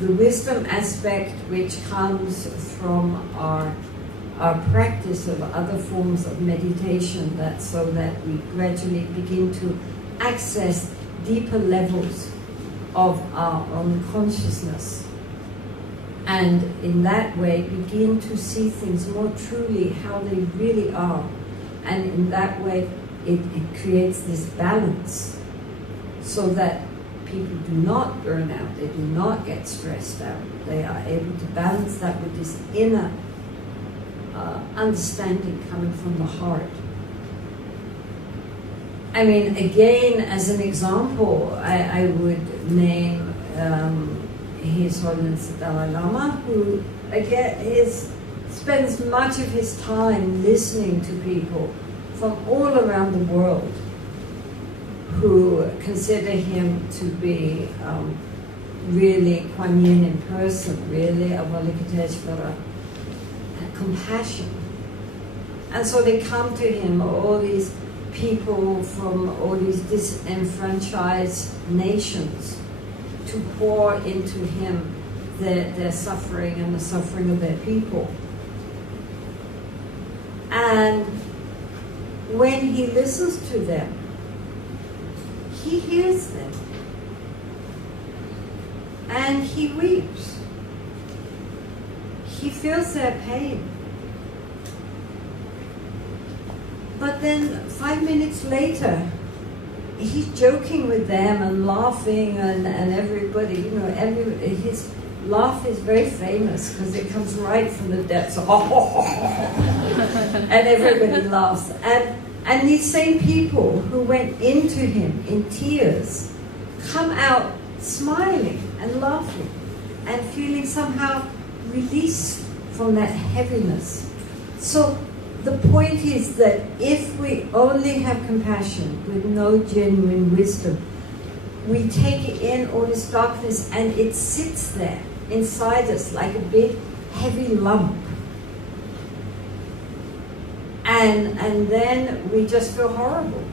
The wisdom aspect which comes from our practice of other forms of meditation, so that we gradually begin to access deeper levels of our own consciousness, and in that way begin to see things more truly how they really are. And in that way it creates this balance so that people do not burn out, they do not get stressed out. They are able to balance that with this inner understanding coming from the heart. I mean, again, as an example, I would name His Holiness the Dalai Lama, who again spends much of his time listening to people from all around the world who consider him to be really Kuan Yin in person, really Avalokiteshvara, compassion. And so they come to him, all these people from all these disenfranchised nations, to pour into him their suffering and the suffering of their people. And when he listens to them, he hears them. And he weeps. He feels their pain. But then 5 minutes later, he's joking with them and laughing, and everybody, you know, his laugh is very famous because it comes right from the depths of and everybody laughs. And these same people who went into him in tears come out smiling and laughing and feeling somehow released from that heaviness. So the point is that if we only have compassion with no genuine wisdom, we take in all this darkness and it sits there inside us like a big heavy lump. And then we just feel horrible.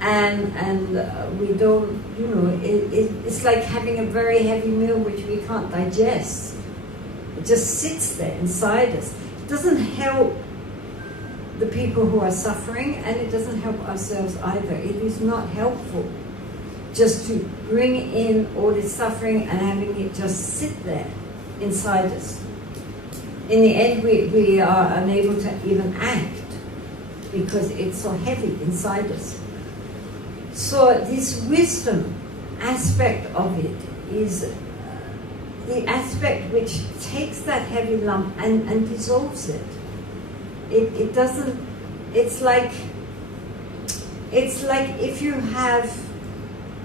And we don't, you know, it's like having a very heavy meal which we can't digest. It just sits there inside us. It doesn't help the people who are suffering, and it doesn't help ourselves either. It is not helpful just to bring in all this suffering and having it just sit there inside us. In the end, we are unable to even act because it's so heavy inside us. So this wisdom aspect of it is the aspect which takes that heavy lump and dissolves it. It doesn't, it's like if you have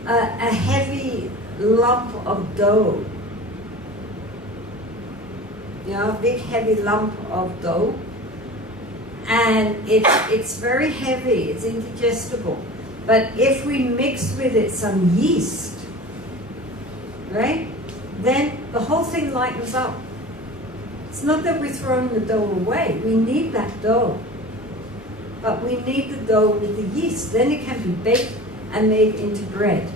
a heavy lump of dough, you know, a big heavy lump of dough, and it's very heavy, it's indigestible. But if we mix with it some yeast, right, then the whole thing lightens up. It's not that we're throwing the dough away. We need that dough. But we need the dough with the yeast. Then it can be baked and made into bread.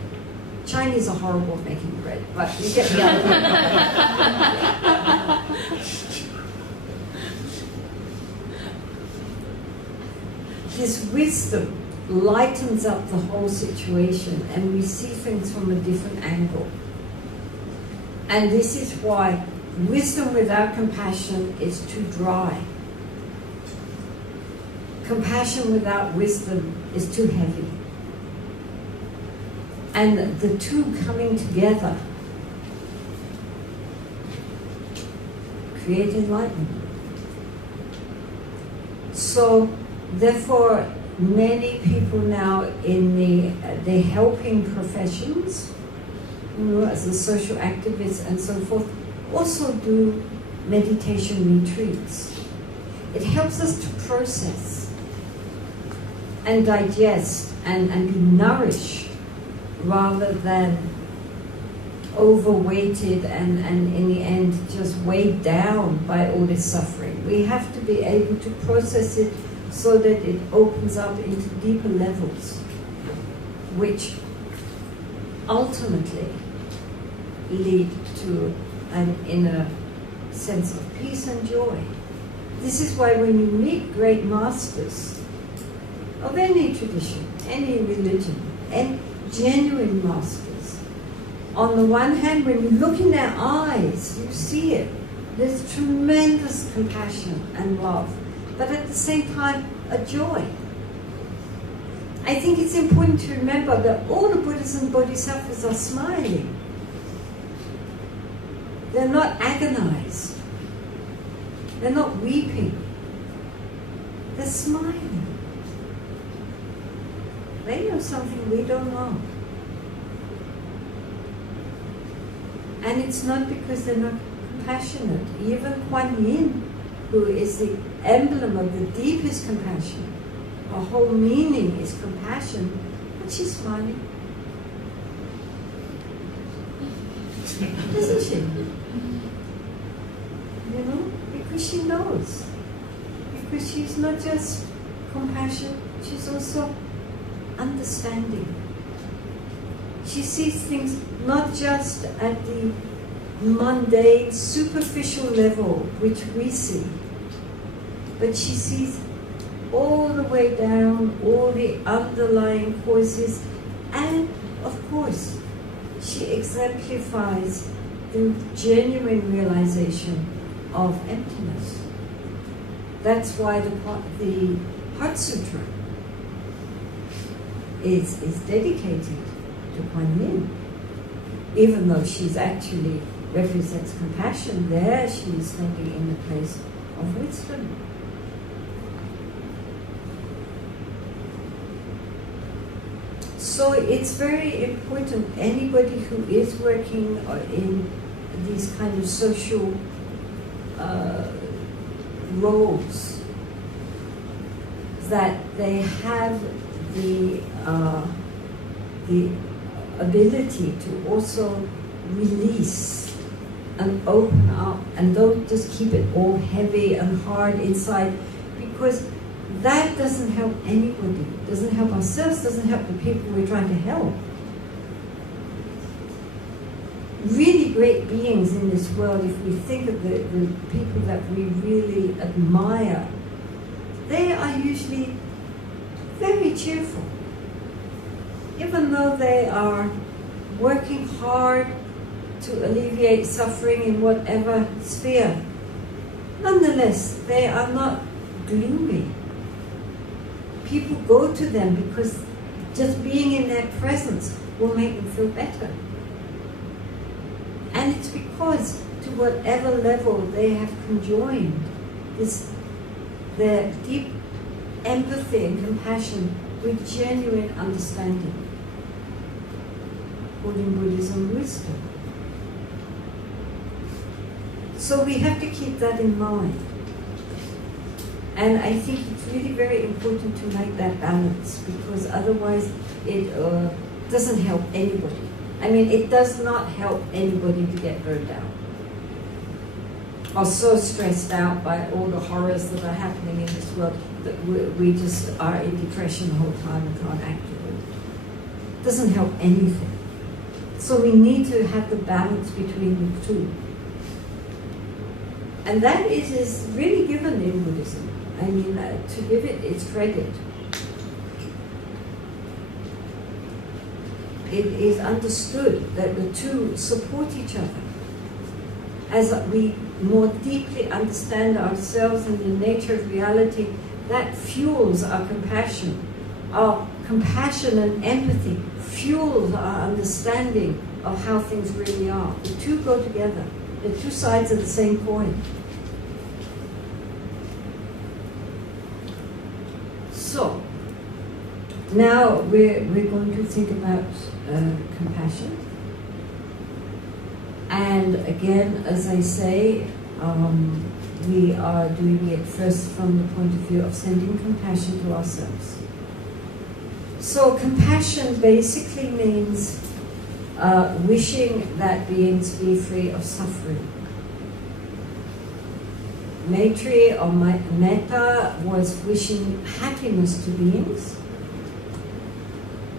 Chinese are horrible at making bread, but you get the idea. This wisdom lightens up the whole situation, and we see things from a different angle. And this is why wisdom without compassion is too dry. Compassion without wisdom is too heavy. And the two coming together create enlightenment. So, therefore, many people now in the helping professions, you know, as a social activist and so forth, also do meditation retreats. It helps us to process and digest and be nourished rather than overweighted and in the end just weighed down by all this suffering. We have to be able to process it so that it opens up into deeper levels, which ultimately lead to an inner sense of peace and joy. This is why when you meet great masters of any tradition, any religion, and genuine masters, on the one hand, when you look in their eyes, you see it. There's tremendous compassion and love, but at the same time, a joy. I think it's important to remember that all the Buddhas and Bodhisattvas are smiling. They're not agonized. They're not weeping. They're smiling. They know something we don't know. And it's not because they're not compassionate. Even Kuan Yin, who is the emblem of the deepest compassion, her whole meaning is compassion, but she's smiling. Isn't she? You know? Because she knows. Because she's not just compassion, she's also understanding. She sees things not just at the mundane, superficial level which we see, but she sees all the way down, all the underlying causes, and of course, she exemplifies the genuine realization of emptiness. That's why the Heart Sutra is dedicated to Kuan Yin. Even though she's actually represents compassion, there she is standing in the place of wisdom. So it's very important, anybody who is working in these kind of social roles, that they have the ability to also release and open up, and don't just keep it all heavy and hard inside, because that doesn't help anybody, doesn't help ourselves, doesn't help the people we're trying to help. Really great beings in this world, if we think of the people that we really admire, they are usually very cheerful. Even though they are working hard to alleviate suffering in whatever sphere, nonetheless, they are not gloomy. People go to them because just being in their presence will make them feel better. And it's because, to whatever level they have conjoined their deep empathy and compassion with genuine understanding, called in Buddhism wisdom. So we have to keep that in mind. And I think it's really very important to make that balance, because otherwise it doesn't help anybody. I mean, it does not help anybody to get burned out or so stressed out by all the horrors that are happening in this world that we just are in depression the whole time and can't act with it. It doesn't help anything. So we need to have the balance between the two. And that is really given in Buddhism. I mean, to give it its credit. It is understood that the two support each other. As we more deeply understand ourselves and the nature of reality, that fuels our compassion. Our compassion and empathy fuels our understanding of how things really are. The two go together. They're two sides of the same coin. So, now we're going to think about compassion. And again, as I say, we are doing it first from the point of view of sending compassion to ourselves. So compassion basically means wishing that beings be free of suffering. Maitri or Metta was wishing happiness to beings.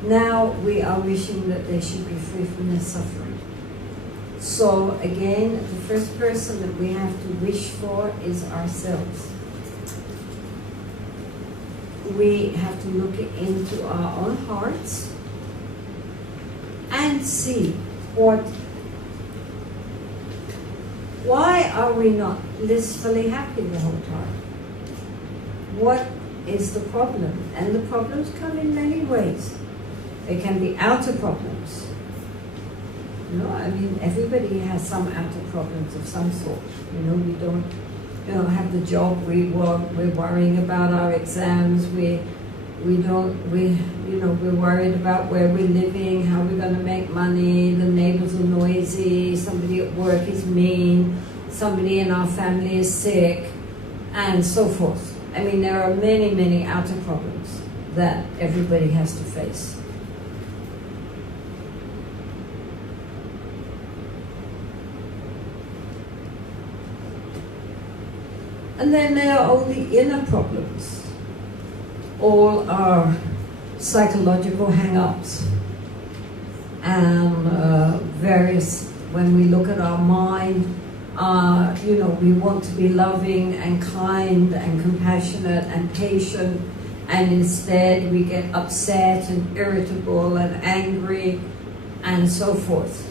Now we are wishing that they should be free from their suffering. So again, the first person that we have to wish for is ourselves. We have to look into our own hearts and see why are we not blissfully happy the whole time? What is the problem? And the problems come in many ways. They can be outer problems. You know, I mean, everybody has some outer problems of some sort. You know, we don't have the job we want, we're worrying about our exams, we're We're worried about where we're living, how we're going to make money, the neighbors are noisy, somebody at work is mean, somebody in our family is sick, and so forth. I mean, there are many, many outer problems that everybody has to face. And then there are all the inner problems. All our psychological hang-ups and various, when we look at our mind, we want to be loving and kind and compassionate and patient, and instead we get upset and irritable and angry and so forth.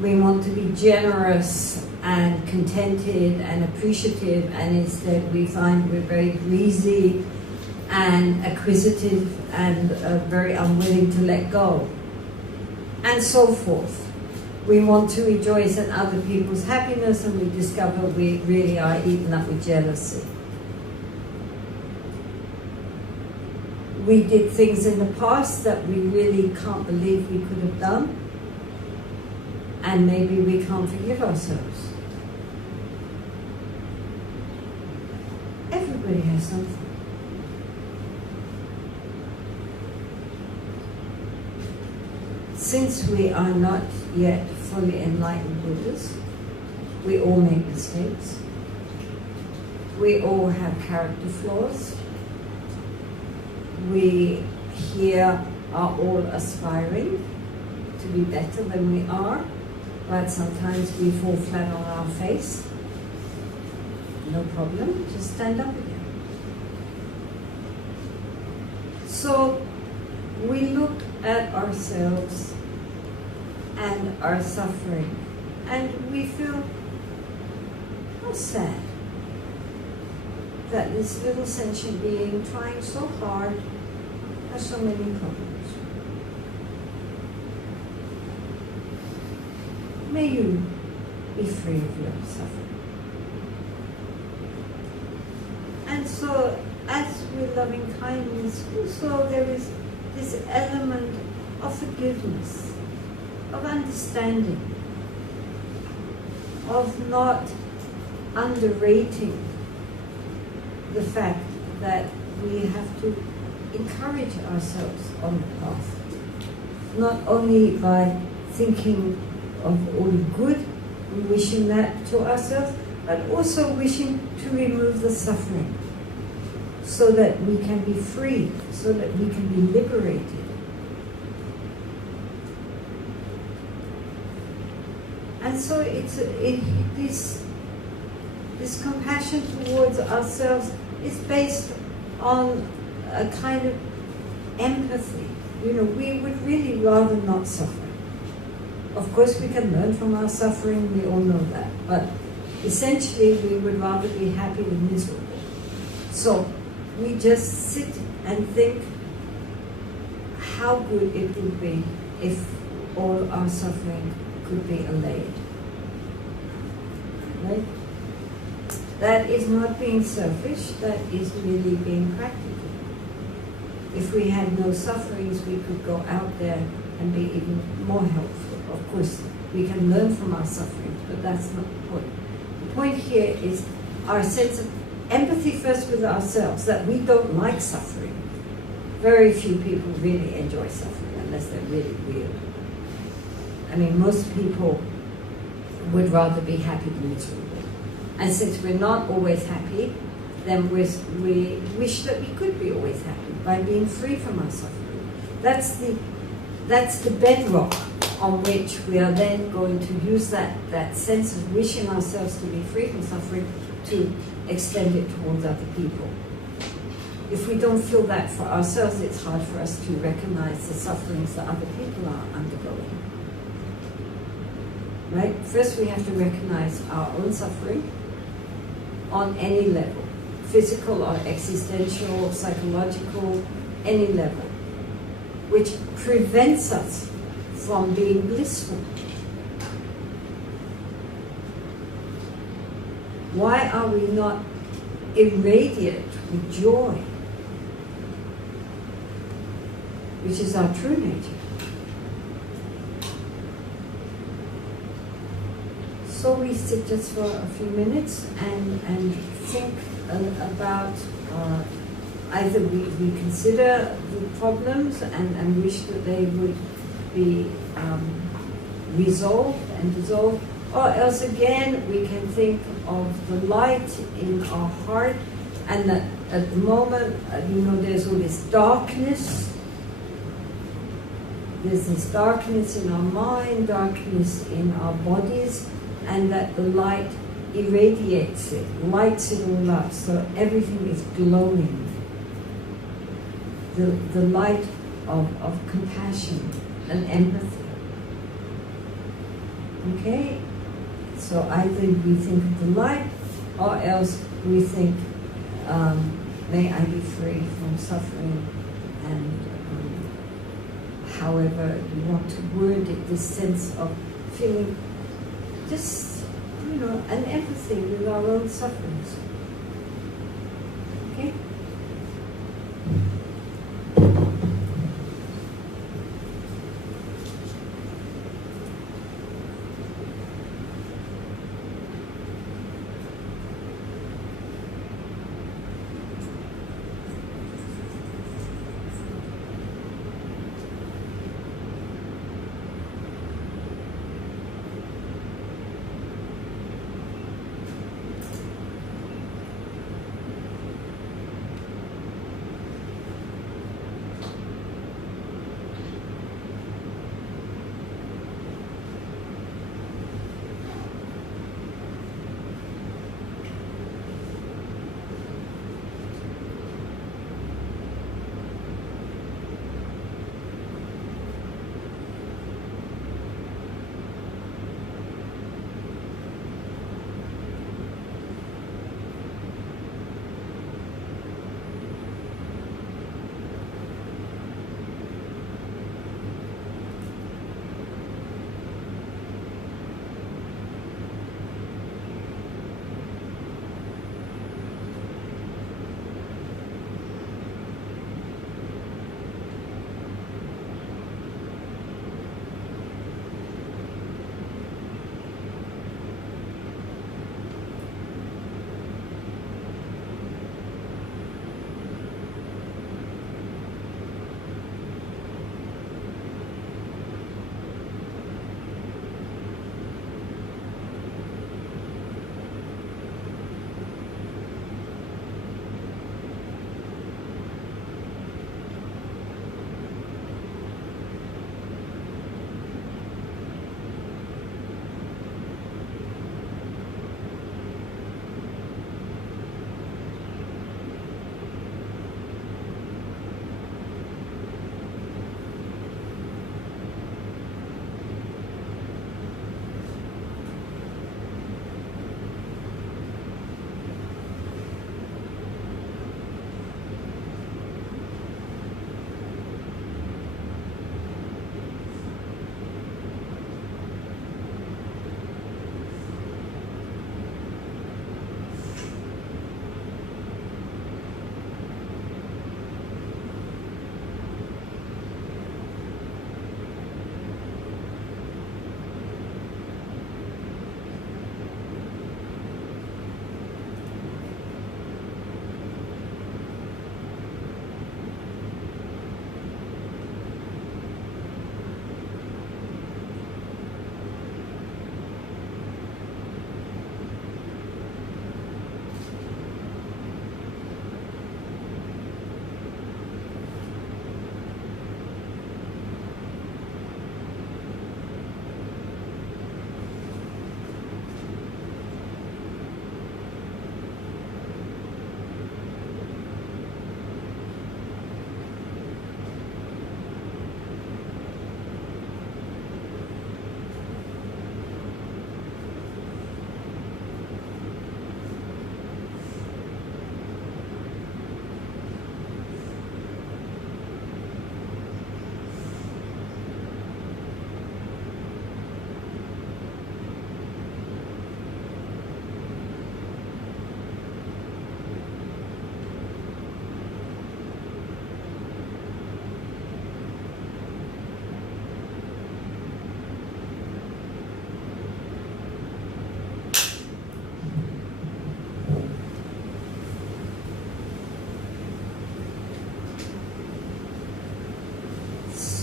We want to be generous and contented and appreciative, and instead we find we're very greasy and acquisitive and very unwilling to let go, and so forth. We want to rejoice in other people's happiness, and we discover we really are eaten up with jealousy. We did things in the past that we really can't believe we could have done, and maybe we can't forgive ourselves. Everybody has something. Since we are not yet fully enlightened Buddhas, we all make mistakes. We all have character flaws. We here are all aspiring to be better than we are, but sometimes we fall flat on our face. No problem, just stand up again. So we look at ourselves and our suffering, and we feel how sad that this little sentient being trying so hard has so many problems. May you be free of your suffering. And so, as with loving kindness, also there is this element of forgiveness, of understanding, of not underrating the fact that we have to encourage ourselves on the path, not only by thinking of all the good and wishing that to ourselves, but also wishing to remove the suffering so that we can be free, so that we can be liberated. And so this compassion towards ourselves is based on a kind of empathy. We would really rather not suffer. Of course, we can learn from our suffering, we all know that. But essentially, we would rather be happy than miserable. So we just sit and think how good it would be if all our suffering could be allayed. Right? That is not being selfish, that is really being practical. If we had no sufferings, we could go out there and be even more helpful. Of course, we can learn from our sufferings, but that's not the point. The point here is our sense of empathy first with ourselves, that we don't like suffering. Very few people really enjoy suffering unless they're really weird. I mean, most people would rather be happy than miserable. And since we're not always happy, then we wish that we could be always happy by being free from our suffering. That's the bedrock on which we are then going to use that sense of wishing ourselves to be free from suffering to extend it towards other people. If we don't feel that for ourselves, it's hard for us to recognize the sufferings that other people are undergoing. Right? First we have to recognize our own suffering on any level, physical or existential, psychological, any level, which prevents us from being blissful. Why are we not irradiate with joy? which is our true nature. So we sit just for a few minutes and think about either we consider the problems and wish that they would be resolved and dissolved, or else again we can think of the light in our heart, and that at the moment, there's all this darkness. There's this darkness in our mind, darkness in our bodies, and that the light irradiates it, lights it all up, so everything is glowing. The light of compassion and empathy. Okay? So either we think of the light, or else we think, may I be free from suffering, and however you want to word it, this sense of feeling just, an empathy with our own sufferings. Okay?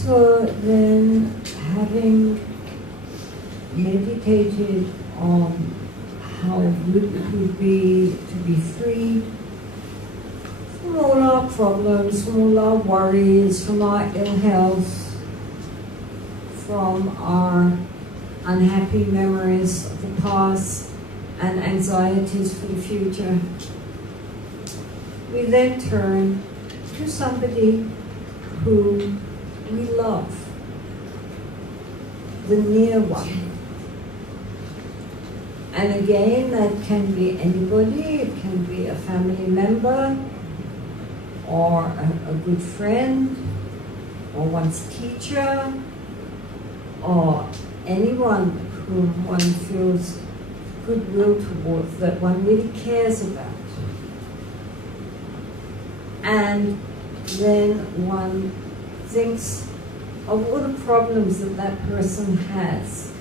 So then, having meditated on how good it would be to be free from all our problems, from all our worries, from our ill health, from our unhappy memories of the past and anxieties for the future, we then turn to somebody who we love, the near one. And again, that can be anybody. It can be a family member, or a good friend, or one's teacher, or anyone whom one feels goodwill towards, that one really cares about. And then one thinks of all the problems that that person has,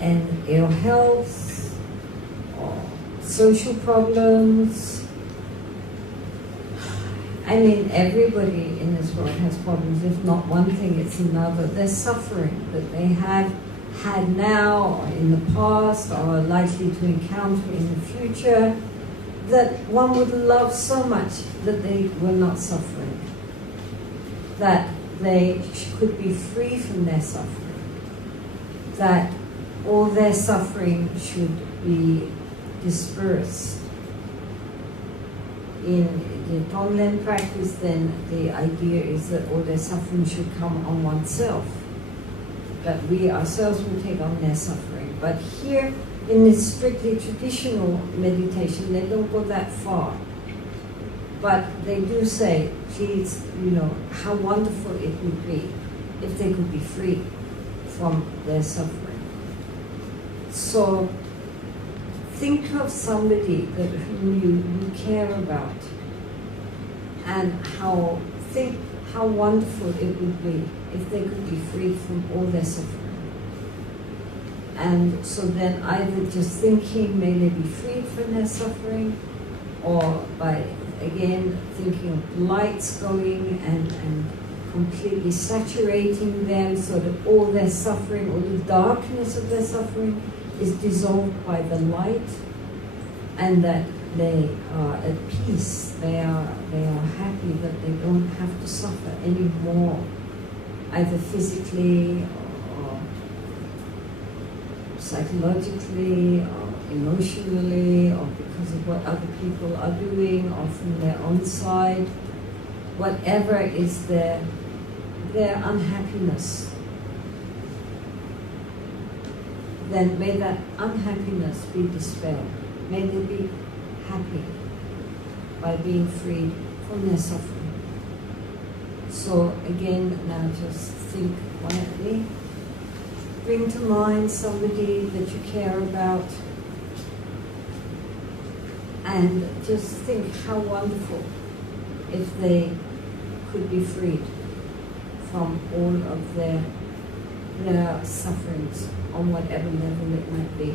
and ill health, or social problems. I mean, everybody in this world has problems. If not one thing, it's another. There's suffering that they have had now, or in the past, or are likely to encounter in the future, that one would love so much that they were not suffering, that they could be free from their suffering, that all their suffering should be dispersed. In the Tonglen practice, then the idea is that all their suffering should come on oneself, that we ourselves will take on their suffering. But here, in this strictly traditional meditation, they don't go that far. But they do say, please, how wonderful it would be if they could be free from their suffering. So think of somebody whom you care about, and think how wonderful it would be if they could be free from all their suffering. And so then either just thinking, may they be freed from their suffering, or by, again, thinking of lights going and completely saturating them so that all their suffering, all the darkness of their suffering is dissolved by the light, and that they are at peace, they are happy that they don't have to suffer anymore, either physically or psychologically or emotionally, or because of what other people are doing, or from their own side, whatever is their unhappiness. Then may that unhappiness be dispelled. May they be happy by being freed from their suffering. So again, now just think quietly. Bring to mind somebody that you care about, and just think how wonderful if they could be freed from all of their sufferings on whatever level it might be.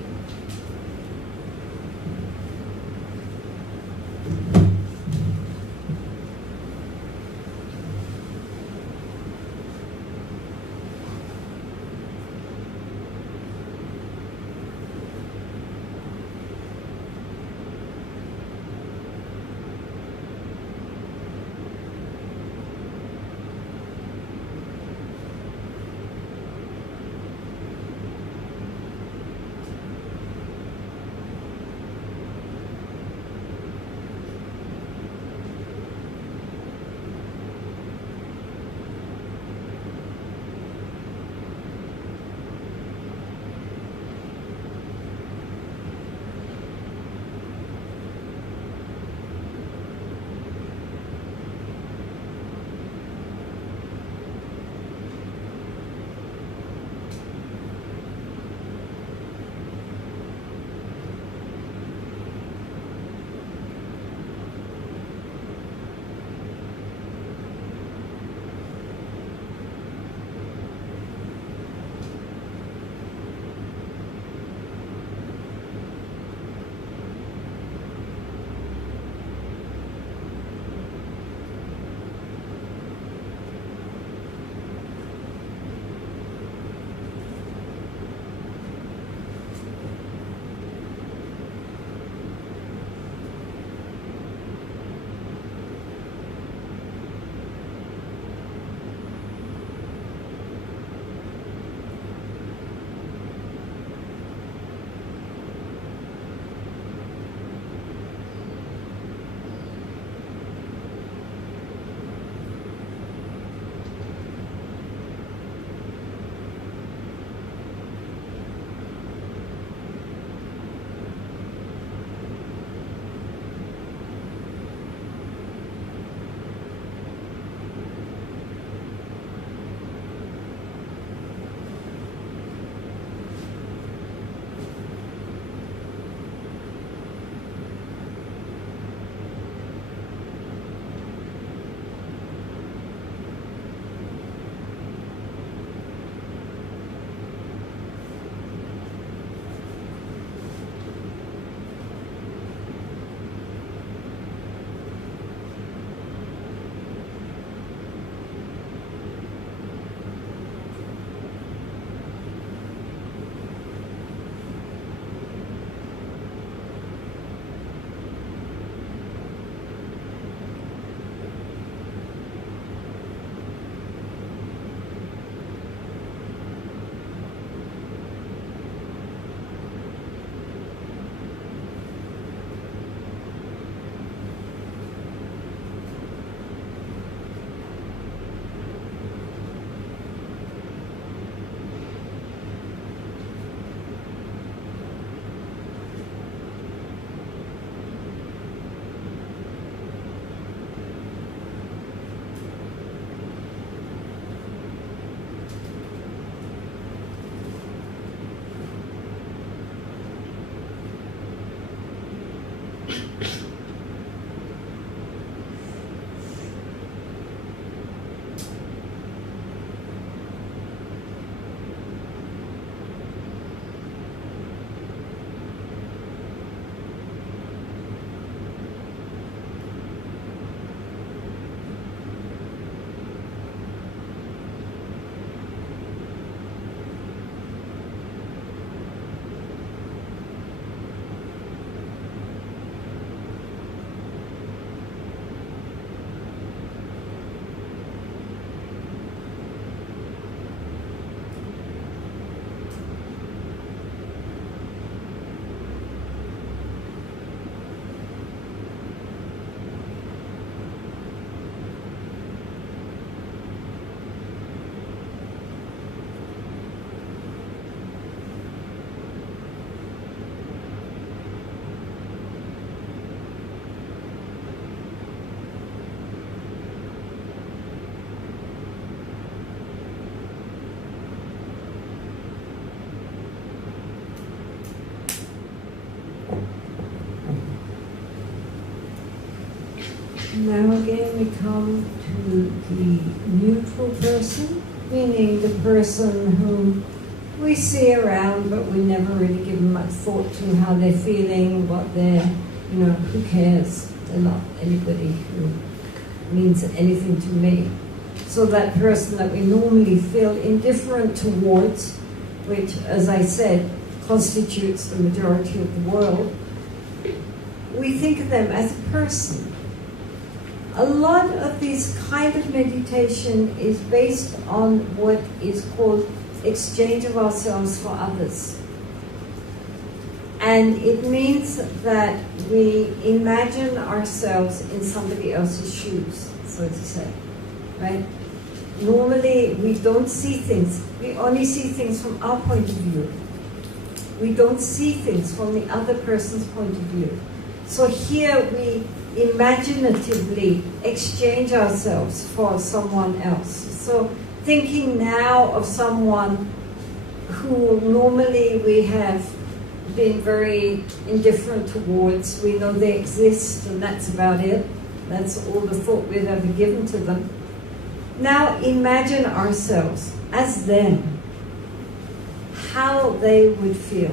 Now again we come to the neutral person, meaning the person whom we see around but we never really give much thought to how they're feeling, what they're, who cares? They're not anybody who means anything to me. So that person that we normally feel indifferent towards, which, as I said, constitutes the majority of the world, we think of them as a person. A lot of this kind of meditation is based on what is called exchange of ourselves for others. And it means that we imagine ourselves in somebody else's shoes, so to say, right? Normally, we don't see things. We only see things from our point of view. We don't see things from the other person's point of view. So here we imaginatively exchange ourselves for someone else. So thinking now of someone who normally we have been very indifferent towards, we know they exist and that's about it. That's all the thought we've ever given to them. Now imagine ourselves as them, how they would feel,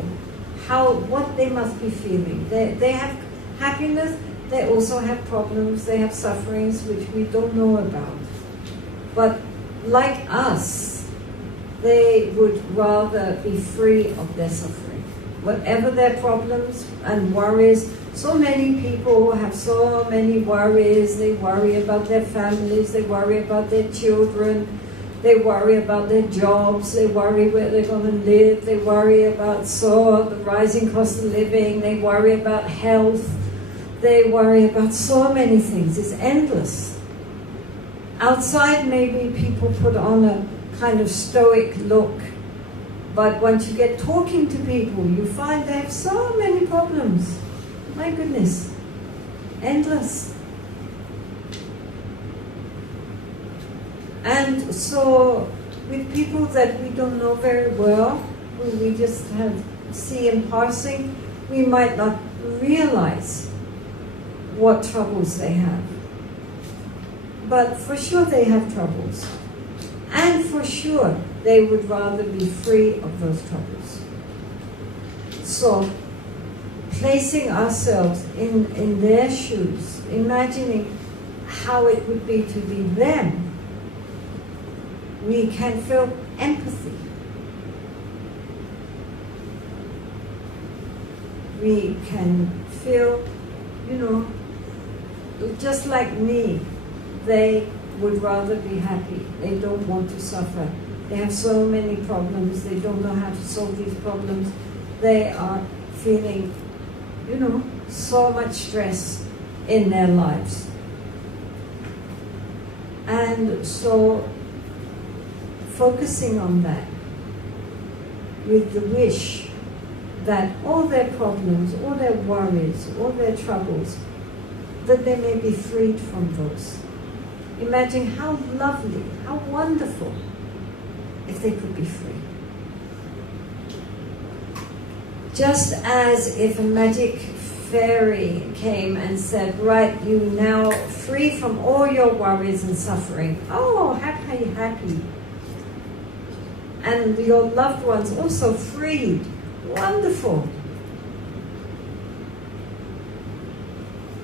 what they must be feeling. They have happiness, they also have problems, they have sufferings which we don't know about. But like us, they would rather be free of their suffering. Whatever their problems and worries, so many people have so many worries. They worry about their families, they worry about their children, they worry about their jobs, they worry where they're going to live, they worry about the rising cost of living, they worry about health, they worry about so many things. It's endless. Outside, maybe people put on a kind of stoic look, but once you get talking to people, you find they have so many problems. My goodness, endless. And so, with people that we don't know very well, who we just see in passing, we might not realize what troubles they have. But for sure they have troubles. And for sure they would rather be free of those troubles. So, placing ourselves in their shoes, imagining how it would be to be them, we can feel empathy. We can feel, just like me, they would rather be happy. They don't want to suffer. They have so many problems. They don't know how to solve these problems. They are feeling, so much stress in their lives. And so, focusing on that with the wish that all their problems, all their worries, all their troubles, that they may be freed from those. Imagine how lovely, how wonderful if they could be free. Just as if a magic fairy came and said, right, you now free from all your worries and suffering. Oh, happy, happy. And your loved ones also freed. Wonderful.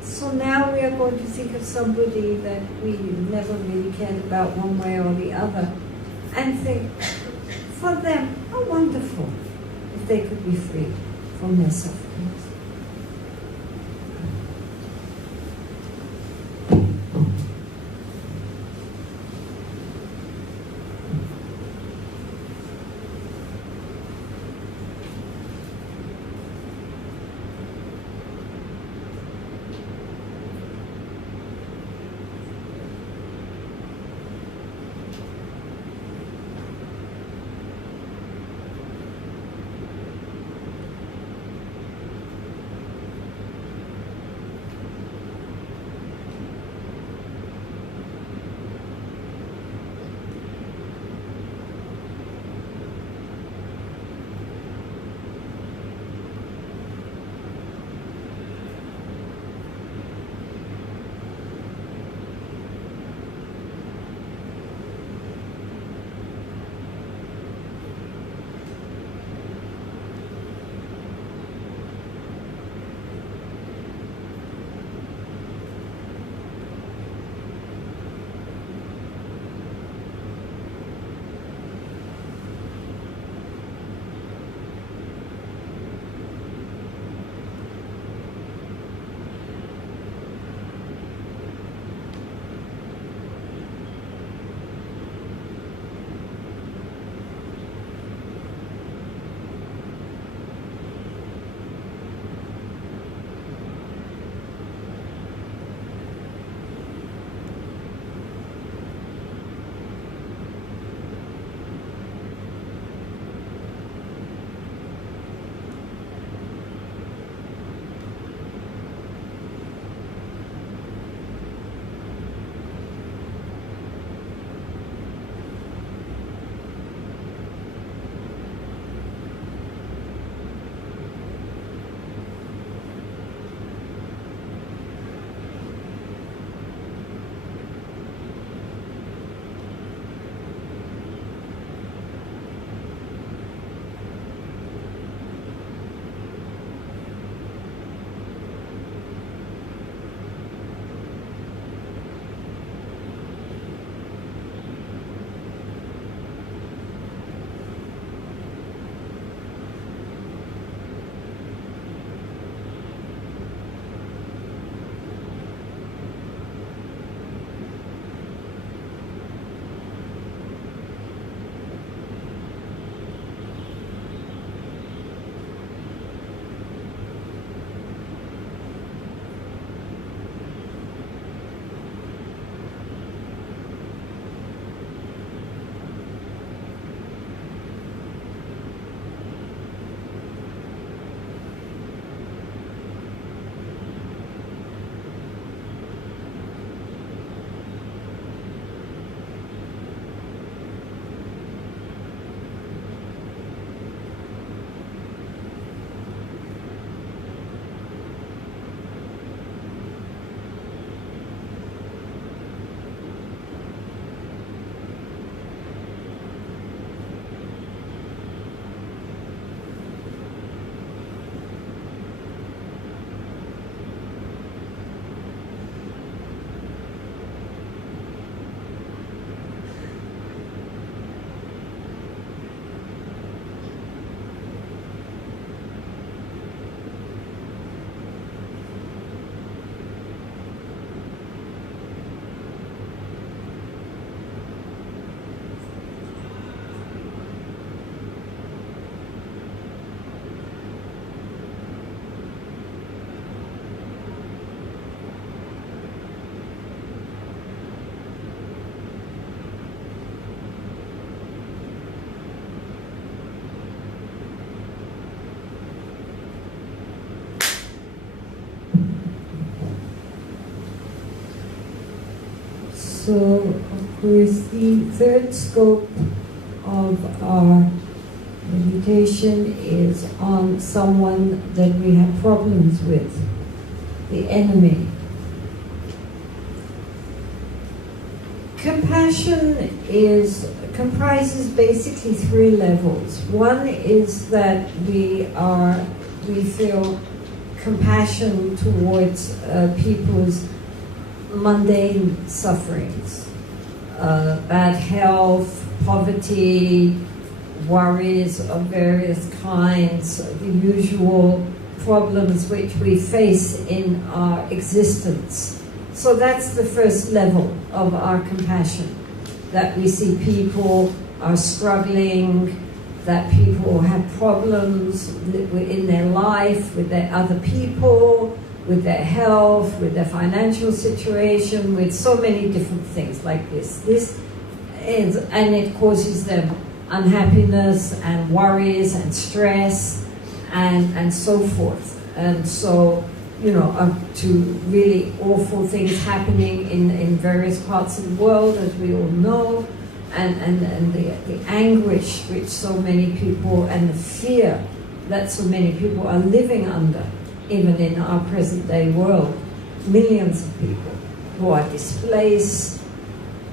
So now we are going to think of somebody that we never really cared about one way or the other, and think, for them, how wonderful if they could be freed from their sufferings. So, of course, the third scope of our meditation is on someone that we have problems with, the enemy. Compassion comprises basically three levels. One is that we feel compassion towards people's mundane sufferings, bad health, poverty, worries of various kinds, the usual problems which we face in our existence. So that's the first level of our compassion, that we see people are struggling, that people have problems in their life, with their other people, with their health, with their financial situation, with so many different things like this. And it causes them unhappiness and worries and stress and so forth. And so, up to really awful things happening in various parts of the world, as we all know, and the anguish which so many people, and the fear that so many people are living under, even in our present day world. Millions of people who are displaced,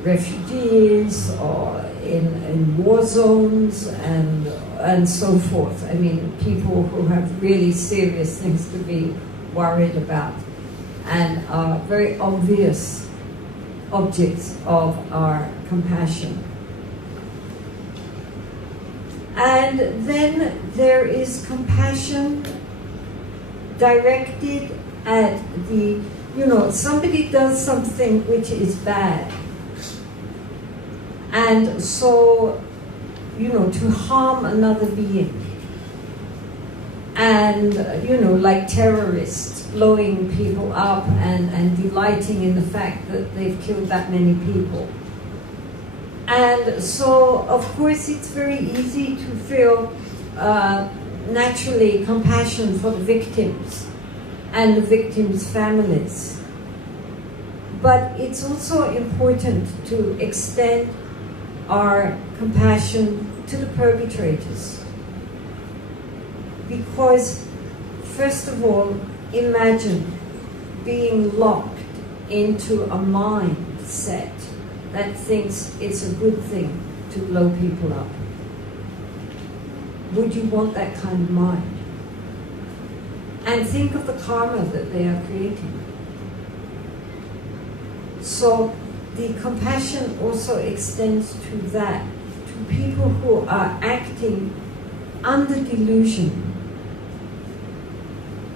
refugees, or in war zones, and so forth. I mean, people who have really serious things to be worried about, and are very obvious objects of our compassion. And then there is compassion directed at somebody does something which is bad, and so, to harm another being. And, like terrorists blowing people up and delighting in the fact that they've killed that many people. And so, of course, it's very easy to feel naturally compassion for the victims and the victims' families. But it's also important to extend our compassion to the perpetrators. Because, first of all, imagine being locked into a mindset that thinks it's a good thing to blow people up. Would you want that kind of mind? And think of the karma that they are creating. So the compassion also extends to that, to people who are acting under delusion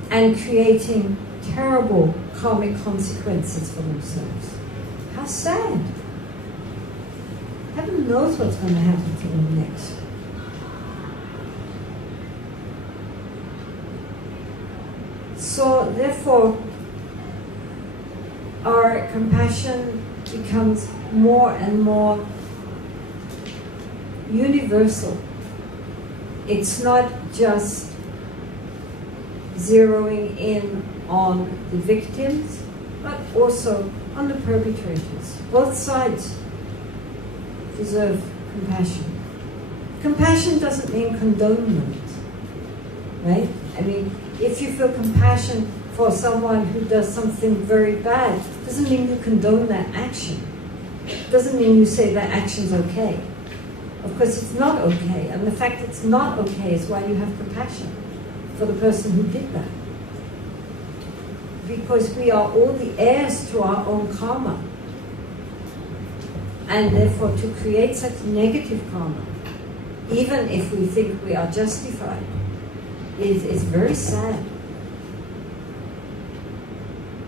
and creating terrible karmic consequences for themselves. How sad. Heaven knows what's going to happen to them next. So therefore, our compassion becomes more and more universal. It's not just zeroing in on the victims, but also on the perpetrators. Both sides deserve compassion. Compassion doesn't mean condonement, right? I mean, if you feel compassion for someone who does something very bad, doesn't mean you condone that action. Doesn't mean you say that action's okay. Of course, it's not okay, and the fact it's not okay is why you have compassion for the person who did that. Because we are all the heirs to our own karma. And therefore, to create such negative karma, even if we think we are justified, is very sad.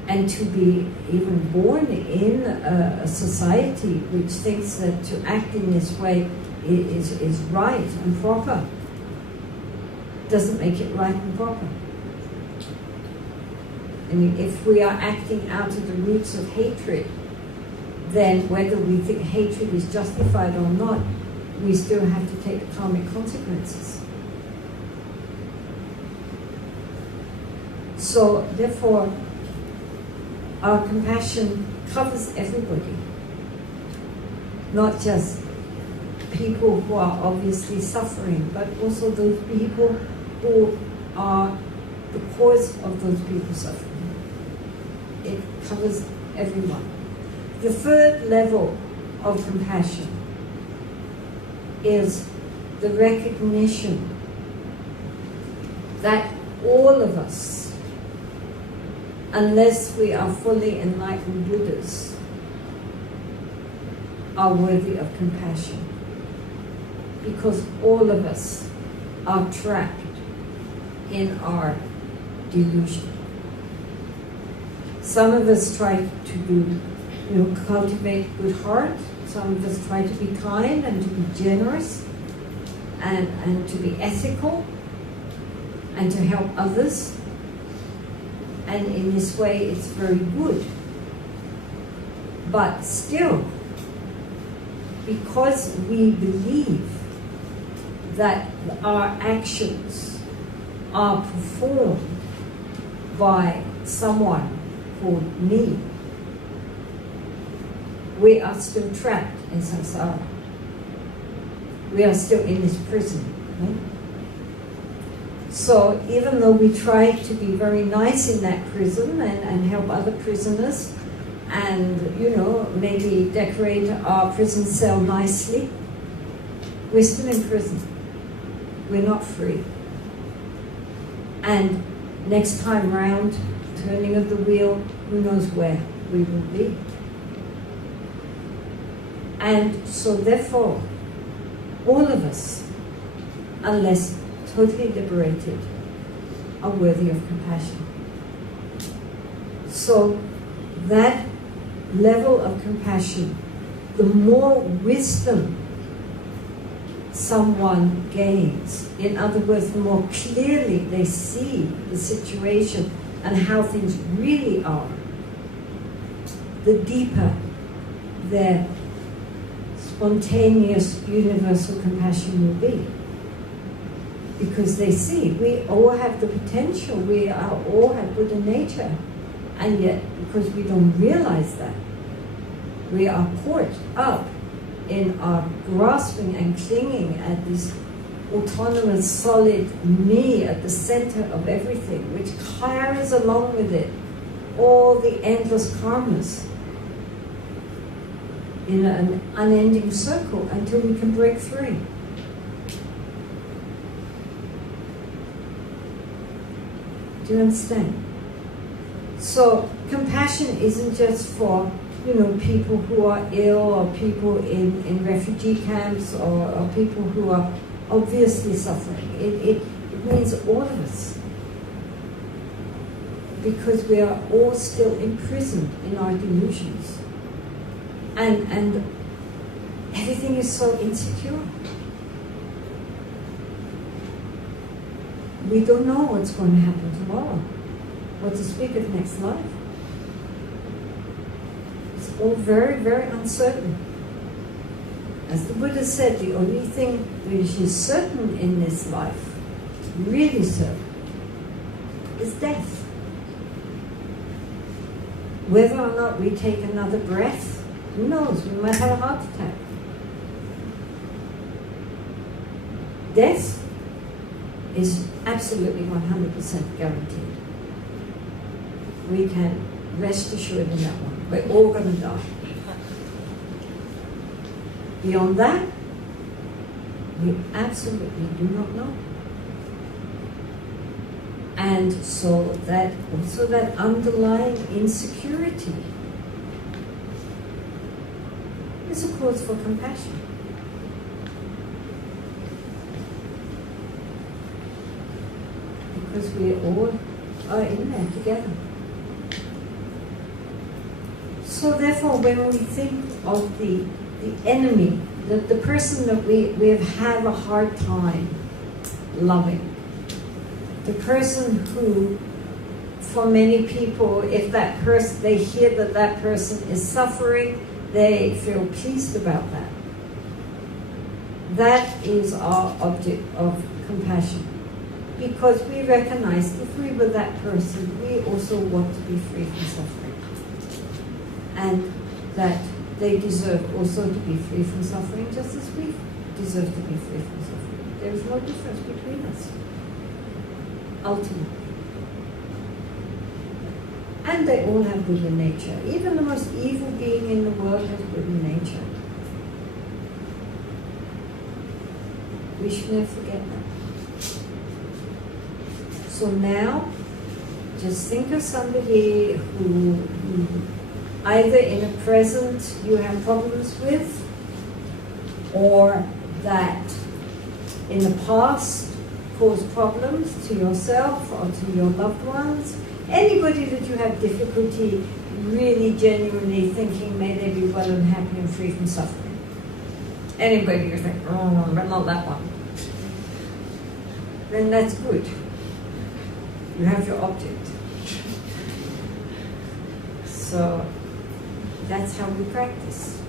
And to be even born in a society which thinks that to act in this way is right and proper, doesn't make it right and proper. I mean, if we are acting out of the roots of hatred, then whether we think hatred is justified or not, we still have to take the karmic consequences. So, therefore, our compassion covers everybody. not just people who are obviously suffering, but also those people who are the cause of those people suffering. It covers everyone. The third level of compassion is the recognition that all of us, unless we are fully enlightened Buddhas, are worthy of compassion. Because all of us are trapped in our delusion. Some of us try to do, cultivate good heart. Some of us try to be kind and to be generous and to be ethical and to help others. And in this way, it's very good. But still, because we believe that our actions are performed by someone called me, we are still trapped in samsara. We are still in this prison. Right? So even though we try to be very nice in that prison and help other prisoners and, maybe decorate our prison cell nicely, we're still in prison. We're not free. And next time round, turning of the wheel, who knows where we will be. And so therefore, all of us, unless totally liberated, are worthy of compassion. So that level of compassion, the more wisdom someone gains, in other words, the more clearly they see the situation and how things really are, the deeper their spontaneous universal compassion will be. Because they see, we all have the potential, we all have Buddha nature, and yet because we don't realize that, we are caught up in our grasping and clinging at this autonomous, solid me at the center of everything, which carries along with it all the endless karmas in an unending circle until we can break free. Do you understand? So compassion isn't just for people who are ill, or people in refugee camps, or people who are obviously suffering. It means all of us. Because we are all still imprisoned in our delusions. And everything is so insecure. We don't know what's going to happen tomorrow, what to speak of next life. It's all very, very uncertain. As the Buddha said, the only thing which is certain in this life, really certain, is death. Whether or not we take another breath, who knows? We might have a heart attack. Death is absolutely 100% guaranteed. We can rest assured in that one. We're all going to die. Beyond that, we absolutely do not know. And so that also that underlying insecurity is a cause for compassion. Because we all are in there together. So therefore, when we think of the enemy, the person that we have a hard time loving, the person who, for many people, if that person, they hear that that person is suffering, they feel pleased about that. That is our object of compassion. Because we recognize if we were that person, we also want to be free from suffering. And that they deserve also to be free from suffering, just as we deserve to be free from suffering. There is no difference between us, ultimately. And they all have Buddha nature. Even the most evil being in the world has Buddha nature. We should never forget that. So now, just think of somebody who either in the present you have problems with, or that in the past caused problems to yourself or to your loved ones. Anybody that you have difficulty really genuinely thinking, may they be well and happy and free from suffering. Anybody you think, oh no, but not that one. Then that's good. You have your object. So that's how we practice.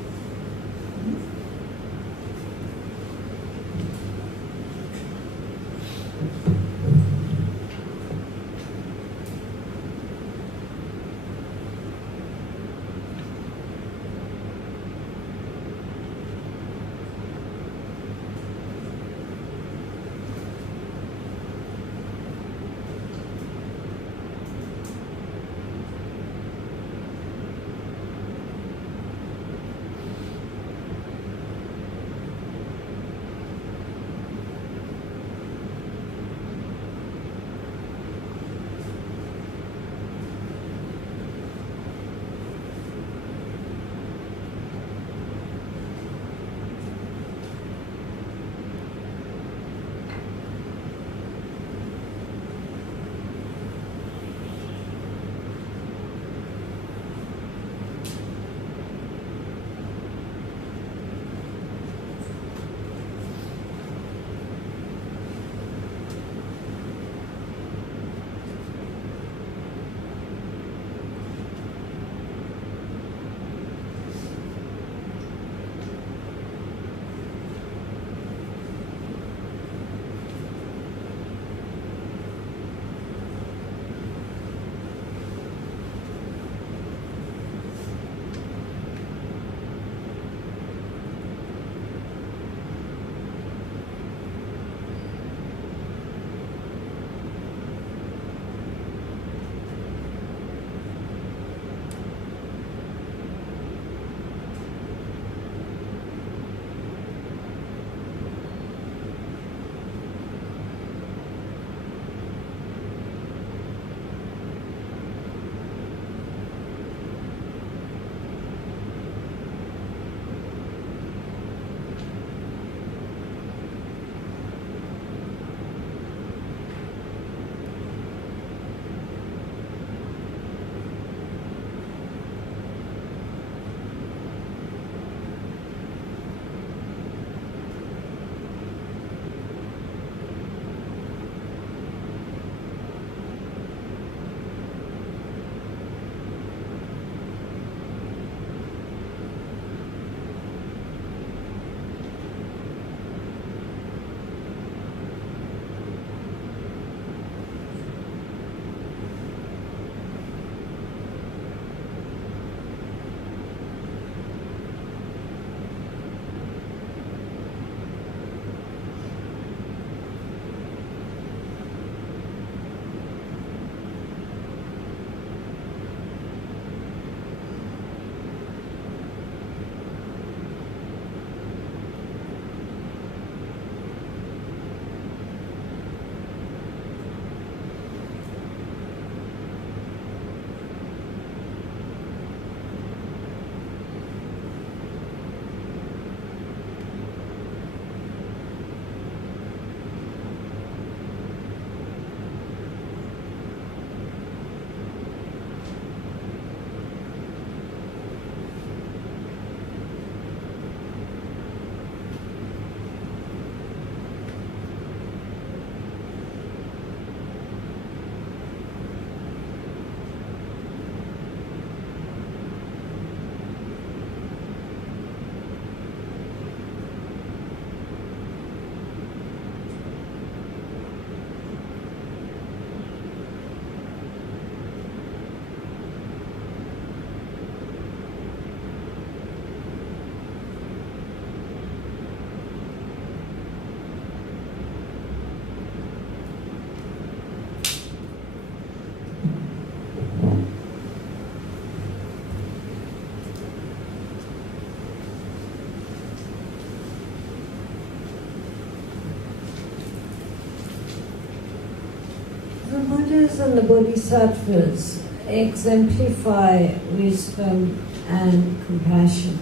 Buddhas and the Bodhisattvas exemplify wisdom and compassion.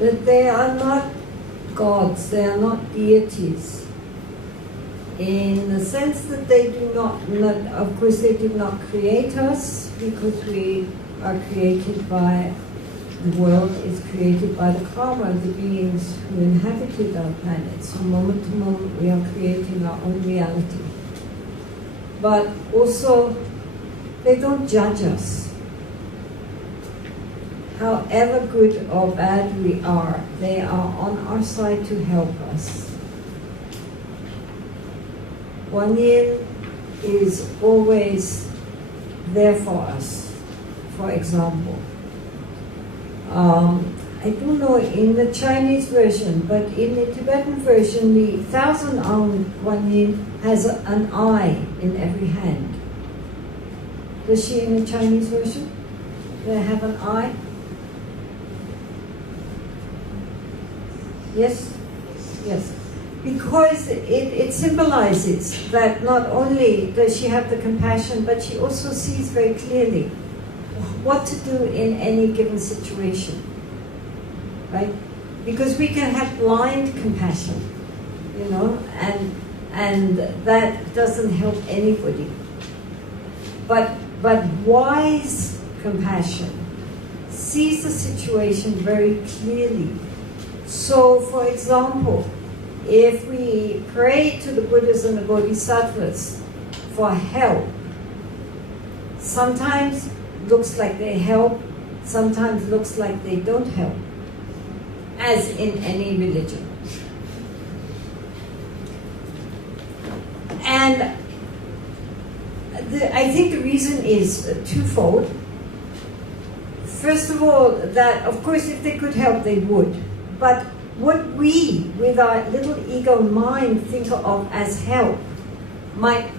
But they are not gods, they are not deities. In the sense that they do not, of course they did not create us, because we are created by, the world is created by the karma of the beings who inhabited our planet. So moment to moment we are creating our own reality. But also, they don't judge us. However good or bad we are, they are on our side to help us. Guan Yin is always there for us, for example. I don't know in the Chinese version, but in the Tibetan version, the 1,000-armed Guan Yin has an eye in every hand. Does she in the Chinese version? Do they have an eye? Yes? Yes. Because it symbolizes that not only does she have the compassion, but she also sees very clearly what to do in any given situation, right? Because we can have blind compassion, you know, and that doesn't help anybody. But wise compassion sees the situation very clearly. So, for example, if we pray to the Buddhas and the Bodhisattvas for help, sometimes looks like they help, sometimes looks like they don't help, as in any religion. And I think the reason is twofold. First of all, that of course if they could help, they would. But what we, with our little ego mind, think of as help might,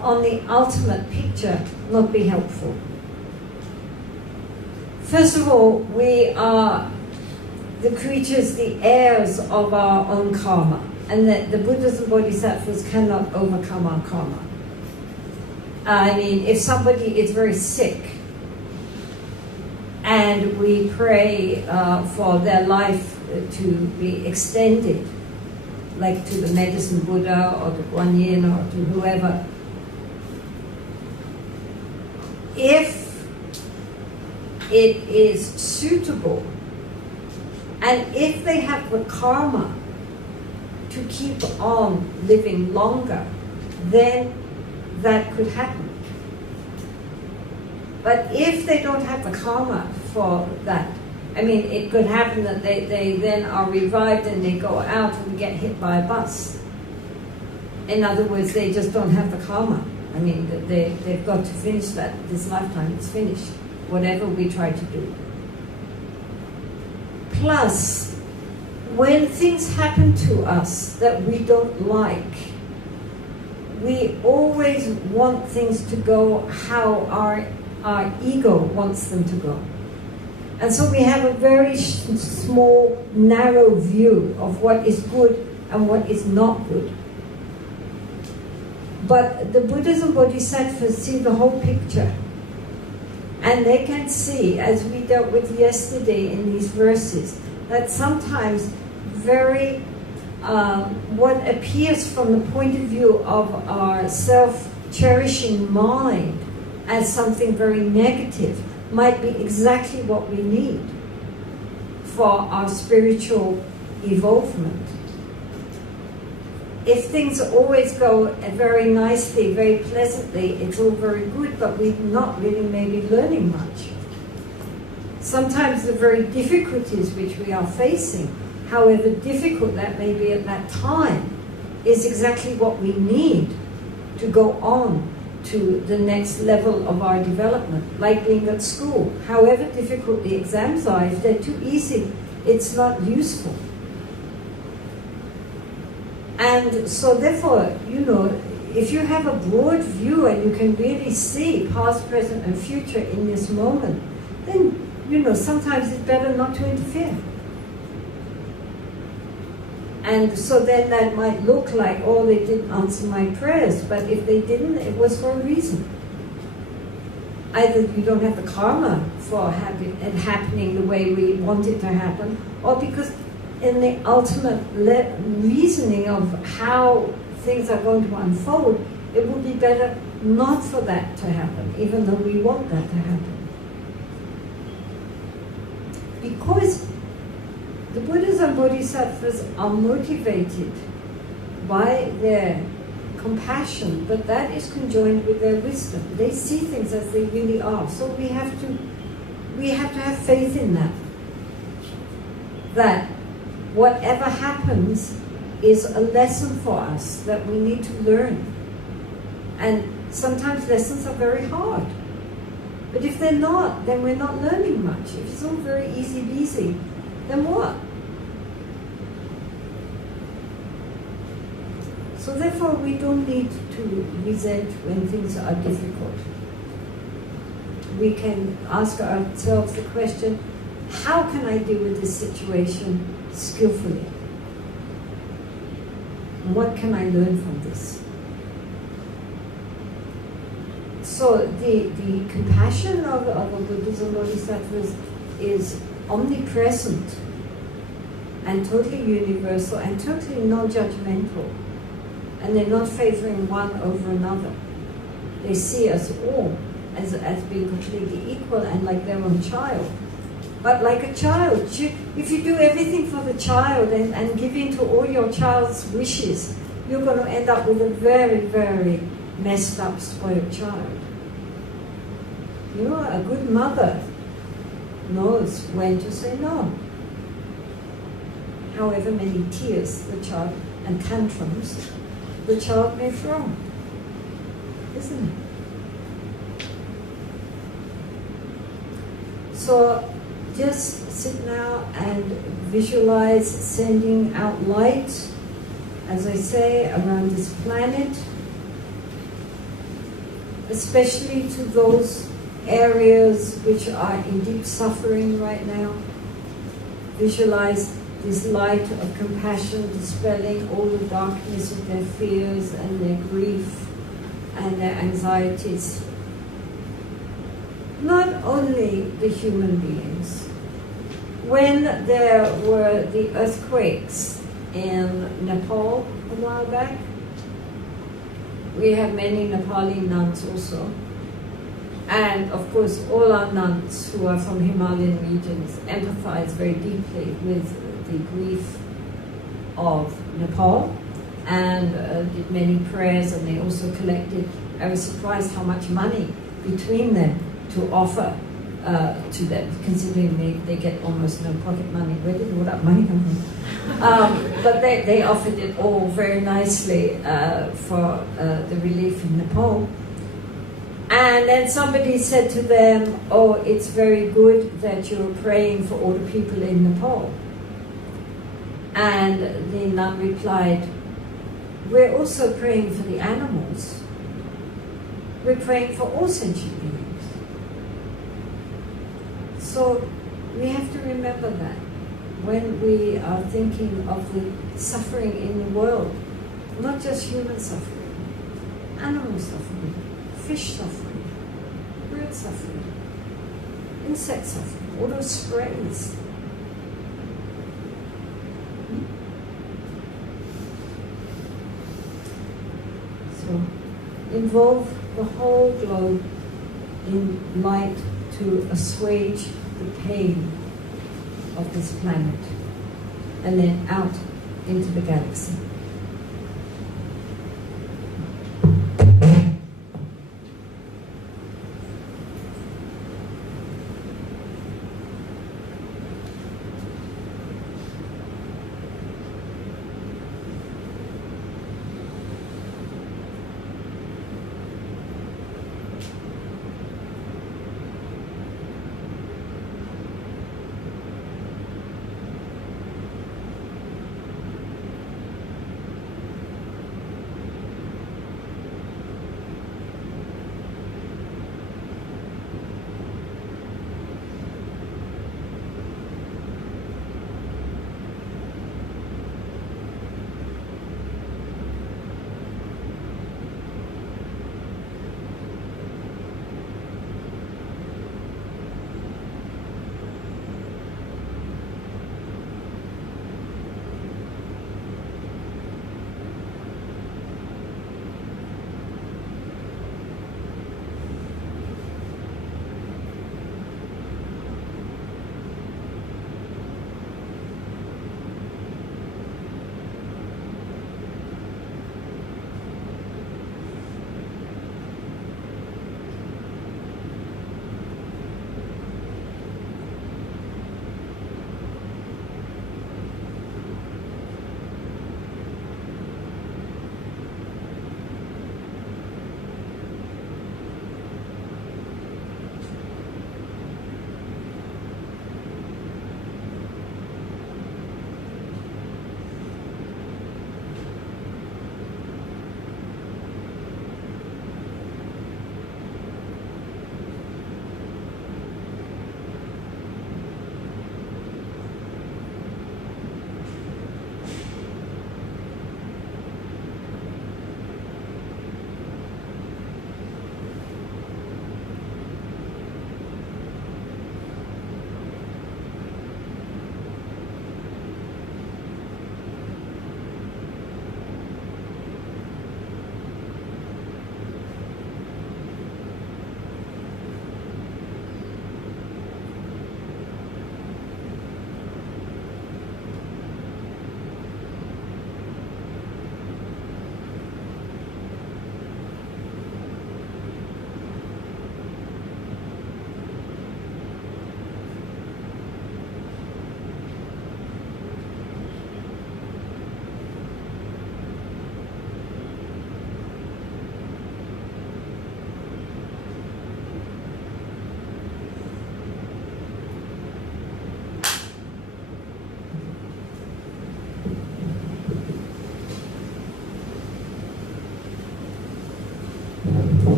on the ultimate picture, not be helpful. First of all, we are the creatures, the heirs of our own karma, and that the Buddhas and Bodhisattvas cannot overcome our karma. I mean, if somebody is very sick and we pray for their life to be extended, like to the medicine Buddha or the Guan Yin or to whoever, if it is suitable and if they have the karma to keep on living longer, then that could happen. But if they don't have the karma for that, I mean, it could happen that they then are revived and they go out and get hit by a bus. In other words, they just don't have the karma. I mean, they've got to finish that. This lifetime is finished, whatever we try to do. Plus, when things happen to us that we don't like, we always want things to go how our ego wants them to go. And so we have a very small, narrow view of what is good and what is not good. But the Buddhas and Bodhisattvas see the whole picture. And they can see, as we dealt with yesterday in these verses, that sometimes very, what appears from the point of view of our self-cherishing mind as something very negative might be exactly what we need for our spiritual evolvement. If things always go very nicely, very pleasantly, it's all very good, but we're not really maybe learning much. Sometimes the very difficulties which we are facing, however difficult that may be at that time, is exactly what we need to go on to the next level of our development, like being at school. However difficult the exams are, if they're too easy, it's not useful. And so therefore, you know, if you have a broad view and you can really see past, present and future in this moment, then, you know, sometimes it's better not to interfere. And so then that might look like, oh, they didn't answer my prayers. But if they didn't, it was for a reason. Either you don't have the karma for it happening the way we want it to happen, or because in the ultimate reasoning of how things are going to unfold, it would be better not for that to happen, even though we want that to happen. Because the Buddhas and Bodhisattvas are motivated by their compassion, but that is conjoined with their wisdom. They see things as they really are. So we have to have faith in that whatever happens is a lesson for us that we need to learn. And sometimes lessons are very hard. But if they're not, then we're not learning much. If it's all very easy-peasy, then what? So therefore, we don't need to resent when things are difficult. We can ask ourselves the question, how can I deal with this situation skillfully? And what can I learn from this? So the compassion of the Buddhas and Bodhisattvas is omnipresent and totally universal and totally non-judgmental. And they're not favoring one over another. They see us all as being completely equal and like their own child. But like a child, if you do everything for the child and give in to all your child's wishes, you're going to end up with a very, very messed up, spoiled child. You know, a good mother knows when to say no. However many tears the child and tantrums the child may throw, isn't it? So just sit now and visualize sending out light, as I say, around this planet, especially to those areas which are in deep suffering right now. Visualize this light of compassion dispelling all the darkness of their fears and their grief and their anxieties. Not only the human beings. When there were the earthquakes in Nepal a while back, we have many Nepali nuns also. And of course, all our nuns who are from Himalayan regions empathize very deeply with the grief of Nepal and did many prayers, and they also collected, I was surprised how much money between them to offer to them, considering they get almost no pocket money. Where did all that money come from? But they offered it all very nicely for the relief in Nepal. And then somebody said to them, oh, it's very good that you're praying for all the people in Nepal. And the nun replied, we're also praying for the animals. We're praying for all sentient beings. So we have to remember that when we are thinking of the suffering in the world, not just human suffering, animal suffering, fish suffering, bird suffering, insect suffering, all those sprays. So involve the whole globe in light to assuage the pain of this planet, and then out into the galaxy.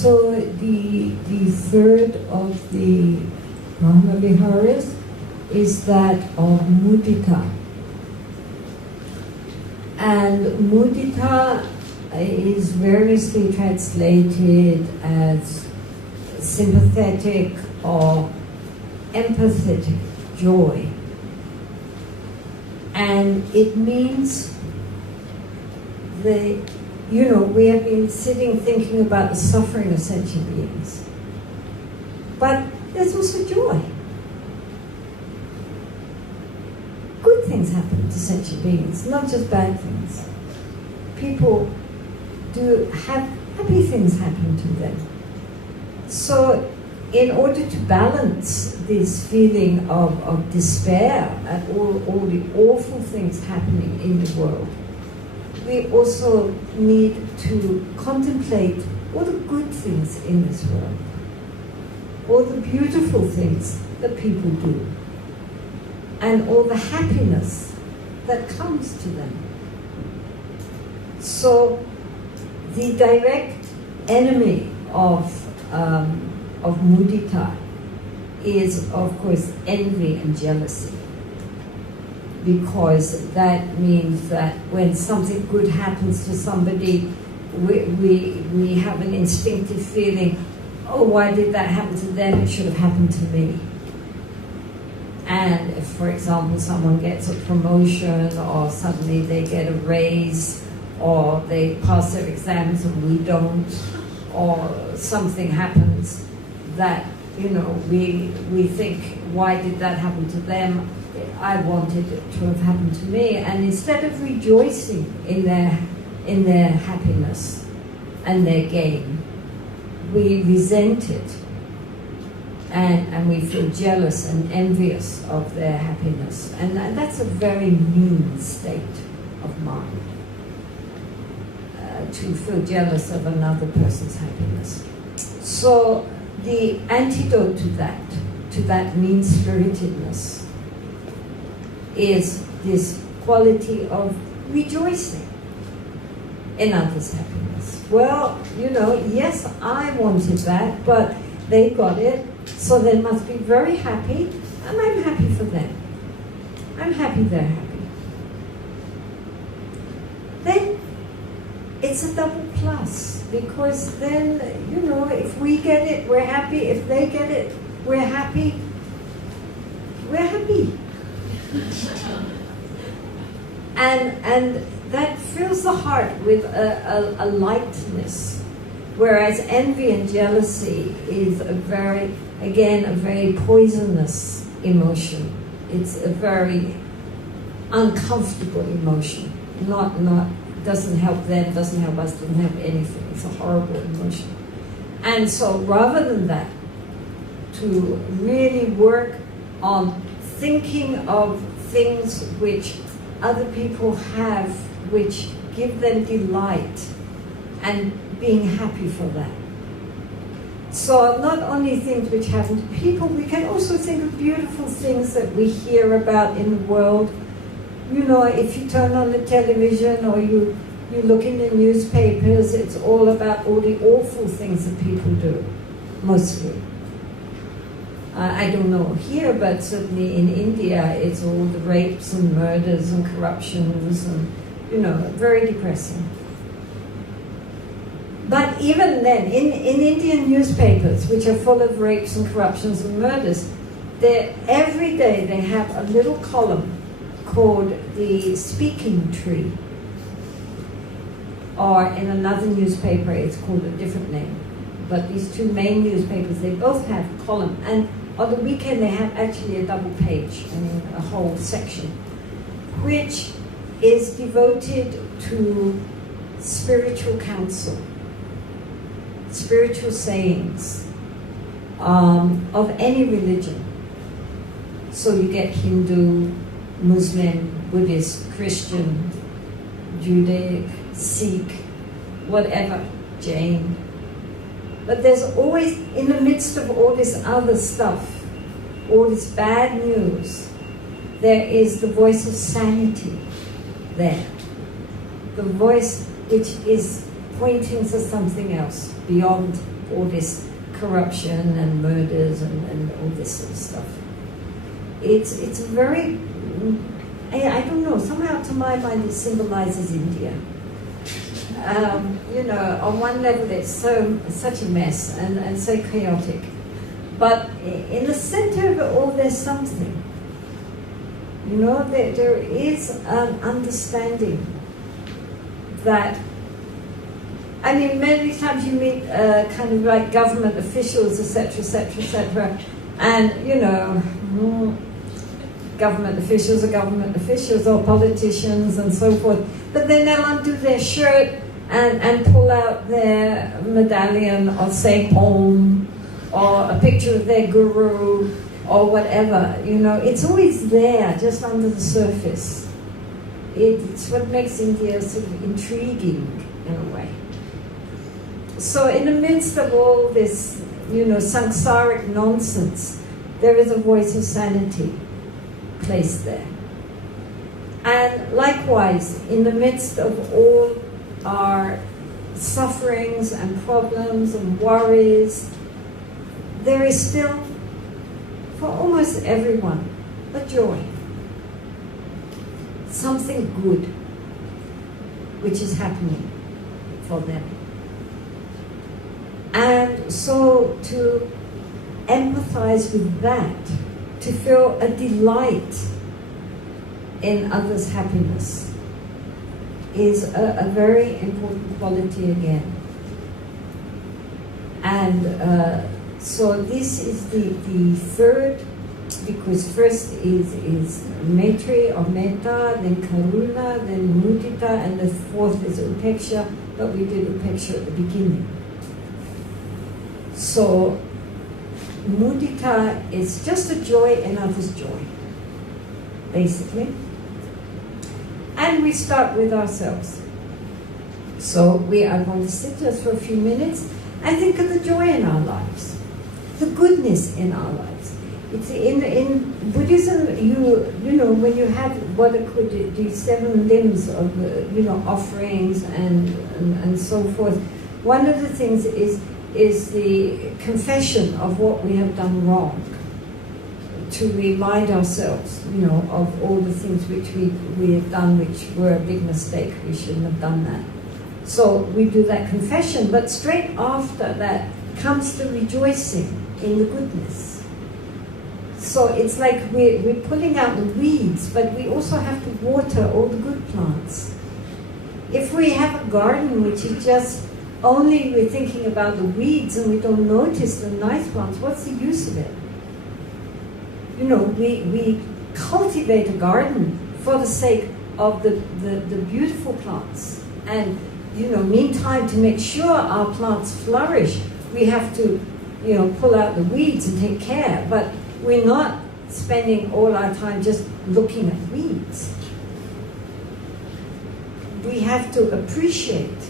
So the third of the Brahmaviharas is that of mudita. And mudita is variously translated as sympathetic or empathetic joy. And it means we have been sitting thinking about the suffering of sentient beings. But there's also joy. Good things happen to sentient beings, not just bad things. People do have happy things happen to them. So in order to balance this feeling of despair at all the awful things happening in the world, we also need to contemplate all the good things in this world, all the beautiful things that people do, and all the happiness that comes to them. So the direct enemy of mudita is, of course, envy and jealousy. Because that means that when something good happens to somebody, we have an instinctive feeling, oh, why did that happen to them? It should have happened to me. And if, for example, someone gets a promotion, or suddenly they get a raise, or they pass their exams and we don't, or something happens that, we think, why did that happen to them? I wanted it to have happened to me. And instead of rejoicing in their happiness and their gain, we resent it, and we feel jealous and envious of their happiness. And that's a very mean state of mind, to feel jealous of another person's happiness. So the antidote to that mean-spiritedness, is this quality of rejoicing in others' happiness. Well, yes, I wanted that, but they got it, so they must be very happy, and I'm happy for them. I'm happy they're happy. Then it's a double plus, because then, if we get it, we're happy. If they get it, we're happy. We're happy. And that fills the heart with a lightness, whereas envy and jealousy is a very poisonous emotion. It's a very uncomfortable emotion. Doesn't help them, doesn't help us, doesn't help anything. It's a horrible emotion. And so rather than that, to really work on thinking of things which other people have, which give them delight, and being happy for that. So not only things which happen to people, we can also think of beautiful things that we hear about in the world. If you turn on the television or you look in the newspapers, it's all about all the awful things that people do, mostly. I don't know here, but certainly in India, it's all the rapes and murders and corruptions and, very depressing. But even then, in Indian newspapers, which are full of rapes and corruptions and murders, every day they have a little column called the speaking tree. Or in another newspaper, it's called a different name. But these two main newspapers, they both have a column. And on the weekend, they have actually a double page, a whole section, which is devoted to spiritual counsel, spiritual sayings of any religion. So you get Hindu, Muslim, Buddhist, Christian, Judaic, Sikh, whatever, Jain. But there's always, in the midst of all this other stuff, all this bad news, there is the voice of sanity there. The voice which is pointing to something else beyond all this corruption and murders and all this sort of stuff. It's very, I don't know, somehow to my mind it symbolizes India. You know, on one level it's such a mess and so chaotic. But in the center of it all there's something. You know, there is an understanding that, I mean, many times you meet kind of like government officials, etc., and, you know, government officials are government officials or politicians and so forth, but then they'll undo their shirt and pull out their medallion or say Om or a picture of their guru or whatever. You know, it's always there, just under the surface. It's what makes India sort of intriguing in a way. So in the midst of all this, you know, samsaric nonsense, there is a voice of sanity placed there. And likewise, in the midst of all our sufferings and problems and worries, there is still, for almost everyone, a joy. Something good which is happening for them. And so to empathize with that, to feel a delight in others' happiness, is a very important quality again. And so this is the third, because first is Maitri or Metta, then Karuna, then Mudita, and the fourth is Upeksha, but we did Upeksha at the beginning. So Mudita is just a joy in others' joy, basically. And we start with ourselves. So we are going to sit just for a few minutes and think of the joy in our lives, the goodness in our lives. It's in Buddhism, you know, when you have what are called the 7 limbs of you know, offerings and so forth, one of the things is the confession of what we have done wrong, to remind ourselves, you know, of all the things which we have done which were a big mistake. We shouldn't have done that. So we do that confession, but straight after that comes the rejoicing in the goodness. So it's like we're pulling out the weeds, but we also have to water all the good plants. If we have a garden which is just only we're thinking about the weeds and we don't notice the nice plants, what's the use of it? You know, we cultivate a garden for the sake of the beautiful plants. And, you know, meantime, to make sure our plants flourish, we have to, you know, pull out the weeds and take care. But we're not spending all our time just looking at weeds. We have to appreciate,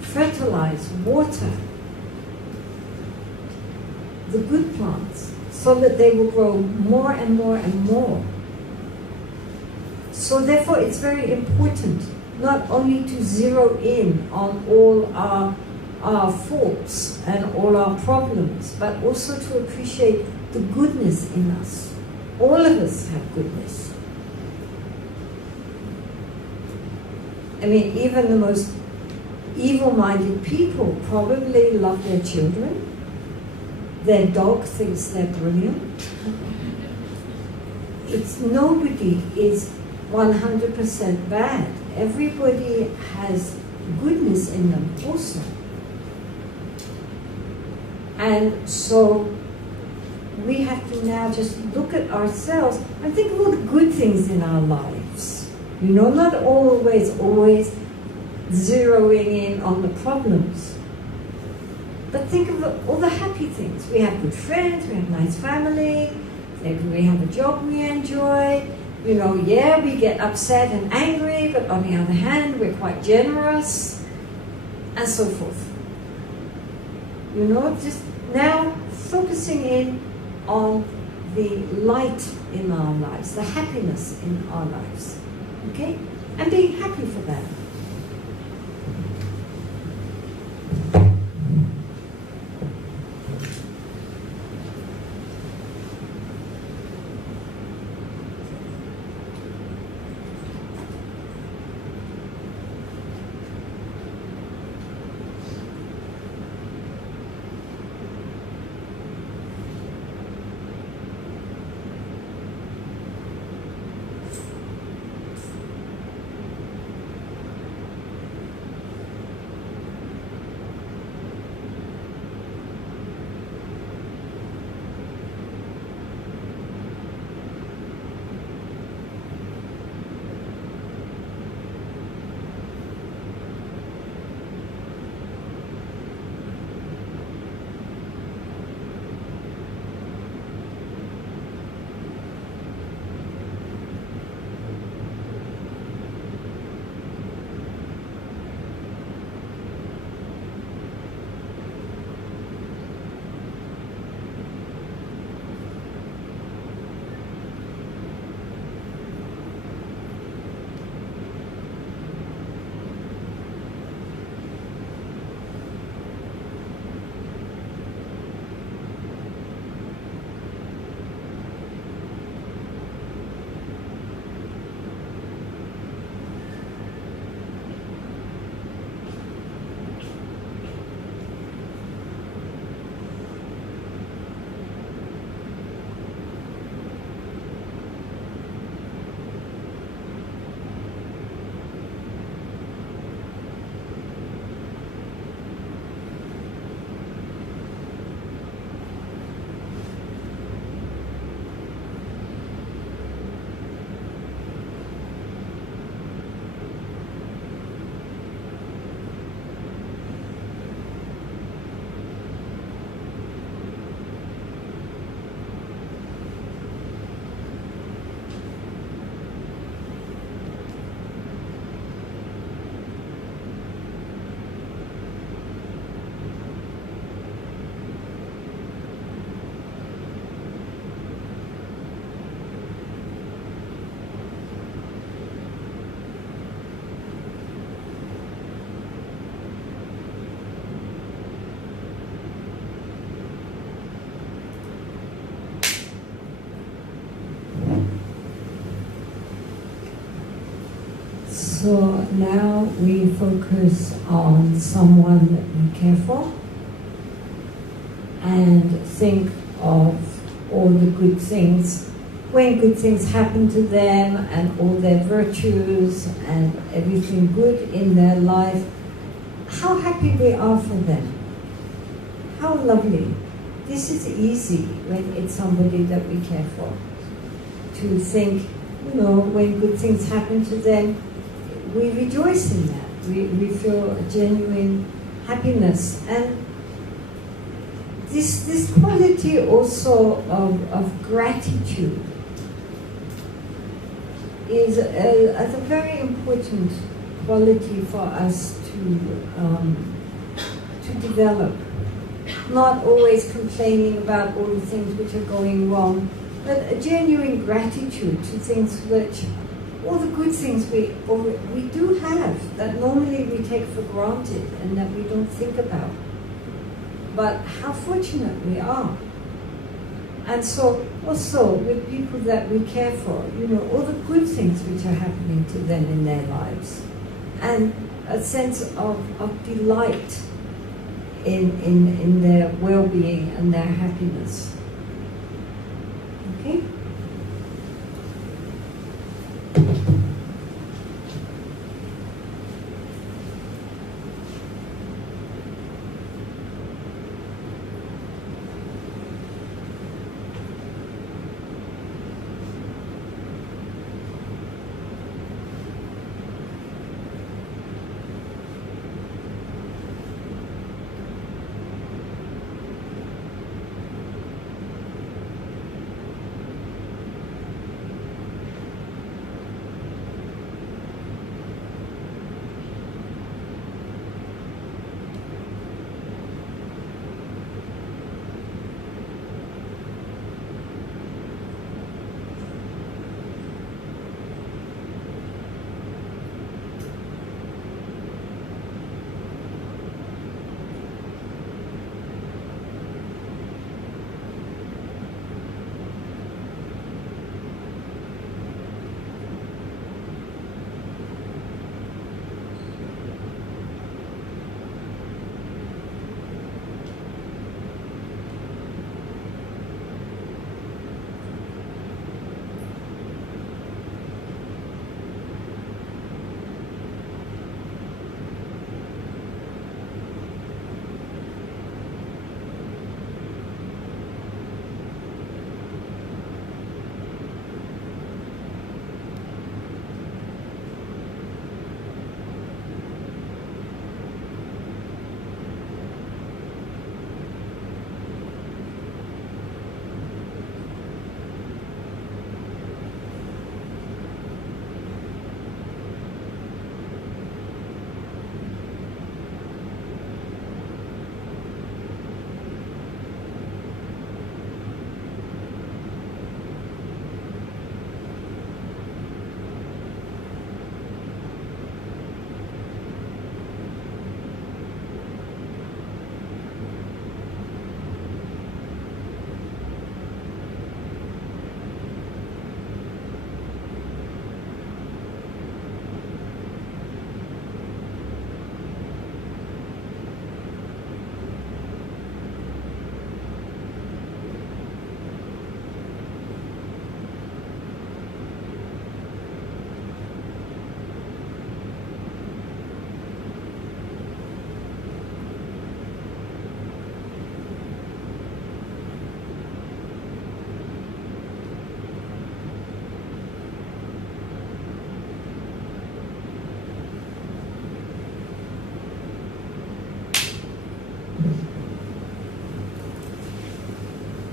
fertilize, water the good plants, so that they will grow more and more and more. So therefore it's very important not only to zero in on all our faults and all our problems, but also to appreciate the goodness in us. All of us have goodness. I mean, even the most evil-minded people probably love their children. Their dog thinks they're brilliant. Nobody is 100% bad. Everybody has goodness in them also. And so we have to now just look at ourselves and think of all the good things in our lives. You know, not always zeroing in on the problems. But think of all the happy things. We have good friends, we have a nice family, maybe we have a job we enjoy. You know, yeah, we get upset and angry, but on the other hand, we're quite generous, and so forth. You know, just now focusing in on the light in our lives, the happiness in our lives, okay? And being happy for that. So now we focus on someone that we care for and think of all the good things, when good things happen to them and all their virtues and everything good in their life, how happy we are for them. How lovely. This is easy when it's somebody that we care for. To think, when good things happen to them, we rejoice in that. We feel a genuine happiness. And this quality also of gratitude is a very important quality for us to develop. Not always complaining about all the things which are going wrong, but a genuine gratitude to things which, all the good things we do have that normally we take for granted and that we don't think about. But how fortunate we are. And so also with people that we care for, all the good things which are happening to them in their lives. And a sense of delight in their well-being and their happiness. Okay?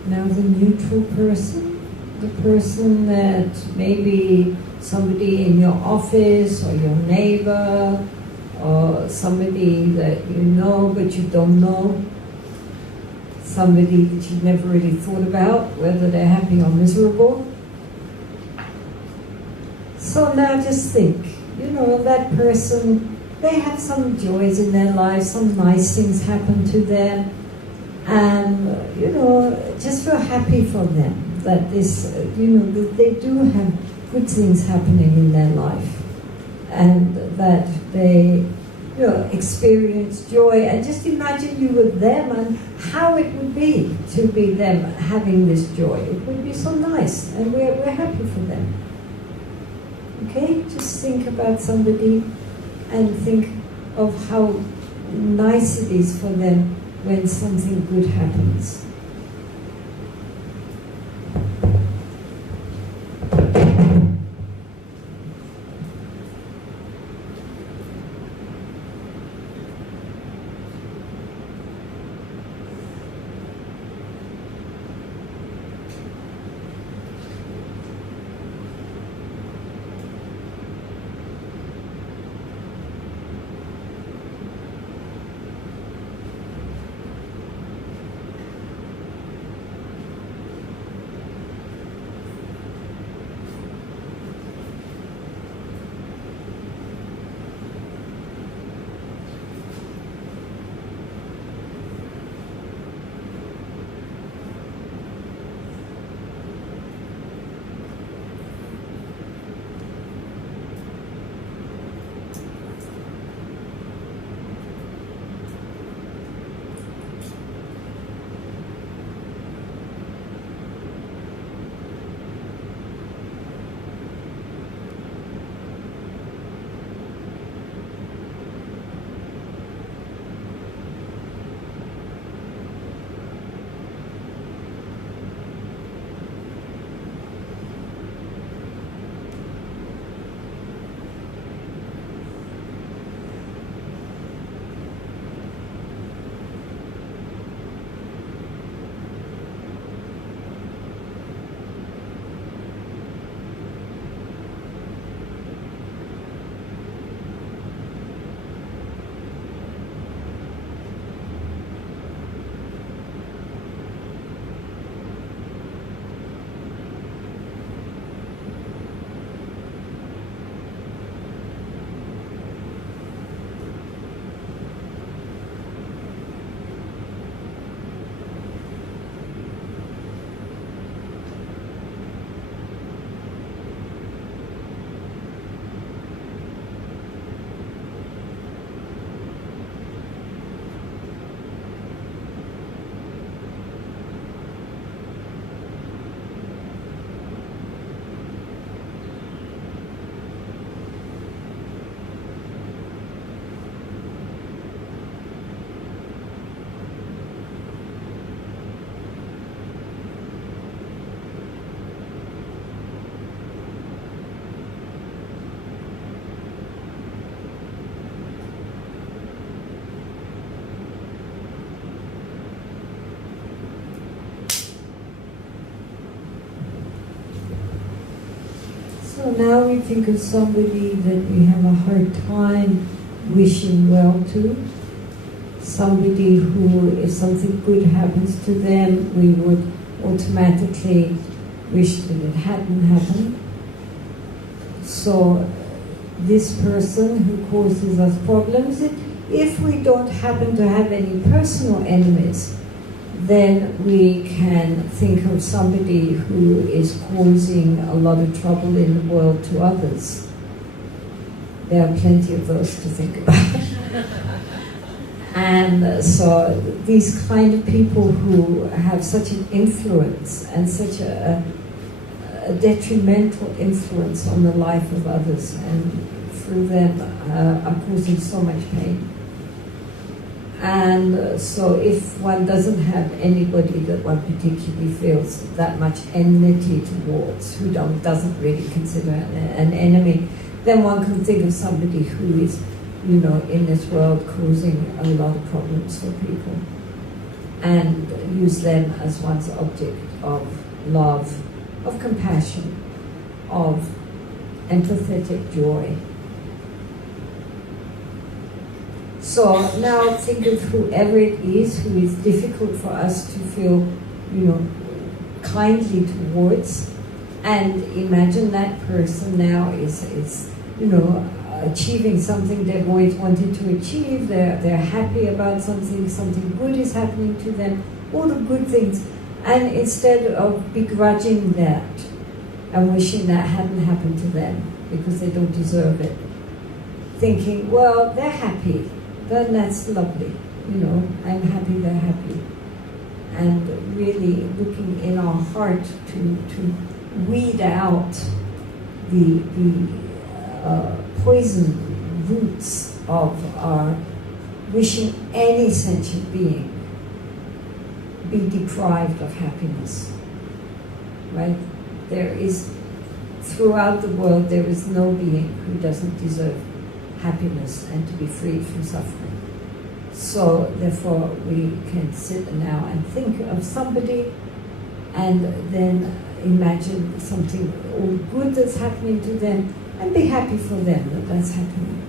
Now the neutral person, the person that maybe somebody in your office or your neighbor or somebody that you know but you don't know, somebody that you've never really thought about, whether they're happy or miserable. So now just think, that person, they have some joys in their lives, some nice things happen to them, and, just feel happy for them that this, that they do have good things happening in their life. and that they experience joy. And just imagine you were them and how it would be to be them having this joy. It would be so nice, and we're happy for them. Okay, just think about somebody and think of how nice it is for them when something good happens. So now we think of somebody that we have a hard time wishing well to. Somebody who, if something good happens to them, we would automatically wish that it hadn't happened. So this person who causes us problems, if we don't happen to have any personal enemies, then we can think of somebody who is causing a lot of trouble in the world to others. There are plenty of those to think about. And so these kind of people who have such an influence and such a detrimental influence on the life of others, and through them are causing so much pain. And so if one doesn't have anybody that one particularly feels that much enmity towards, who doesn't really consider an enemy, then one can think of somebody who is, in this world causing a lot of problems for people, and use them as one's object of love, of compassion, of empathetic joy. So now think of whoever it is who is difficult for us to feel, kindly towards, and imagine that person now is achieving something they've always wanted to achieve. They're happy about something good is happening to them, all the good things. And instead of begrudging that and wishing that hadn't happened to them because they don't deserve it, thinking, well, they're happy, then that's lovely, you know, I'm happy they're happy. And really looking in our heart to weed out the poison roots of our wishing any sentient being be deprived of happiness, right? There is, throughout the world, there is no being who doesn't deserve happiness and to be freed from suffering. So therefore we can sit now and think of somebody and then imagine something all good that's happening to them and be happy for them that that's happening.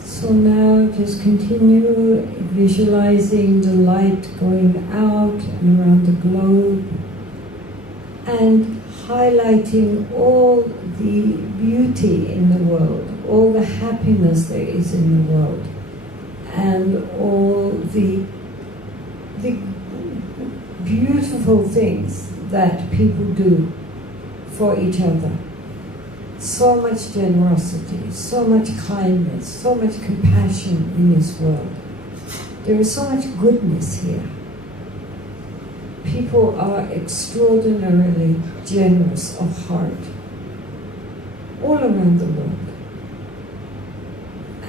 So now just continue visualizing the light going out and around the globe and highlighting all the beauty in the world, all the happiness there is in the world, and all the beautiful things that people do for each other. So much generosity, so much kindness, so much compassion in this world. There is so much goodness here. People are extraordinarily generous of heart all around the world.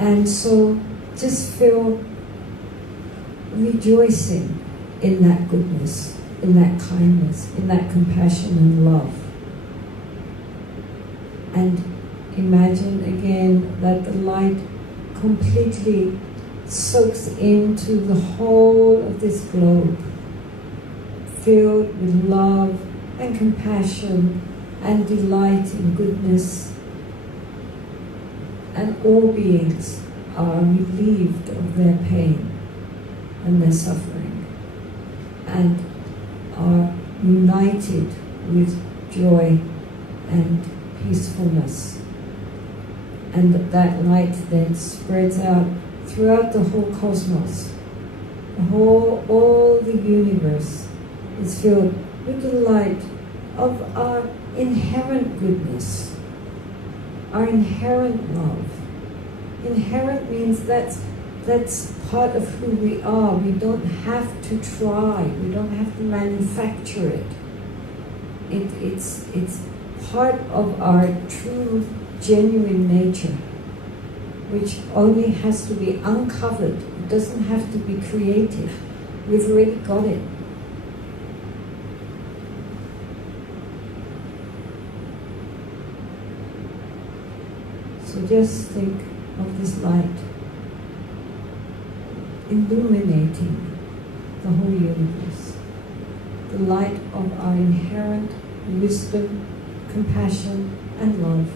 And so just feel rejoicing in that goodness, in that kindness, in that compassion and love. And imagine again that the light completely soaks into the whole of this globe, filled with love and compassion and delight in goodness. And all beings are relieved of their pain and their suffering and are united with joy and peacefulness, and that light then spreads out throughout the whole cosmos. All the universe is filled with the light of our inherent goodness, our inherent love. Inherent means that's part of who we are. We don't have to try. We don't have to manufacture it. It's part of our true, genuine nature. which only has to be uncovered. It doesn't have to be creative. We've already got it. So just think of this light illuminating the whole universe. The light of our inherent wisdom, compassion, and love.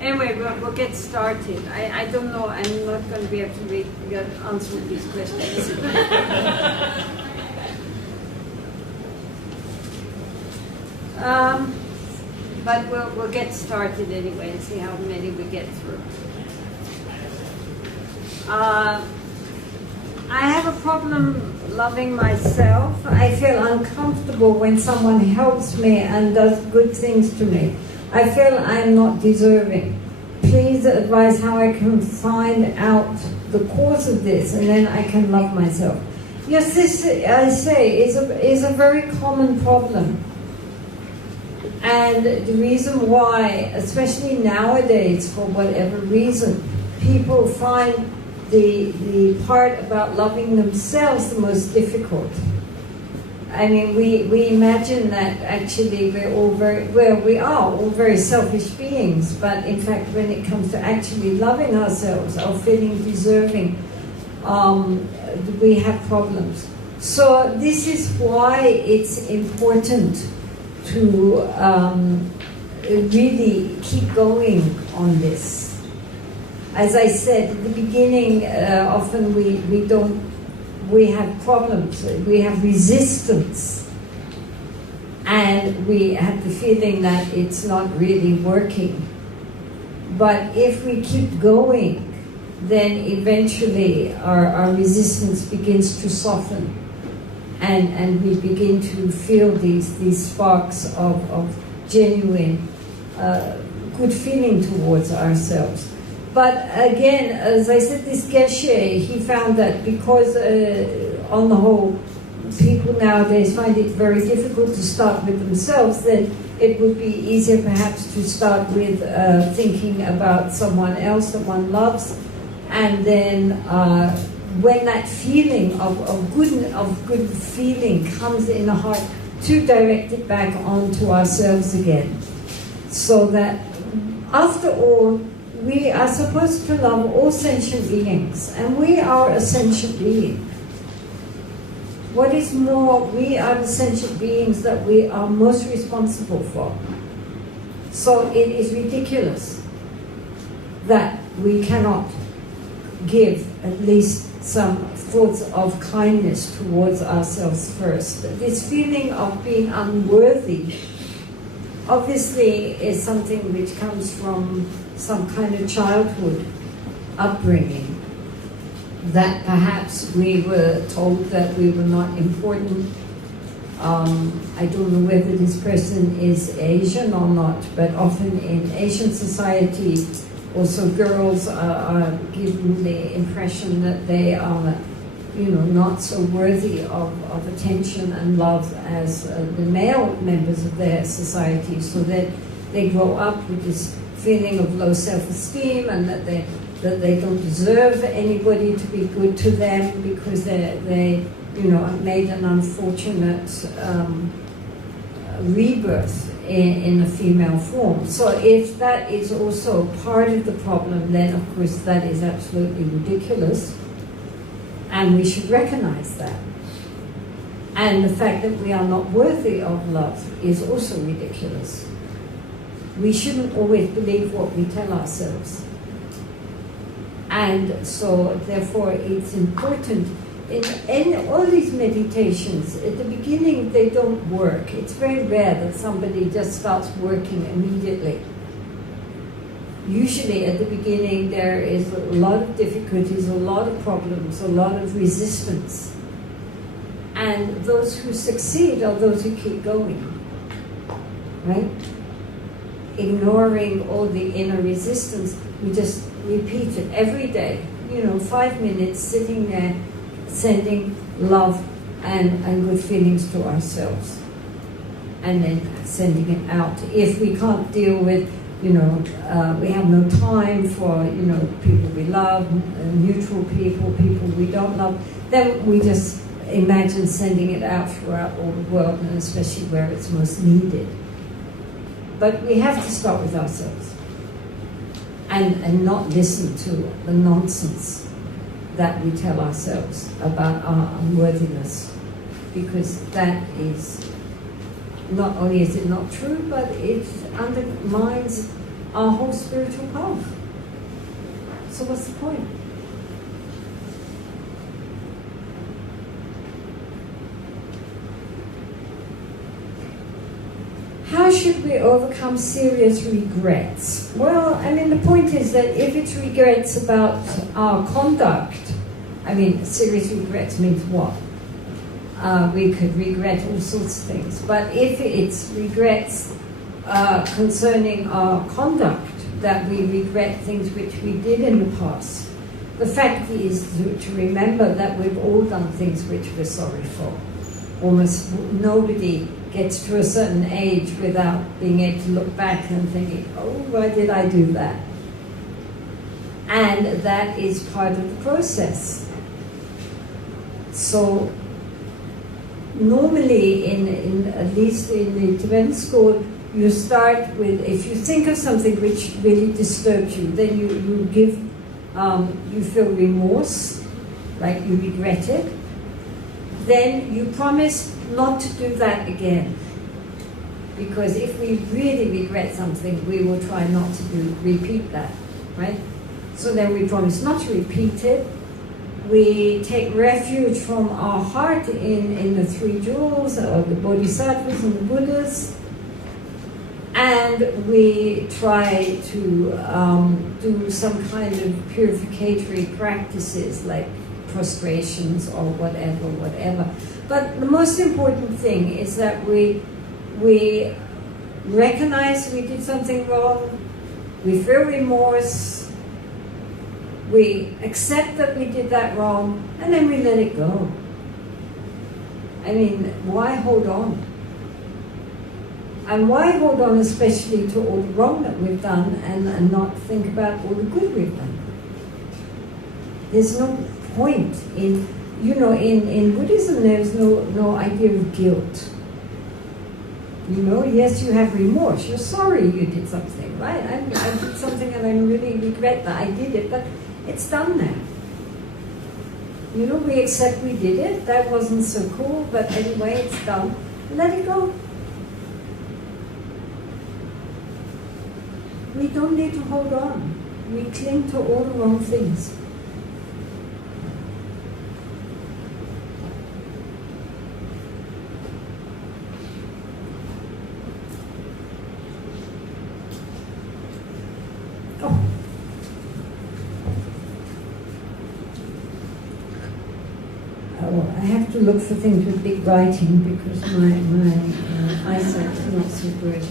Anyway, we'll get started. I don't know, I'm not going to be able to answer these questions. But we'll get started anyway and see how many we get through. I have a problem loving myself. I feel uncomfortable when someone helps me and does good things to me. I feel I'm not deserving. Please advise how I can find out the cause of this, and then I can love myself. Yes, this, I say, is a very common problem. And the reason why, especially nowadays, for whatever reason, people find the part about loving themselves the most difficult. I mean, we imagine that actually we're all we are all very selfish beings, but in fact when it comes to actually loving ourselves or feeling deserving, we have problems. So this is why it's important to really keep going on this. As I said at the beginning, often we have problems, we have resistance, and we have the feeling that it's not really working. But if we keep going, then eventually our resistance begins to soften, and we begin to feel these sparks of genuine good feeling towards ourselves. But again, as I said, this Geshe, he found that because on the whole, people nowadays find it very difficult to start with themselves, then it would be easier perhaps to start with thinking about someone else that one loves, and then when that feeling of good feeling comes in the heart, to direct it back onto ourselves again. So that after all, we are supposed to love all sentient beings, and we are a sentient being. What is more, we are the sentient beings that we are most responsible for. So it is ridiculous that we cannot give at least some thoughts of kindness towards ourselves first. This feeling of being unworthy obviously is something which comes from some kind of childhood upbringing, that perhaps we were told that we were not important. I don't know whether this person is Asian or not, but often in Asian society, also girls are given the impression that they are, not so worthy of attention and love as the male members of their society, so that they grow up with this feeling of low self-esteem, and that they don't deserve anybody to be good to them because they made an unfortunate rebirth in a female form. So if that is also part of the problem, then of course that is absolutely ridiculous, and we should recognize that. And the fact that we are not worthy of love is also ridiculous. We shouldn't always believe what we tell ourselves. And so, therefore, it's important. In all these meditations, at the beginning, they don't work. It's very rare that somebody just starts working immediately. Usually, at the beginning, there is a lot of difficulties, a lot of problems, a lot of resistance. And those who succeed are those who keep going, right? Ignoring all the inner resistance, we just repeat it every day. 5 minutes sitting there, sending love and good feelings to ourselves, and then sending it out. If we can't deal with, we have no time for, people we love, neutral people we don't love, then we just imagine sending it out throughout all the world, and especially where it's most needed. But we have to start with ourselves and not listen to the nonsense that we tell ourselves about our unworthiness, because that is, not only is it not true, but it undermines our whole spiritual path. So what's the point? How should we overcome serious regrets? Well, the point is that if it's regrets about our conduct, serious regrets means what? We could regret all sorts of things. But if it's regrets concerning our conduct, that we regret things which we did in the past, the fact is to remember that we've all done things which we're sorry for. Almost nobody gets to a certain age without being able to look back and thinking, oh, why did I do that? And that is part of the process. So normally, at least in the Tibetan school, you start with, if you think of something which really disturbs you, then you feel remorse, like you regret it. Then you promise not to do that again. Because if we really regret something, we will try not to repeat that, right? So then we promise not to repeat it. We take refuge from our heart in the three jewels, or the bodhisattvas and the Buddhas. And we try to do some kind of purificatory practices like prostrations or whatever. But the most important thing is that we recognize we did something wrong, we feel remorse, We accept that we did that wrong, and then we let it go. I mean, why hold on? And why hold on especially to all the wrong that we've done and not think about all the good we've done? There's no point in, in Buddhism there's no idea of guilt. Yes, you have remorse. You're sorry you did something, right? I did something and I really regret that I did it, but it's done now. We accept we did it. That wasn't so cool, but anyway, it's done. Let it go. We don't need to hold on. We cling to all the wrong things. I have to look for things with big writing because my eyesight is not so good.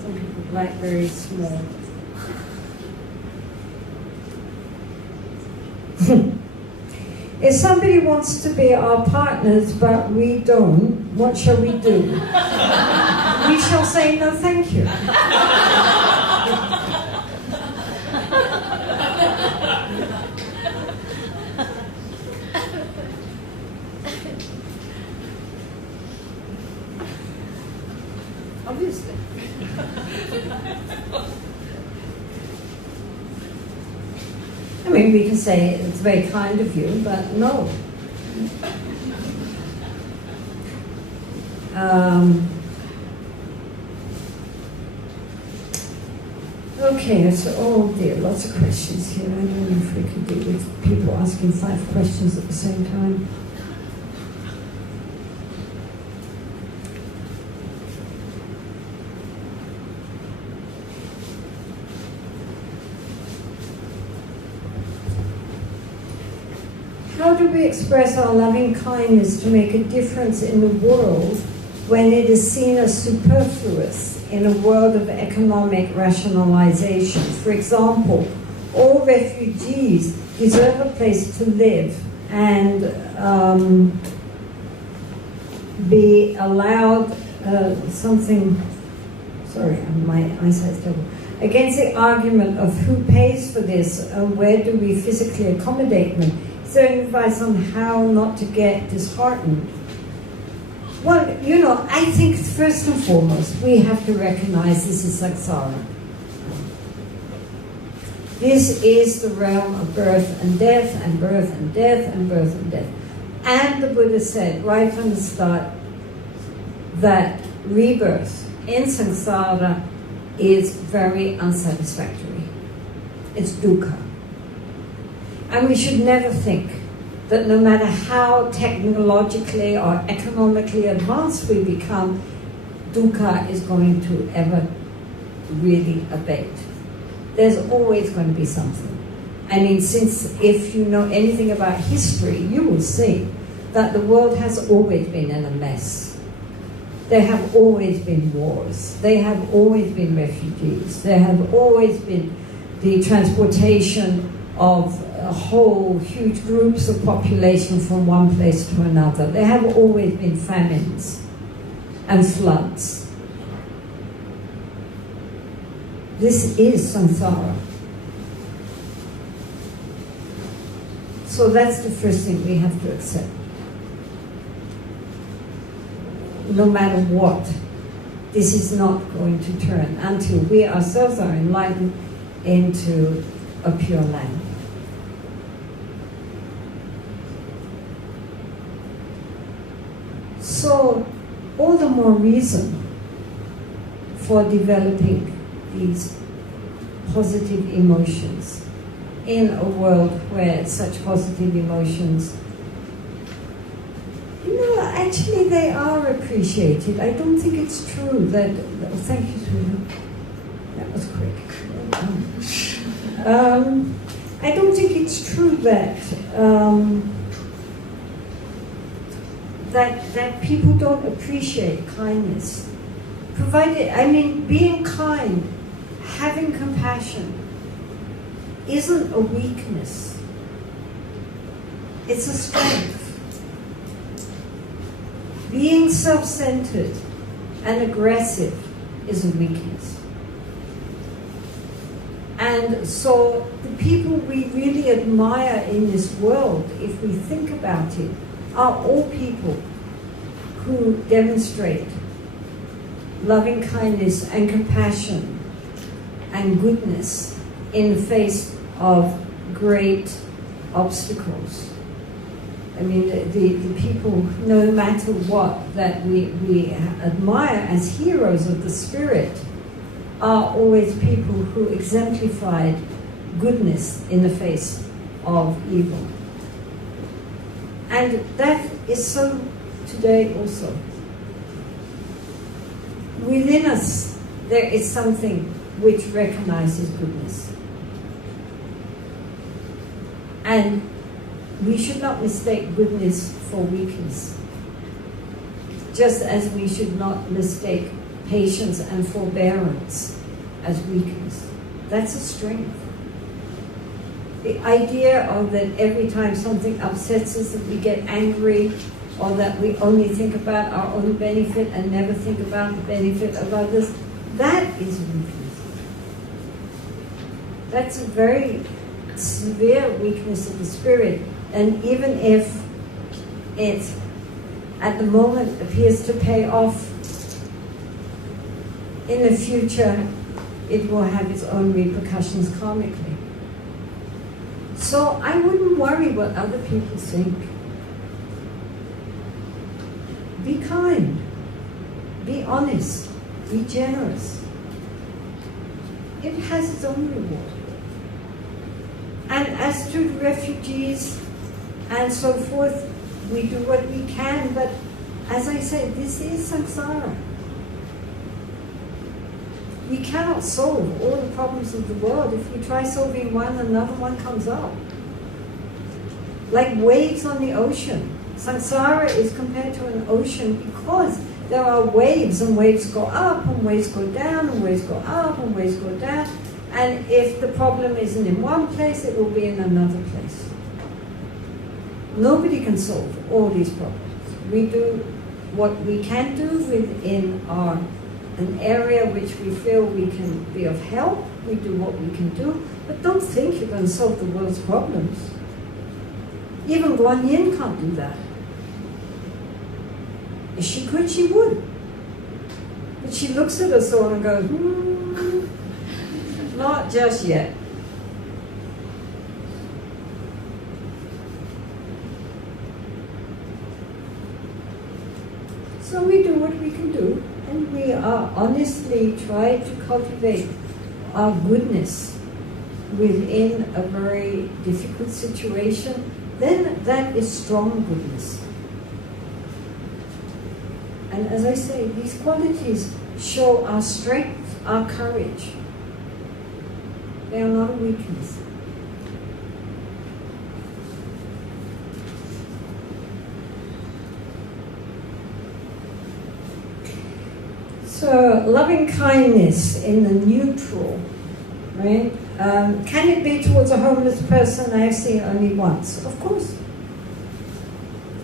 Some people write very small. If somebody wants to be our partners but we don't, what shall we do? We shall say no thank you. Obviously. I mean, we can say it's very kind of you, but no. Okay, so, oh dear, lots of questions here. I don't know if we can deal with people asking 5 questions at the same time. How do we express our loving kindness to make a difference in the world when it is seen as superfluous in a world of economic rationalization? For example, all refugees deserve a place to live and be allowed my eyesight's terrible. Against the argument of who pays for this and where do we physically accommodate them, is there any advice on how not to get disheartened? Well, I think first and foremost, we have to recognize this is samsara. This is the realm of birth and death, and birth and death, and birth and death. And the Buddha said right from the start that rebirth in samsara is very unsatisfactory. It's dukkha. And we should never think that no matter how technologically or economically advanced we become, dukkha is going to ever really abate. There's always going to be something. I mean, if you know anything about history, you will see that the world has always been in a mess. There have always been wars. There have always been refugees. There have always been the transportation of whole huge groups of population from one place to another. There have always been famines and floods. This is samsara. So that's the first thing we have to accept. No matter what, this is not going to turn until we ourselves are enlightened into a pure land. So, all the more reason for developing these positive emotions in a world where such positive emotions, actually they are appreciated. I don't think it's true that, thank you, sweetheart. That was quick. I don't think it's true that that people don't appreciate kindness. Being kind, having compassion, isn't a weakness. It's a strength. Being self-centered and aggressive is a weakness. And so the people we really admire in this world, if we think about it, are all people who demonstrate loving kindness and compassion and goodness in the face of great obstacles. I mean, the people, no matter what, that we admire as heroes of the spirit are always people who exemplified goodness in the face of evil. And that is so today also. Within us, there is something which recognizes goodness. And we should not mistake goodness for weakness. Just as we should not mistake patience and forbearance as weakness. That's a strength. The idea of that every time something upsets us that we get angry, or that we only think about our own benefit and never think about the benefit of others, that is weakness. That's a very severe weakness of the spirit. And even if it, at the moment, appears to pay off, in the future, it will have its own repercussions karmically. So I wouldn't worry what other people think. Be kind, be honest, be generous. It has its own reward. And as to the refugees and so forth, we do what we can, but as I say, this is samsara. We cannot solve all the problems of the world. If we try solving one, another one comes up. Like waves on the ocean. Samsara is compared to an ocean because there are waves, and waves go up, and waves go down, and waves go up, and waves go down. And if the problem isn't in one place, it will be in another place. Nobody can solve all these problems. We do what we can do within an area which we feel we can be of help. We do what we can do, but don't think you're going to solve the world's problems. Even Guan Yin can't do that. If she could, she would. But she looks at us all and goes, not just yet. So we do what we can do, and we are honestly try to cultivate our goodness within a very difficult situation. Then that is strong goodness. And as I say, these qualities show our strength, our courage. They are not a weakness. So, loving kindness in the neutral, right? Can it be towards a homeless person? I have seen only once. Of course.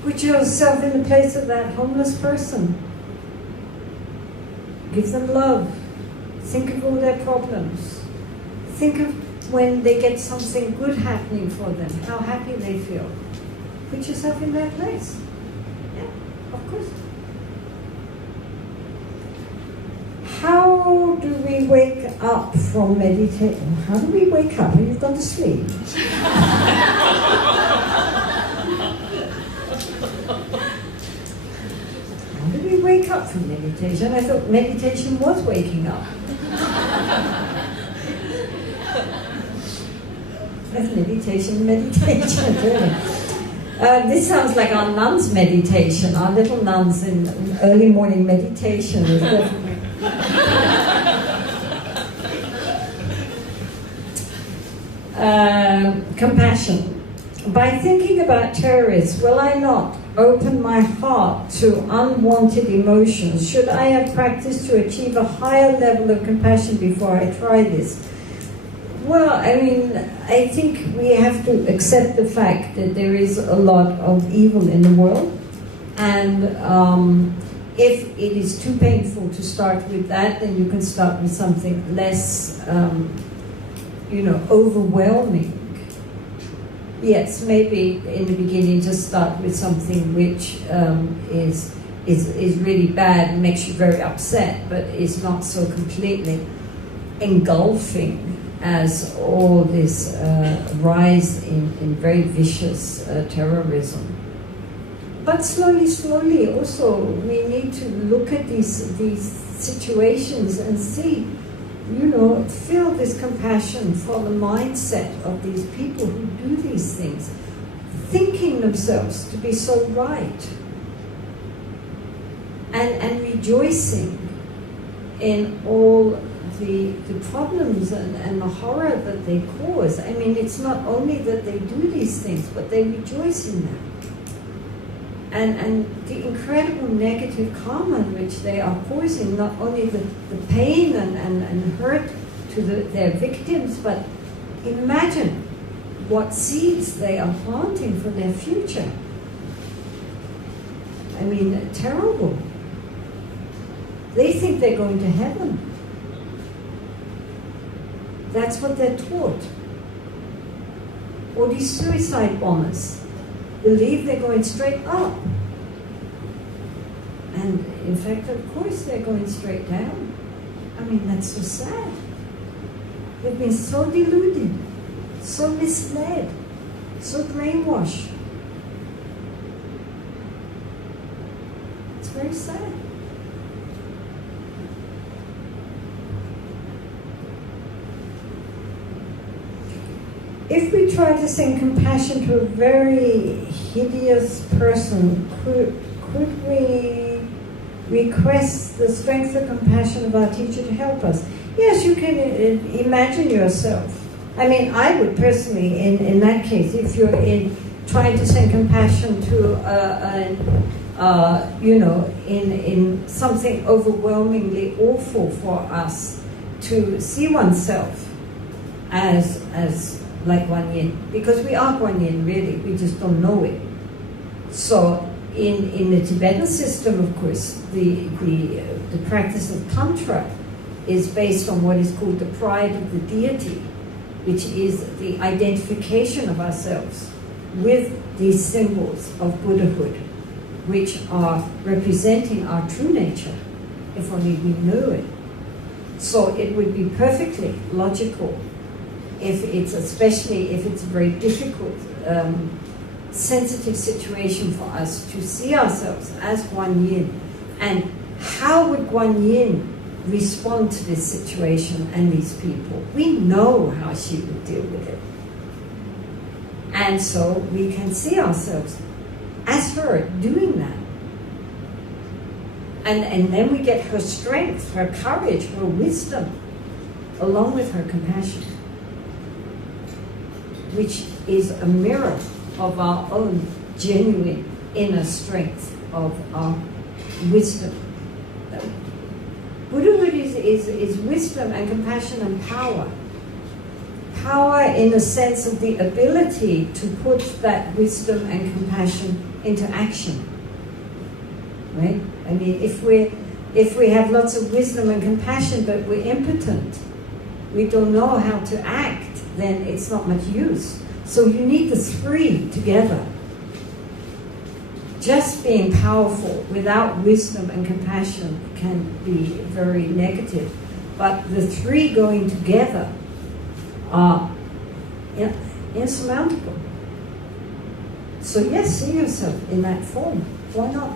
Put yourself in the place of that homeless person. Give them love. Think of all their problems. Think of when they get something good happening for them, how happy they feel. Put yourself in their place. Yeah, of course. How do we wake up from meditation? How do we wake up? Have you gone to sleep? How do we wake up from meditation? I thought meditation was waking up. That's meditation, really. This sounds like our nuns' meditation, our little nuns in early morning meditation. Compassion. By thinking about terrorists, will I not open my heart to unwanted emotions? Should I have practiced to achieve a higher level of compassion before I try this? Well, I mean, I think we have to accept the fact that there is a lot of evil in the world, and if it is too painful to start with that, then you can start with something less, overwhelming. Yes, maybe in the beginning just start with something which is really bad and makes you very upset, but is not so completely engulfing as all this rise in very vicious terrorism. But slowly also, we need to look at these situations and see, feel this compassion for the mindset of these people who do these things, thinking themselves to be so right, and rejoicing in all the problems and the horror that they cause. I mean, it's not only that they do these things, but they rejoice in them. And the incredible negative karma which they are causing, not only the pain and hurt to their victims, but imagine what seeds they are planting for their future. I mean, terrible. They think they're going to heaven. That's what they're taught. Or these suicide bombers believe they're going straight up. And in fact, of course, they're going straight down. I mean, that's so sad. They've been so deluded, so misled, so brainwashed. It's very sad. If we try to send compassion to a very hideous person, could we request the strength of compassion of our teacher to help us? Yes, you can imagine yourself. I mean, I would personally, in that case, if you're trying to send compassion to, in something overwhelmingly awful for us, to see oneself as like Guan Yin, because we are Guan Yin, really, we just don't know it. So in the Tibetan system, of course, the practice of Tantra is based on what is called the pride of the deity, which is the identification of ourselves with these symbols of Buddhahood, which are representing our true nature, if only we knew it. So it would be perfectly logical, especially if it's a very difficult, sensitive situation for us, to see ourselves as Guan Yin. And how would Guan Yin respond to this situation and these people? We know how she would deal with it. And so we can see ourselves as her doing that. And then we get her strength, her courage, her wisdom, along with her compassion, which is a mirror of our own genuine inner strength, of our wisdom. Buddhahood is wisdom and compassion and power. Power in the sense of the ability to put that wisdom and compassion into action. Right? I mean, if we have lots of wisdom and compassion, but we're impotent, we don't know how to act, then it's not much use. So you need the three together. Just being powerful without wisdom and compassion can be very negative. But the three going together are insurmountable. So yes, see yourself in that form. Why not?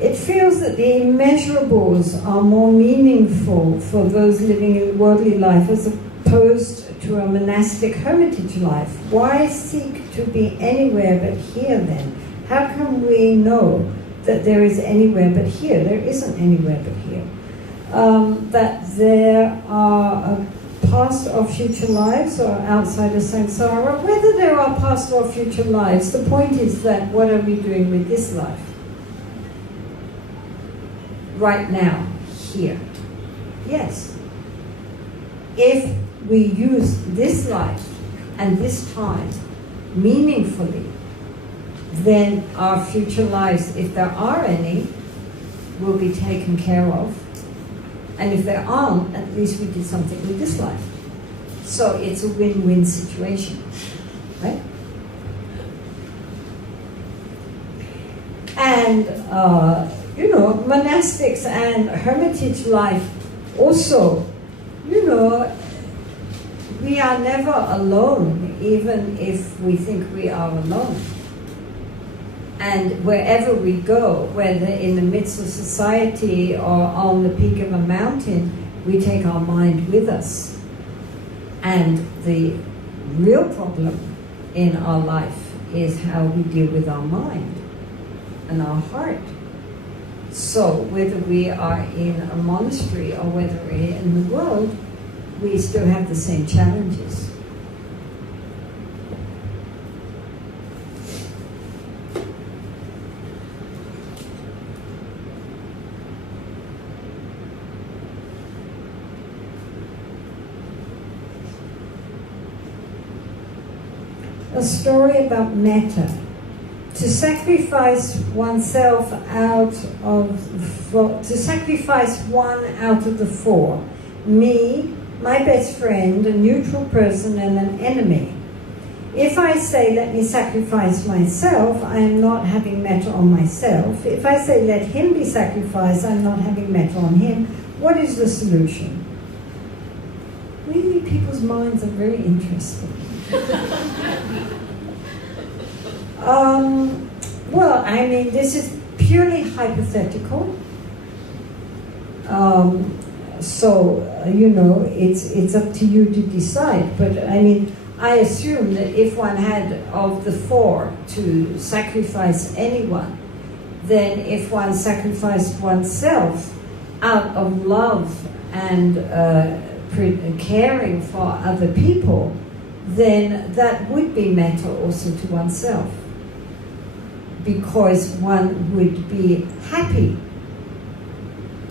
It feels that the immeasurables are more meaningful for those living in worldly life as opposed to a monastic hermitage life. Why seek to be anywhere but here then? How can we know that there is anywhere but here? There isn't anywhere but here. That there are past or future lives or outside of samsara. Whether there are past or future lives, the point is that what are we doing with this life? Right now, here. Yes. If we use this life and this time meaningfully, then our future lives, if there are any, will be taken care of. And if there aren't, at least we did something with this life. So it's a win-win situation, right? And, monastics and hermitage life also, we are never alone, even if we think we are alone. And wherever we go, whether in the midst of society or on the peak of a mountain, we take our mind with us. And the real problem in our life is how we deal with our mind and our heart. So whether we are in a monastery or whether we're in the world, we still have the same challenges. A story about metta. To sacrifice oneself to sacrifice one out of the four. Me, my best friend, a neutral person, and an enemy. If I say, let me sacrifice myself, I am not having metta on myself. If I say, let him be sacrificed, I'm not having metta on him. What is the solution? Really, people's minds are very interesting. Well, I mean, this is purely hypothetical. It's up to you to decide. But I mean, I assume that if one had of the four to sacrifice anyone, then if one sacrificed oneself out of love and caring for other people, then that would be metta also to oneself. Because one would be happy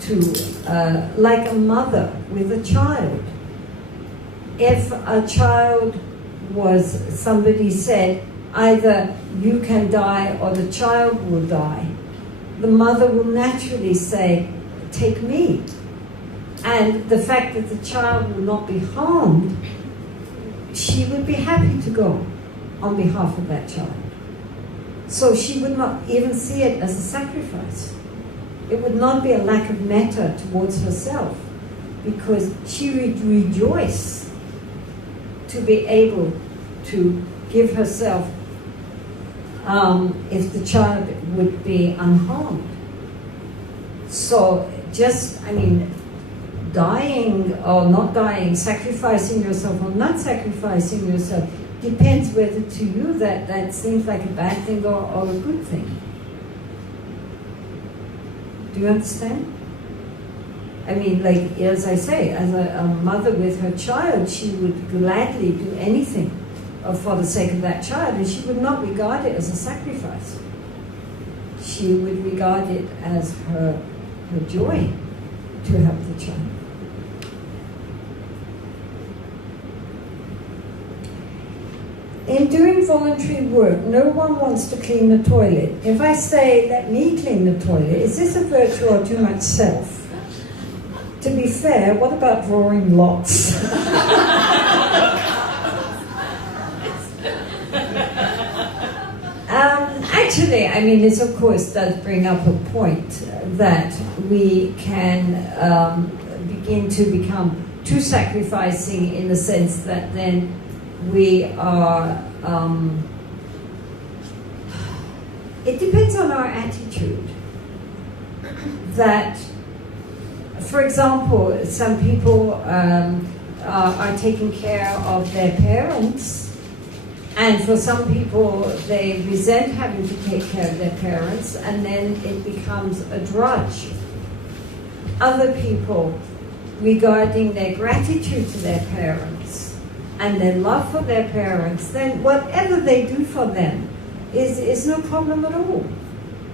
to, like a mother with a child. If a child somebody said, either you can die or the child will die, the mother will naturally say, take me. And the fact that the child will not be harmed, she would be happy to go on behalf of that child. So she would not even see it as a sacrifice. It would not be a lack of metta towards herself, because she would rejoice to be able to give herself if the child would be unharmed. So dying or not dying, sacrificing yourself or not sacrificing yourself, depends whether to you that seems like a bad thing or a good thing. Do you understand? I mean, like, as I say, as a mother with her child, she would gladly do anything for the sake of that child, and she would not regard it as a sacrifice. She would regard it as her joy to help the child. In doing voluntary work, no one wants to clean the toilet. If I say, let me clean the toilet, is this a virtue or too much self? To be fair, what about drawing lots? Actually, I mean, this of course does bring up a point that we can begin to become too sacrificing, in the sense that then we are, it depends on our attitude. That, for example, some people are taking care of their parents, and for some people they resent having to take care of their parents, and then it becomes a drudge. Other people, regarding their gratitude to their parents and their love for their parents, then whatever they do for them is no problem at all.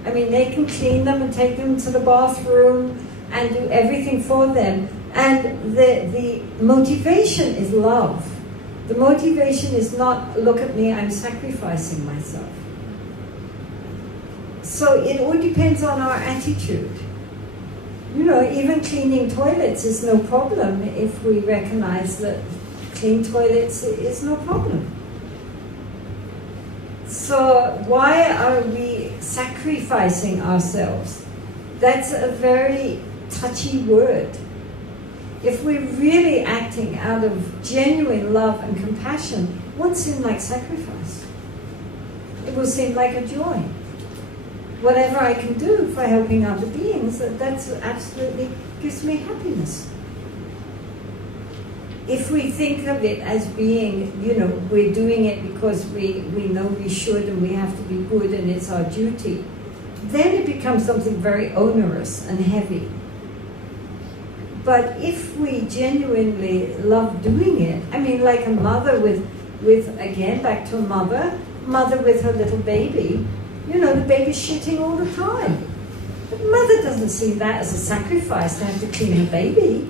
I mean, they can clean them and take them to the bathroom, and do everything for them. And the motivation is love. The motivation is not, look at me, I'm sacrificing myself. So it all depends on our attitude. You know, even cleaning toilets is no problem if we recognize that clean toilets is no problem. So why are we sacrificing ourselves? That's a very touchy word. If we're really acting out of genuine love and compassion, it won't seem like sacrifice. It will seem like a joy. Whatever I can do for helping other beings, that's absolutely gives me happiness. If we think of it as being, you know, we're doing it because we know we should and we have to be good and it's our duty, then it becomes something very onerous and heavy. But if we genuinely love doing it, I mean, like a mother with again, back to a mother with her little baby, you know, the baby's shitting all the time. The mother doesn't see that as a sacrifice to have to clean her baby.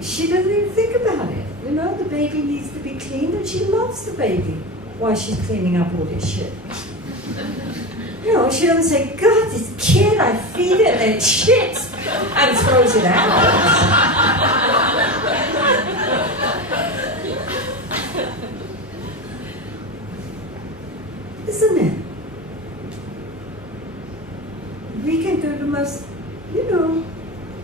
She doesn't even think about it. You know, the baby needs to be cleaned and she loves the baby while she's cleaning up all this shit. You know, she doesn't say, God, this kid, I feed it and it shits and throws it out. Isn't it? We can do the most, you know,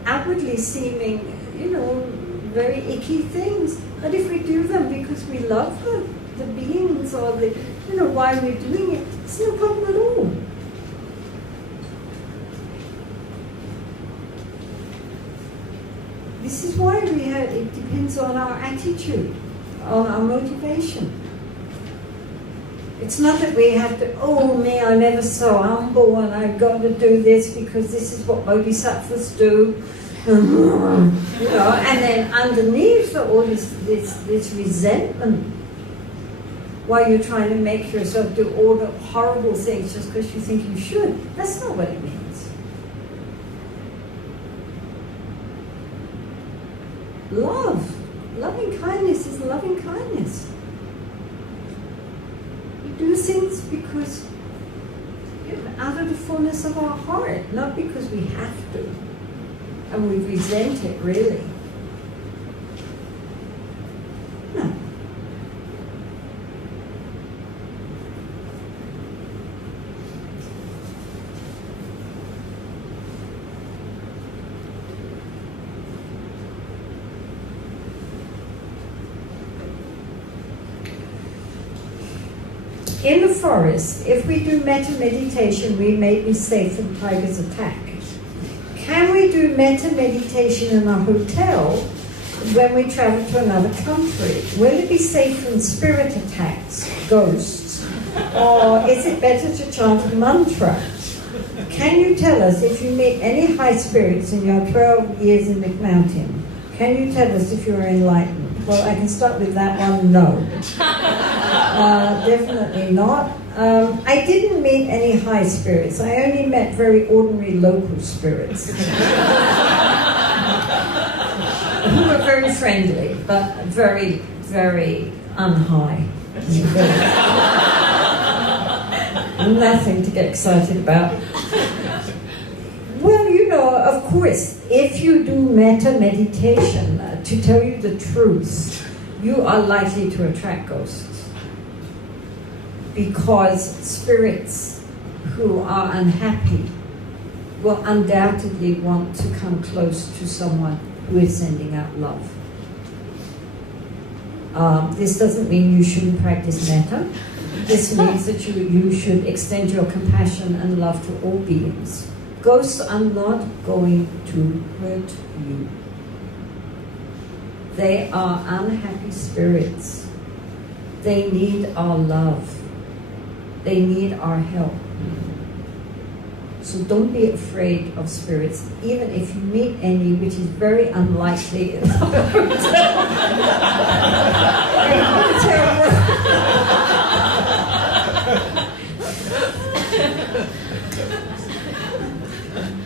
outwardly seeming, you know, very icky things. But if we do them because we love the beings or the, you know, why we're doing it, it's no problem at all. This is why it depends on our attitude, on our motivation. It's not that we have to, oh me, I'm ever so humble and I've got to do this because this is what bodhisattvas do. You know, and then underneath all this resentment, while you're trying to make yourself do all the horrible things just because you think you should. That's not what it means. Love. Loving kindness is loving kindness. We do things because, you know, out of the fullness of our heart, not because we have to. And we resent it, really. No. In the forest, if we do metta meditation, we may be safe from tiger's attack. Can we do metta meditation in a hotel when we travel to another country? Will it be safe from spirit attacks, ghosts? Or is it better to chant a mantra? Can you tell us if you meet any high spirits in your 12 years in the mountain? Can you tell us if you are enlightened? Well, I can start with that one, no. Definitely not. I didn't meet any high spirits. I only met very ordinary local spirits. Who were very friendly, but very, very unhigh. Nothing to get excited about. Well, you know, of course, if you do metta meditation, to tell you the truth, you are likely to attract ghosts. Because spirits who are unhappy will undoubtedly want to come close to someone who is sending out love. This doesn't mean you shouldn't practice metta. This means that you should extend your compassion and love to all beings. Ghosts are not going to hurt you. They are unhappy spirits. They need our love. They need our help. So don't be afraid of spirits, even if you meet any, which is very unlikely in a hotel.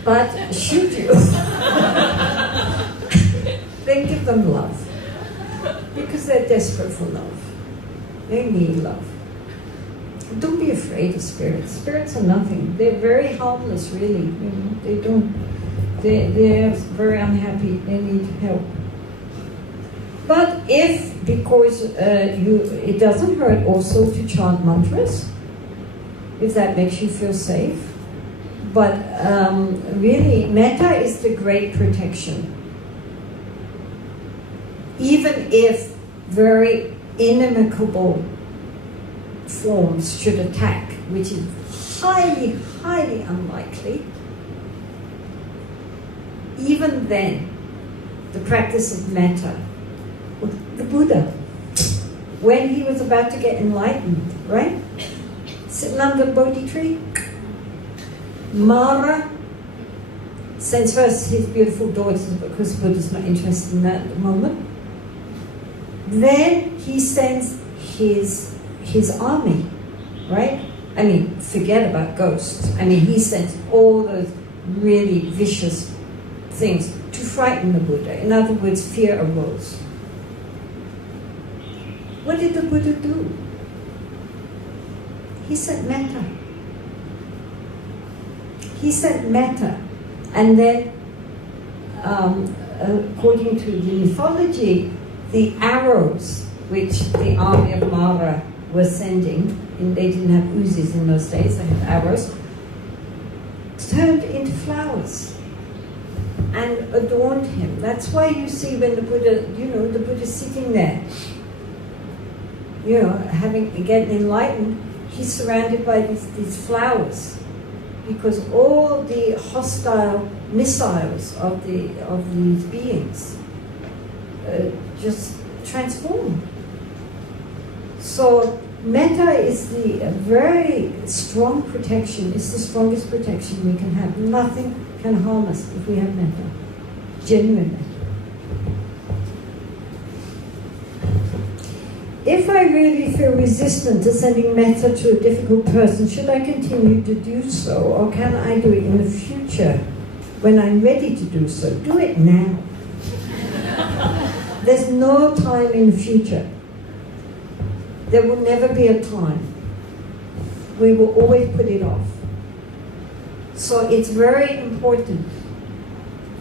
But should you, then give them love. Because they're desperate for love. They need love. Don't be afraid of spirits. Spirits are nothing. They're very harmless, really. You know, they're very unhappy. They need help. But if, because it doesn't hurt also to chant mantras, if that makes you feel safe. But really, metta is the great protection. Even if very inimical forms should attack, which is highly, highly unlikely, even then, the practice of metta, the Buddha, when he was about to get enlightened, right? Sitting under the Bodhi tree, Mara sends first his beautiful daughters, because Buddha's not interested in that at the moment. Then he sends his army, right? I mean, forget about ghosts. I mean, he sends all those really vicious things to frighten the Buddha. In other words, fear arose. What did the Buddha do? He sent metta. He sent metta. And then, according to the mythology, the arrows which the army of Mara was sending, and they didn't have Uzis in those days, they had arrows, turned into flowers and adorned him. That's why you see when the Buddha, you know, the Buddha's sitting there, you know, getting enlightened, he's surrounded by these flowers, because all the hostile missiles of these beings just transform. So metta is the very strong protection. It's the strongest protection we can have. Nothing can harm us if we have metta. Genuine metta. If I really feel resistant to sending metta to a difficult person, should I continue to do so, or can I do it in the future when I'm ready to do so? Do it now. There's no time in the future. There will never be a time. We will always put it off. So it's very important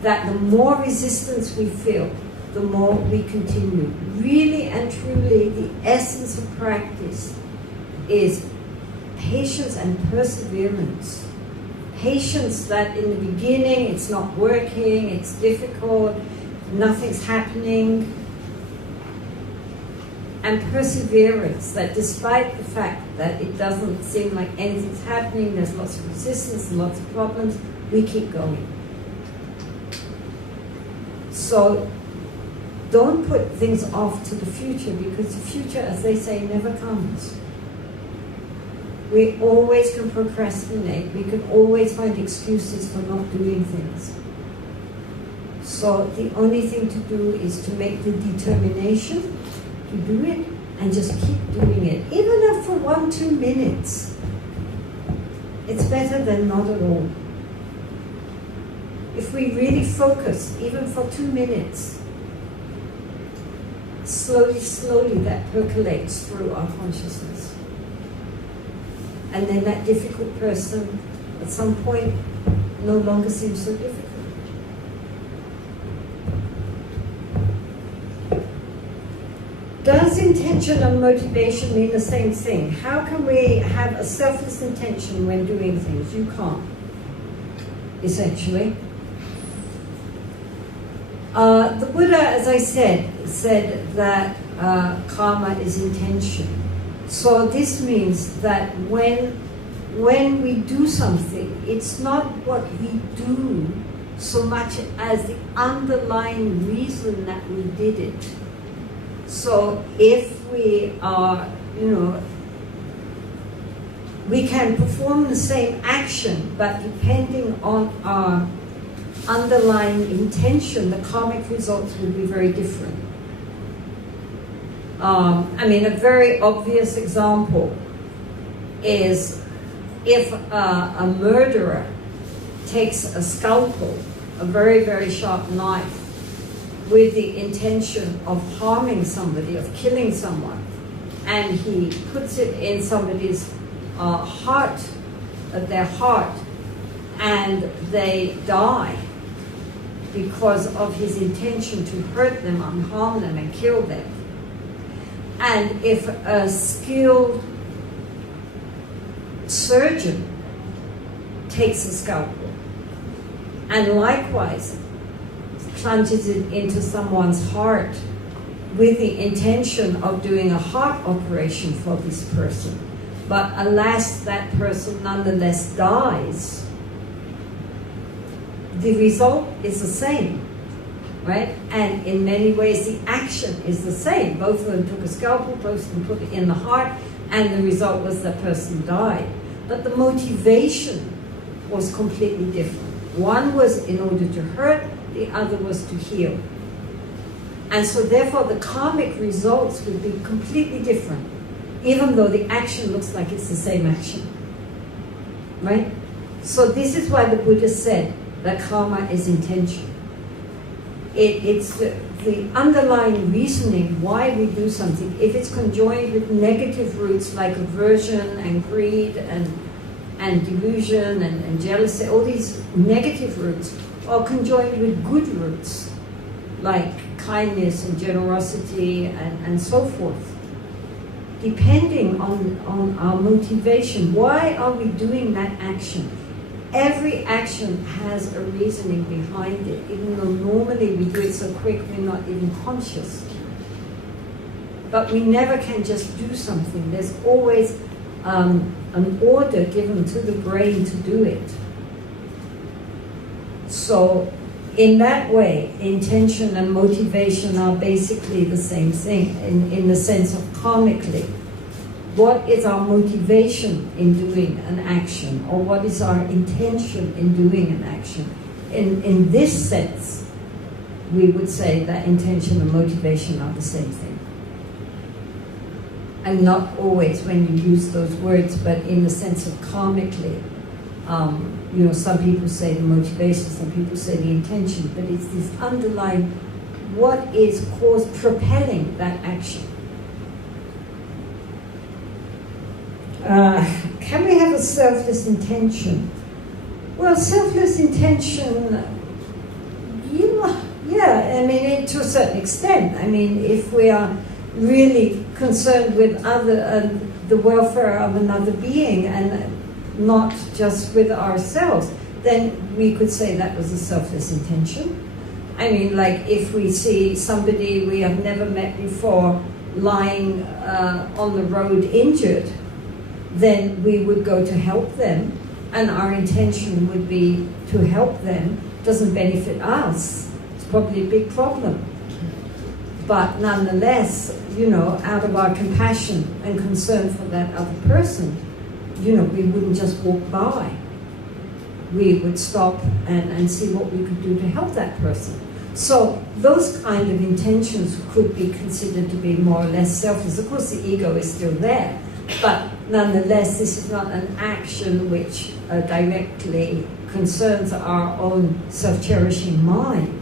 that the more resistance we feel, the more we continue. Really and truly, the essence of practice is patience and perseverance. Patience that in the beginning it's not working, it's difficult, nothing's happening. And perseverance, that despite the fact that it doesn't seem like anything's happening, there's lots of resistance and lots of problems, we keep going. So don't put things off to the future, because the future, as they say, never comes. We always can procrastinate. We can always find excuses for not doing things. So the only thing to do is to make the determination to do it and just keep doing it. Even if for 1-2 minutes, it's better than not at all. If we really focus, even for 2 minutes, slowly, slowly that percolates through our consciousness. And then that difficult person, at some point, no longer seems so difficult. Does intention and motivation mean the same thing? How can we have a selfless intention when doing things? You can't, essentially. The Buddha, as I said that karma is intention. So this means that when we do something, it's not what we do so much as the underlying reason that we did it. So if we are, we can perform the same action, but depending on our underlying intention, the karmic results will be very different. A very obvious example is if a murderer takes a scalpel, a very, very sharp knife, with the intention of harming somebody, of killing someone, and he puts it in somebody's heart, their heart, and they die because of his intention to hurt them and harm them and kill them. And if a skilled surgeon takes a scalpel and likewise plunges it into someone's heart with the intention of doing a heart operation for this person, but alas, that person nonetheless dies, the result is the same, right? And in many ways, the action is the same. Both of them took a scalpel, both of them put it in the heart, and the result was that person died. But the motivation was completely different. One was in order to hurt, the other was to heal. And so therefore the karmic results would be completely different, even though the action looks like it's the same action, right? So this is why the Buddha said that karma is intention. It's the underlying reasoning why we do something. If it's conjoined with negative roots like aversion and greed and delusion and jealousy, all these negative roots, or conjoined with good roots like kindness and generosity and so forth. Depending on our motivation, why are we doing that action? Every action has a reasoning behind it, even though normally we do it so quick we're not even conscious. But we never can just do something. There's always an order given to the brain to do it. So in that way, intention and motivation are basically the same thing in the sense of karmically. What is our motivation in doing an action, or what is our intention in doing an action? In this sense, we would say that intention and motivation are the same thing. And not always when you use those words, but in the sense of karmically. You know, some people say the motivation, some people say the intention, but it's this underlying, what is propelling that action? Can we have a selfless intention? Well, selfless intention, yeah, I mean, to a certain extent. I mean, if we are really concerned with the welfare of another being and not just with ourselves, then we could say that was a selfless intention. I mean, like if we see somebody we have never met before lying on the road injured, then we would go to help them, and our intention would be to help them. Doesn't benefit us. It's probably a big problem. But nonetheless, you know, out of our compassion and concern for that other person, you know, we wouldn't just walk by. We would stop and see what we could do to help that person. So those kind of intentions could be considered to be more or less selfless. Of course, the ego is still there, but nonetheless, this is not an action which directly concerns our own self-cherishing mind.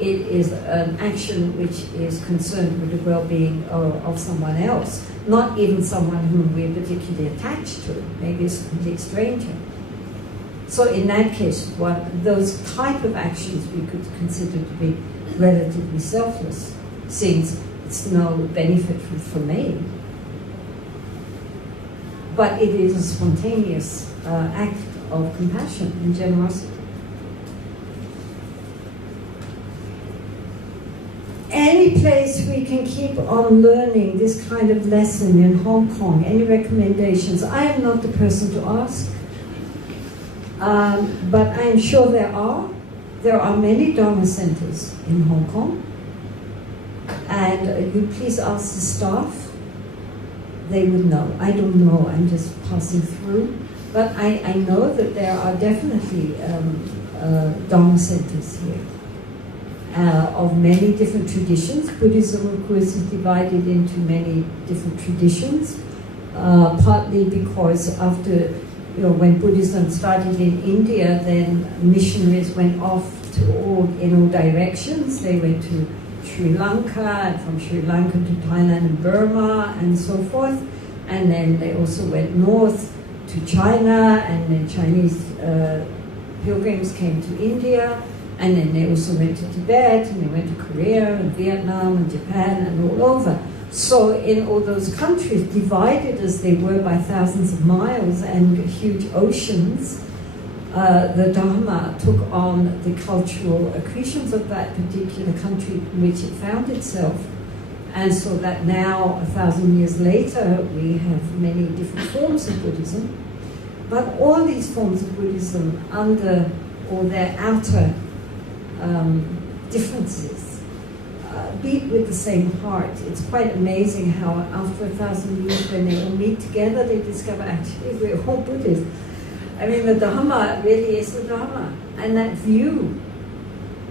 It is an action which is concerned with the well-being of someone else, not even someone whom we're particularly attached to. Maybe it's a complete stranger. So in that case, those type of actions we could consider to be relatively selfless, since it's no benefit for me. But it is a spontaneous act of compassion and generosity. Any place we can keep on learning this kind of lesson in Hong Kong? Any recommendations? I am not the person to ask, but I am sure there are. There are many Dharma centers in Hong Kong, and you please ask the staff. They would know. I don't know. I'm just passing through, but I know that there are definitely Dharma centers here. Of many different traditions. Buddhism, of course, is divided into many different traditions, partly because after when Buddhism started in India, then missionaries went off in all directions. They went to Sri Lanka, and from Sri Lanka to Thailand and Burma, and so forth. And then they also went north to China, and then Chinese pilgrims came to India, and then they also went to Tibet, and they went to Korea, and Vietnam, and Japan, and all over. So in all those countries, divided as they were by thousands of miles and huge oceans, the Dharma took on the cultural accretions of that particular country in which it found itself. And so that now, 1,000 years later, we have many different forms of Buddhism. But all these forms of Buddhism, under all their outer differences, beat with the same heart. It's quite amazing how after 1,000 years, when they all meet together, they discover actually we're all Buddhists. I mean, the Dharma really is the Dharma, and that view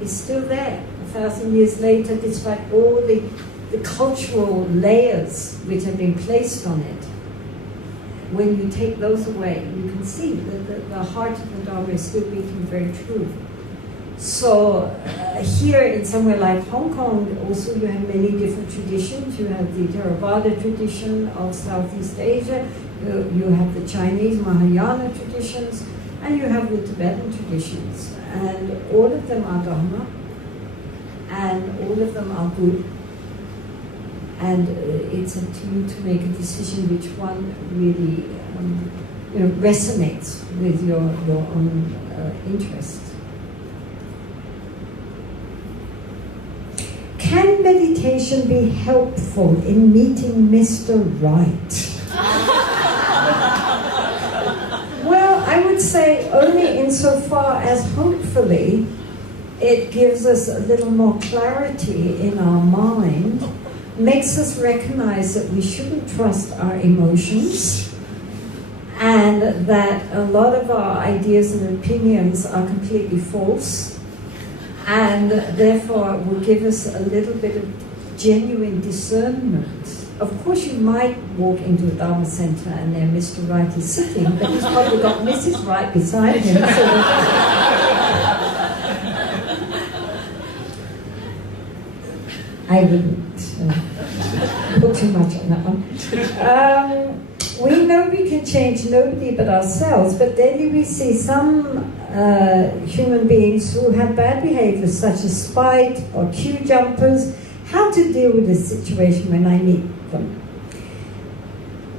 is still there 1,000 years later, despite all the cultural layers which have been placed on it. When you take those away, you can see that the heart of the Dharma is still beating very true. So here in somewhere like Hong Kong, also you have many different traditions. You have the Theravada tradition of Southeast Asia, you have the Chinese Mahayana traditions, and you have the Tibetan traditions. And all of them are Dharma, and all of them are good. And it's up to you to make a decision which one really resonates with your own interests. Can meditation be helpful in meeting Mr. Right? Well, I would say only insofar as hopefully it gives us a little more clarity in our mind, makes us recognize that we shouldn't trust our emotions, and that a lot of our ideas and opinions are completely false, and therefore will give us a little bit of genuine discernment. Of course, you might walk into a Dharma center and there Mr. Right is sitting, but he's probably got Mrs. Right beside him. So I wouldn't put too much on that one. We know we can change nobody but ourselves, but then we see some human beings who have bad behaviors, such as spite or queue jumpers. How to deal with this situation when I meet them?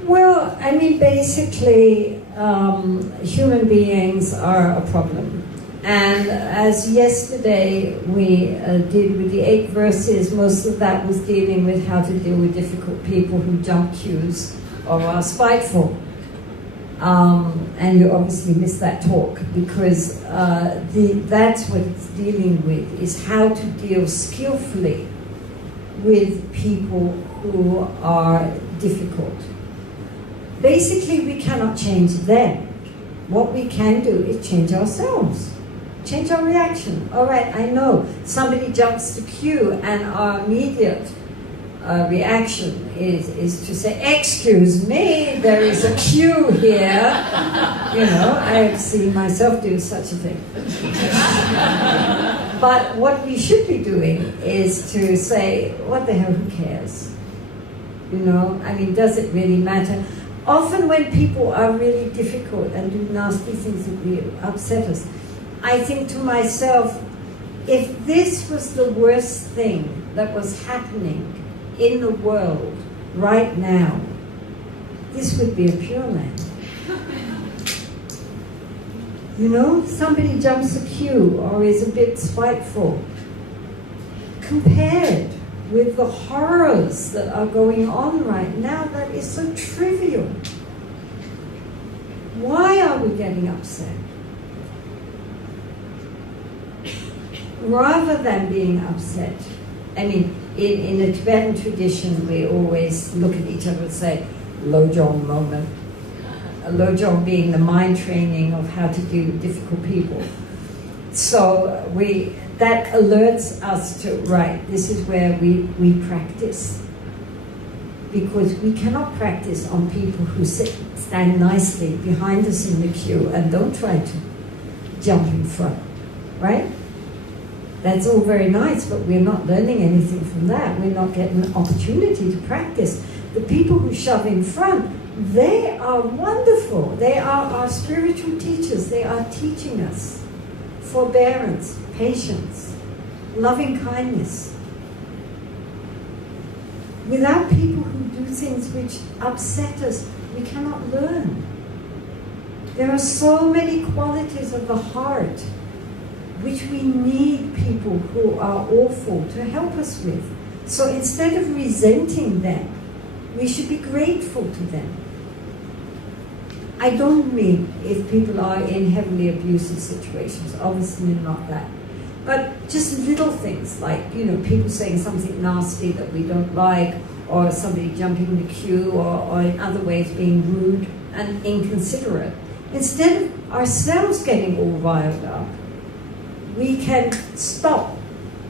Well, I mean, basically, human beings are a problem. And as yesterday we did with the 8 verses, most of that was dealing with how to deal with difficult people who jump queues or are spiteful. And you obviously missed that talk, because that's what it's dealing with, is how to deal skillfully with people who are difficult. Basically, we cannot change them. What we can do is change ourselves. Change our reaction. All right, I know somebody jumps the queue, and our immediate reaction is to say, excuse me, there is a queue here. You know, I've seen myself do such a thing. But what we should be doing is to say, what the hell, who cares? You know, I mean, does it really matter? Often when people are really difficult and do nasty things that really upset us, I think to myself, if this was the worst thing that was happening in the world right now, this would be a Pure Land. You know, somebody jumps a queue or is a bit spiteful. Compared with the horrors that are going on right now, that is so trivial. Why are we getting upset? Rather than being upset, I mean, in the Tibetan tradition, we always look at each other and say, Lojong moment. Lojong being the mind training of how to deal with difficult people. So that alerts us to, right, this is where we practice. because we cannot practice on people who stand nicely behind us in the queue and don't try to jump in front, right? That's all very nice, but we're not learning anything from that. We're not getting an opportunity to practice. The people who shove in front, they are wonderful. They are our spiritual teachers. They are teaching us forbearance, patience, loving kindness. Without people who do things which upset us, we cannot learn. There are so many qualities of the heart which we need people who are awful to help us with. So instead of resenting them, we should be grateful to them. I don't mean if people are in heavily abusive situations, obviously not that. But just little things like, people saying something nasty that we don't like, or somebody jumping the queue, or in other ways being rude and inconsiderate. Instead of ourselves getting all riled up, we can stop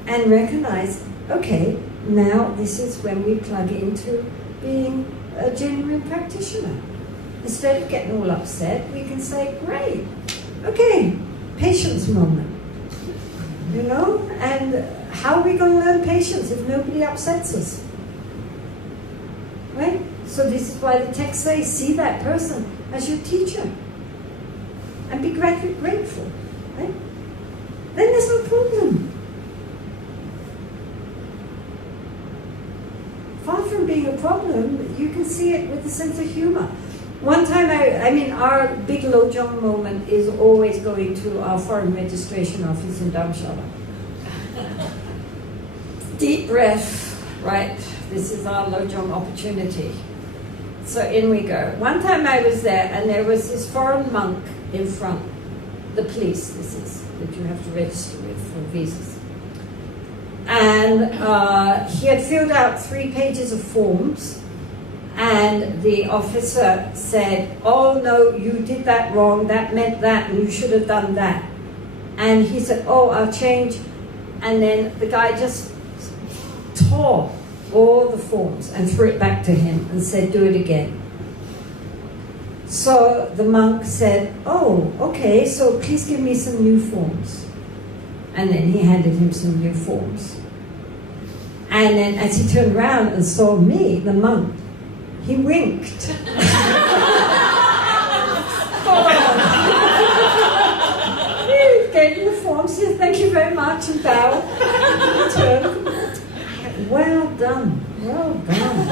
and recognize, okay, now this is when we plug into being a genuine practitioner. Instead of getting all upset, we can say, great, okay, patience moment. And how are we going to learn patience if nobody upsets us? Right? So this is why the text says, see that person as your teacher. And be grateful. Right? Then there's no problem. Far from being a problem, you can see it with a sense of humor. One time, our big Lojong moment is always going to our foreign registration office in Dharamshala. Deep breath, right? This is our Lojong opportunity. So in we go. One time I was there, and there was this foreign monk in front. The police, this is, that you have to register with for visas. And he had filled out 3 pages of forms, and the officer said, oh no, you did that wrong, that meant that, and you should have done that. And he said, oh, I'll change. And then the guy just tore all the forms and threw it back to him and said, do it again. So the monk said, oh, okay, so please give me some new forms. And then he handed him some new forms. And then as he turned around and saw me, the monk, he winked. He gave me the forms, he said, thank you very much, and bowed. He turned. Well done, well done.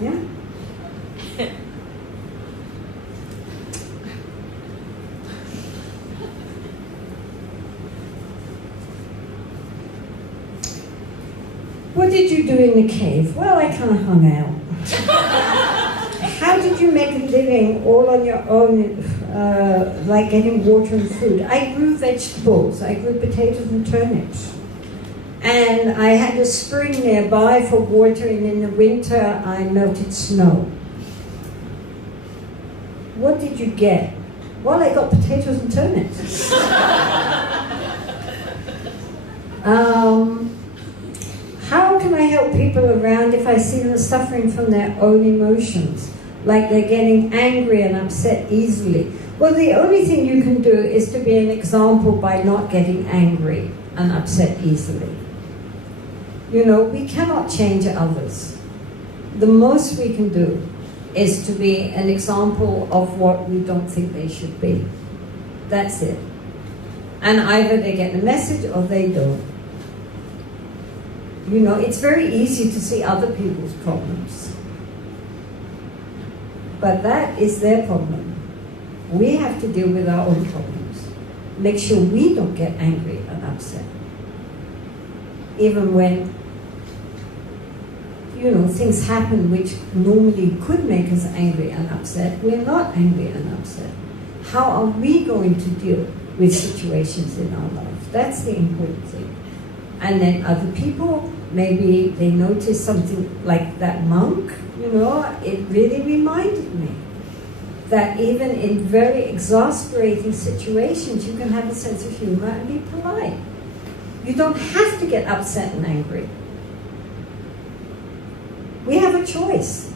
Yeah? What did you do in the cave? Well, I kind of hung out. How did you make a living all on your own, like getting water and food? I grew vegetables. I grew potatoes and turnips. And I had a spring nearby for water, and in the winter I melted snow. What did you get? Well, I got potatoes and turnips. How can I help people around if I see them suffering from their own emotions? Like they're getting angry and upset easily. Well, the only thing you can do is to be an example by not getting angry and upset easily. We cannot change others. The most we can do is to be an example of what we don't think they should be. That's it. And either they get the message or they don't. It's very easy to see other people's problems. But that is their problem. We have to deal with our own problems. Make sure we don't get angry and upset. Even when, things happen which normally could make us angry and upset, we're not angry and upset. How are we going to deal with situations in our life? That's the important thing. And then other people, maybe they notice something like that monk, it really reminded me that even in very exasperating situations, you can have a sense of humor and be polite. You don't have to get upset and angry. a choice.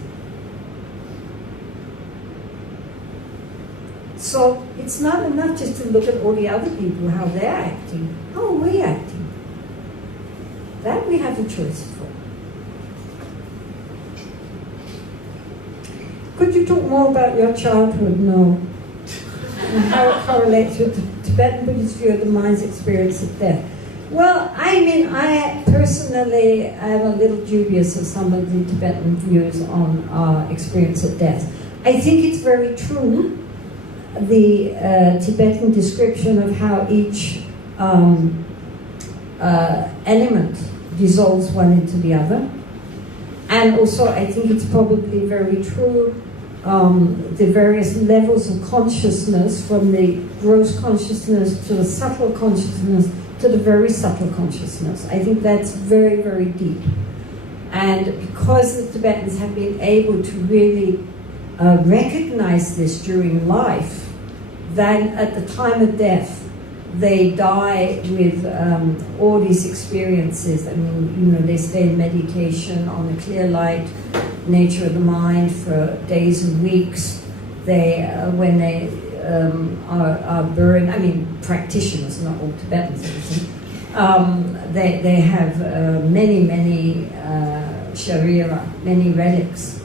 So it's not enough just to look at all the other people, how they're acting. How are we acting? That we have a choice for. Could you talk more about your childhood? No. And how it correlates with the Tibetan Buddhist view of the mind's experience of death? Well, I mean, I personally am a little dubious of some of the Tibetan views on our experience of death. I think it's very true, the Tibetan description of how each element dissolves one into the other. And also, I think it's probably very true, the various levels of consciousness, from the gross consciousness to the subtle consciousness to the very subtle consciousness. I think that's very, very deep. And because the Tibetans have been able to really recognize this during life, then at the time of death, they die with all these experiences. I mean, they stay in meditation on the clear light nature of the mind for days and weeks. They, when they are buried, I mean, practitioners, not all Tibetans, they have many sharira, many relics,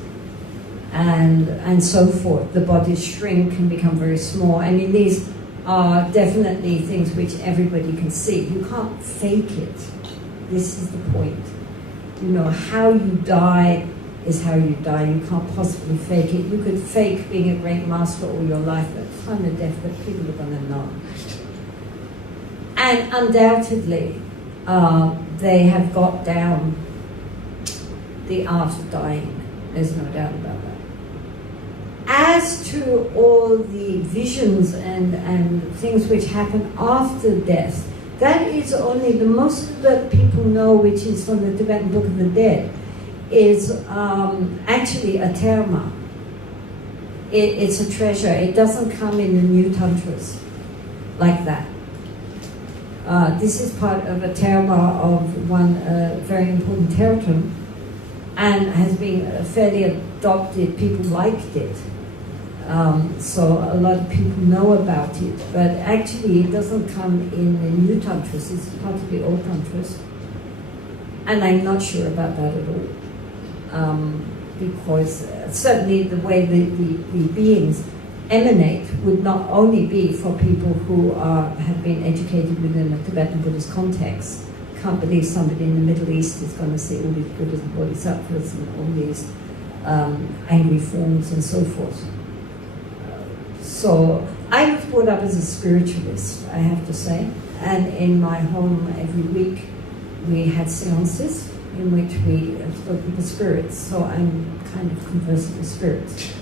and so forth. The bodies shrink and become very small. I mean, these are definitely things which everybody can see. You can't fake it. This is the point. You know, how you die is how you die. You can't possibly fake it. You could fake being a great master all your life, but at the time of death, the people are going to know. And undoubtedly, they have got down the art of dying. There's no doubt about that. As to all the visions and things which happen after death, that is only the most that people know, which is from the Tibetan Book of the Dead, is actually a terma. It's a treasure. It doesn't come in the new tantras like that. This is part of a terma of one very important tertum, and has been fairly adopted. People liked it. So a lot of people know about it, but actually it doesn't come in the new tantras. It's part of the old tantras, and I'm not sure about that at all, because certainly the way the beings emanate would not only be for people who have been educated within a Tibetan Buddhist context. Can't believe somebody in the Middle East is going to see all these Buddhas and Bodhisattvas and all these angry forms and so forth. So I was brought up as a spiritualist, I have to say, and in my home every week we had seances in which we spoke with the spirits, so I'm kind of conversant with spirits.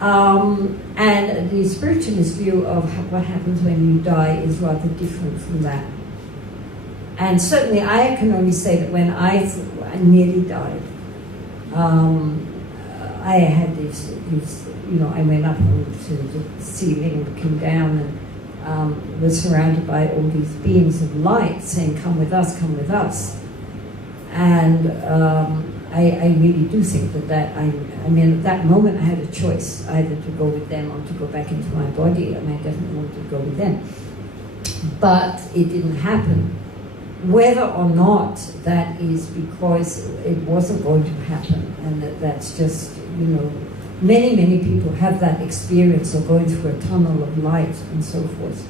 And the spiritualist view of what happens when you die is rather different from that. And certainly I can only say that when I nearly died, I had these, I went up to the ceiling, looking down, and was surrounded by all these beings of light saying, come with us, come with us. And I really do think that I mean, at that moment I had a choice, either to go with them or to go back into my body, and I definitely wanted to go with them. But it didn't happen. Whether or not that is because it wasn't going to happen, and that's just, many people have that experience of going through a tunnel of light and so forth.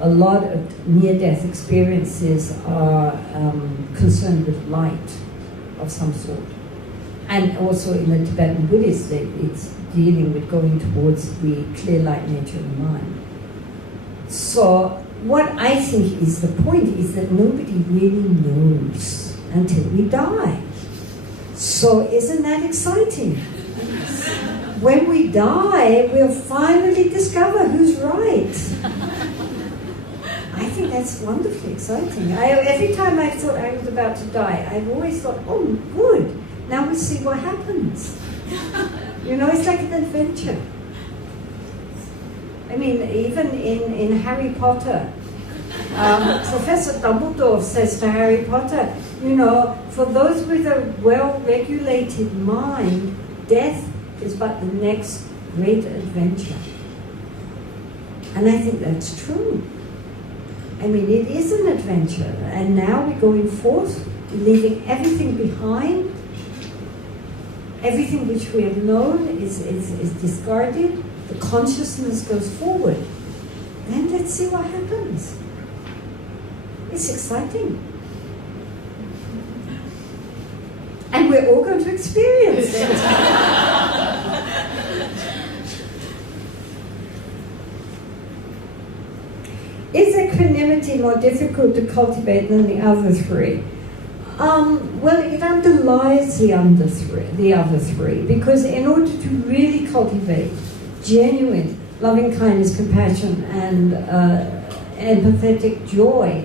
A lot of near-death experiences are concerned with light of some sort. And also in the Tibetan Buddhist, it's dealing with going towards the clear light nature of the mind. So what I think is the point is that nobody really knows until we die. So isn't that exciting? When we die, we'll finally discover who's right. I think that's wonderfully exciting. Every time I thought I was about to die, I've always thought, oh, good, now we'll see what happens. It's like an adventure. I mean, even in Harry Potter, Professor Dumbledore says to Harry Potter, you know, for those with a well-regulated mind, death is but the next great adventure. And I think that's true. I mean, it is an adventure, and now we're going forth, leaving everything behind. Everything which we have known is discarded. The consciousness goes forward. Then let's see what happens. It's exciting. And we're all going to experience it. Is equanimity more difficult to cultivate than the other three? Well, it underlies the other three, because in order to really cultivate genuine loving kindness, compassion, and empathetic joy,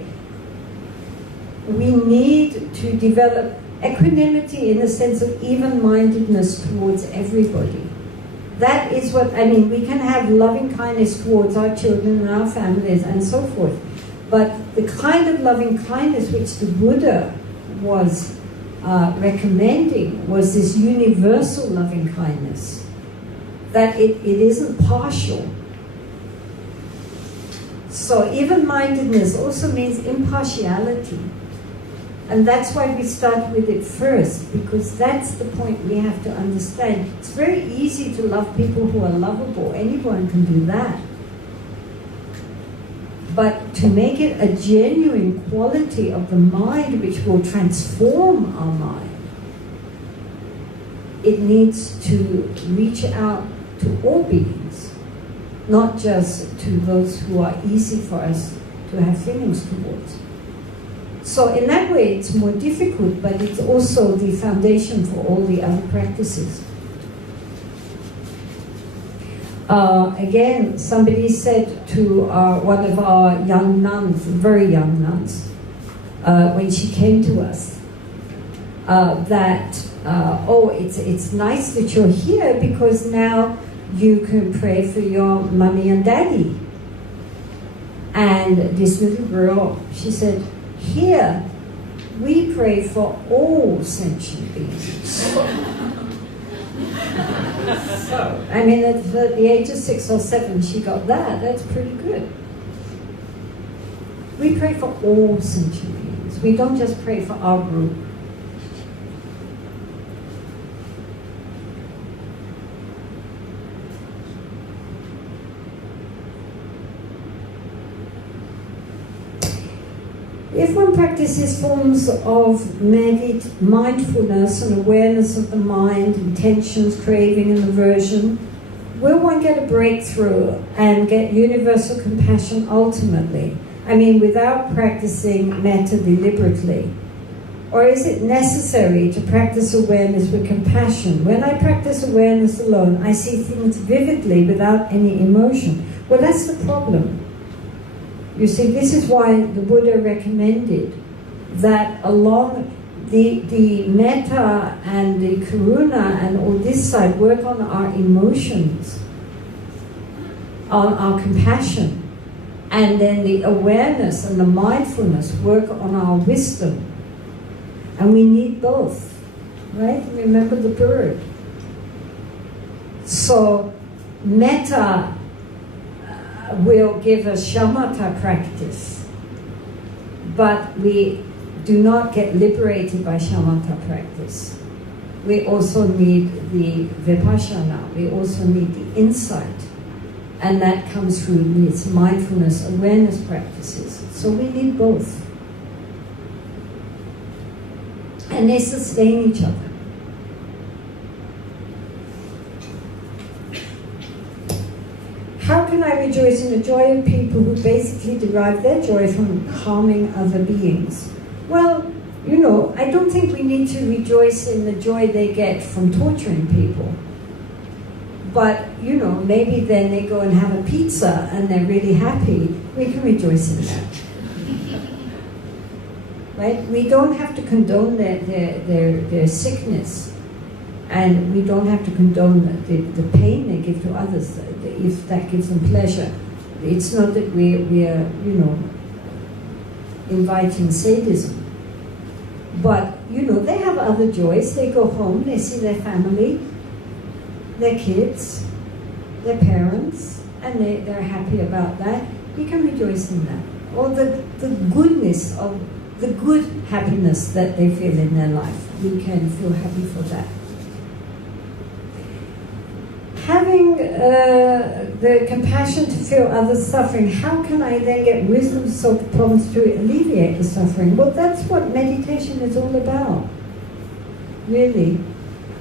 we need to develop equanimity in the sense of even-mindedness towards everybody. That is what, I mean, we can have loving kindness towards our children and our families and so forth, but the kind of loving kindness which the Buddha was recommending was this universal loving kindness, that it isn't partial. So even-mindedness also means impartiality. And that's why we start with it first, because that's the point we have to understand. It's very easy to love people who are lovable. Anyone can do that. But to make it a genuine quality of the mind which will transform our mind, it needs to reach out to all beings, not just to those who are easy for us to have feelings towards. So in that way it's more difficult, but it's also the foundation for all the other practices. Again, somebody said to one of our young nuns, very young nuns, when she came to us, that, oh, it's nice that you're here because now you can pray for your mommy and daddy. And this little girl, she said, here, we pray for all sentient beings. So, I mean, at the age of 6 or 7, she got that. That's pretty good. We pray for all sentient beings. We don't just pray for our group. If one practices forms of mindfulness and awareness of the mind, intentions, craving, and aversion, will one get a breakthrough and get universal compassion ultimately? I mean, without practicing metta deliberately? Or is it necessary to practice awareness with compassion? When I practice awareness alone, I see things vividly without any emotion. Well, that's the problem. You see, this is why the Buddha recommended that along the metta and the karuna and all this side, work on our emotions, on our compassion, and then the awareness and the mindfulness work on our wisdom. And we need both, right? Remember the bird. So metta will give us shamatha practice, but we do not get liberated by shamatha practice. We also need the vipassana, we also need the insight, and that comes through these mindfulness awareness practices. So we need both. And they sustain each other. How can I rejoice in the joy of people who basically derive their joy from harming other beings? Well, you know, I don't think we need to rejoice in the joy they get from torturing people. But, you know, maybe then they go and have a pizza and they're really happy. We can rejoice in that. Right? We don't have to condone their sickness. And we don't have to condone the pain they give to others if that gives them pleasure. It's not that we are, you know, inviting sadism. But, you know, they have other joys. They go home, they see their family, their kids, their parents, and they're happy about that. You can rejoice in that. Or the goodness of the good happiness that they feel in their life. We can feel happy for that. Having the compassion to feel others' suffering, how can I then get wisdom to solve the problems to alleviate the suffering? Well, that's what meditation is all about, really.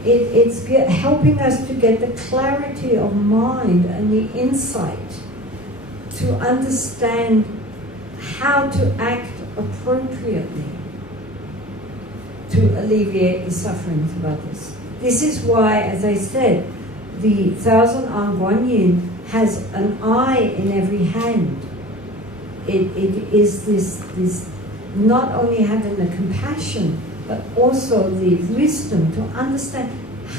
It's helping us to get the clarity of mind and the insight to understand how to act appropriately to alleviate the sufferings of others. This is why, as I said, the 1,000-armed Guanyin has an eye in every hand. It is this not only having the compassion, but also the wisdom to understand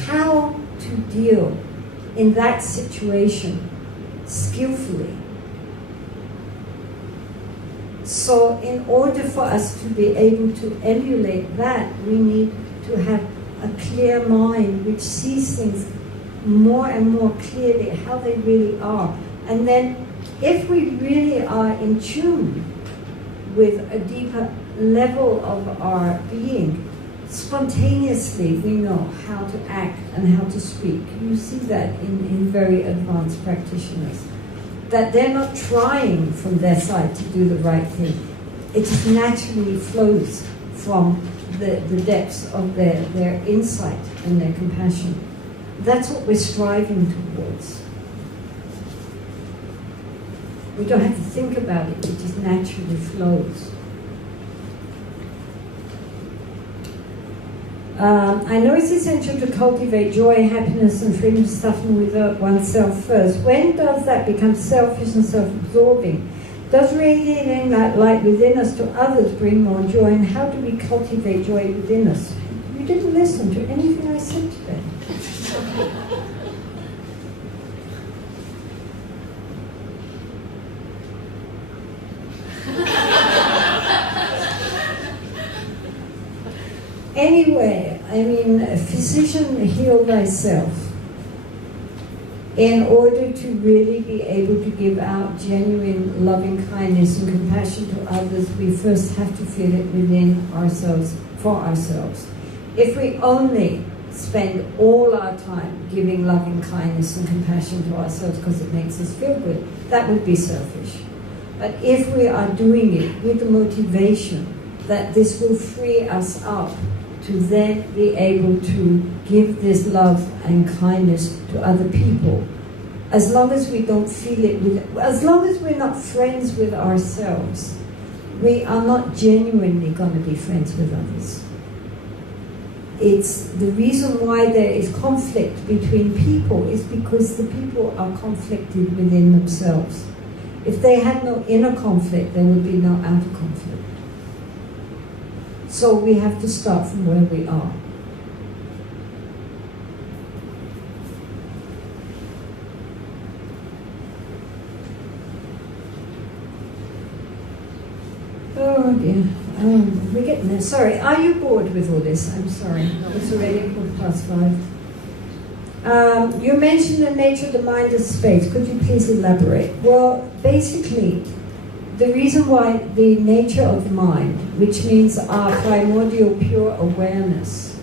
how to deal in that situation skillfully. So in order for us to be able to emulate that, we need to have a clear mind which sees things more and more clearly, how they really are. And then if we really are in tune with a deeper level of our being, spontaneously we know how to act and how to speak. You see that in very advanced practitioners, that they're not trying from their side to do the right thing. It just naturally flows from the depths of their insight and their compassion. That's what we're striving towards. We don't have to think about it, it just naturally flows. I know it's essential to cultivate joy, happiness, and freedom to suffer with oneself first. When does that become selfish and self-absorbing? Does radiating that light within us to others bring more joy? And how do we cultivate joy within us? You didn't listen to anything I said today. Anyway, I mean, physician, heal thyself. In order to really be able to give out genuine loving kindness and compassion to others, we first have to feel it within ourselves, for ourselves. If we only spend all our time giving loving kindness and compassion to ourselves because it makes us feel good, that would be selfish. But if we are doing it with the motivation that this will free us up to then be able to give this love and kindness to other people, as long as we don't feel it, as long as we're not friends with ourselves, we are not genuinely going to be friends with others. It's the reason why there is conflict between people is because the people are conflicted within themselves. If they had no inner conflict, there would be no outer conflict. So we have to start from where we are. Oh dear. We're getting there. Sorry, are you bored with all this? I'm sorry. It's already 5:15. You mentioned the nature of the mind as space. Could you please elaborate? Well, basically, the reason why the nature of the mind, which means our primordial pure awareness,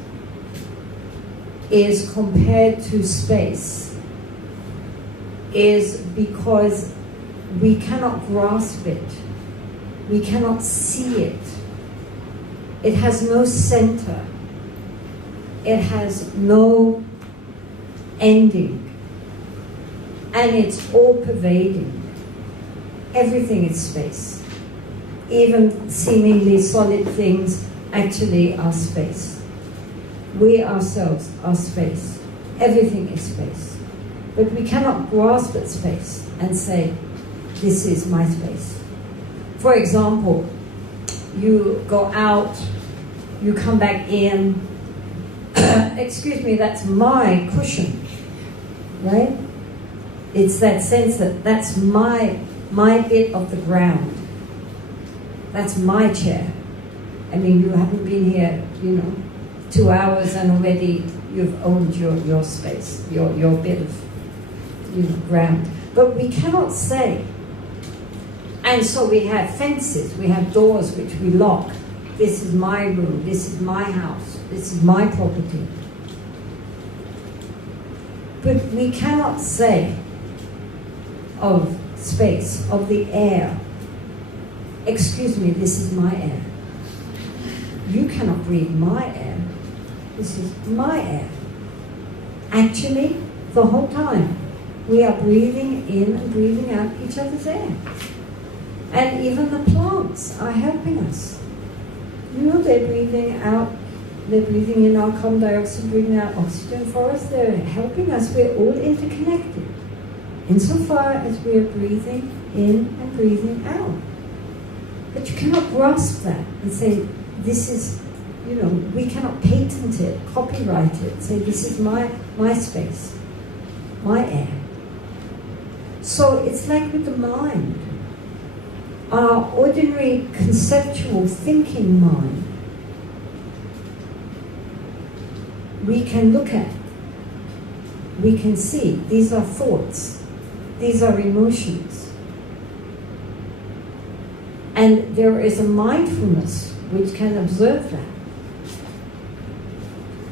is compared to space, is because we cannot grasp it. We cannot see it. It has no center. It has no ending. And it's all-pervading. Everything is space. Even seemingly solid things actually are space. We ourselves are space. Everything is space. But we cannot grasp at space and say, this is my space. For example, you go out, you come back in, excuse me, that's my cushion, right? It's that sense that that's my bit of the ground. That's my chair. I mean, you haven't been here, 2 hours and already you've owned your space, your bit of ground. But we cannot say. And so we have fences, we have doors which we lock. This is my room, this is my house, this is my property. But we cannot say of space, of the air, excuse me, this is my air. You cannot breathe my air. This is my air. Actually, the whole time, we are breathing in and breathing out each other's air. And even the plants are helping us. They're breathing out, they're breathing in our carbon dioxide, breathing out oxygen for us. They're helping us. We're all interconnected. Insofar as we're breathing in and breathing out. But you cannot grasp that and say, this is, we cannot patent it, copyright it, say this is my space, my air. So it's like with the mind. Our ordinary conceptual thinking mind, we can look at, we can see, these are thoughts, these are emotions. And there is a mindfulness which can observe that,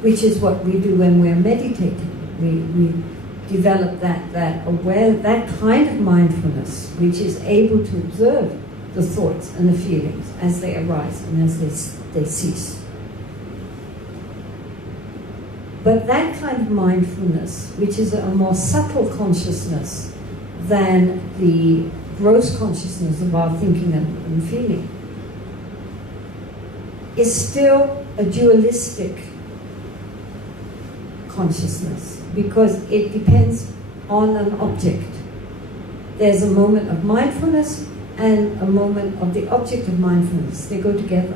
which is what we do when we're meditating. We develop that aware, that kind of mindfulness, which is able to observe the thoughts and the feelings as they arise and as they cease. But that kind of mindfulness, which is a more subtle consciousness than the gross consciousness of our thinking and feeling, is still a dualistic consciousness because it depends on an object. There's a moment of mindfulness and a moment of the object of mindfulness. They go together.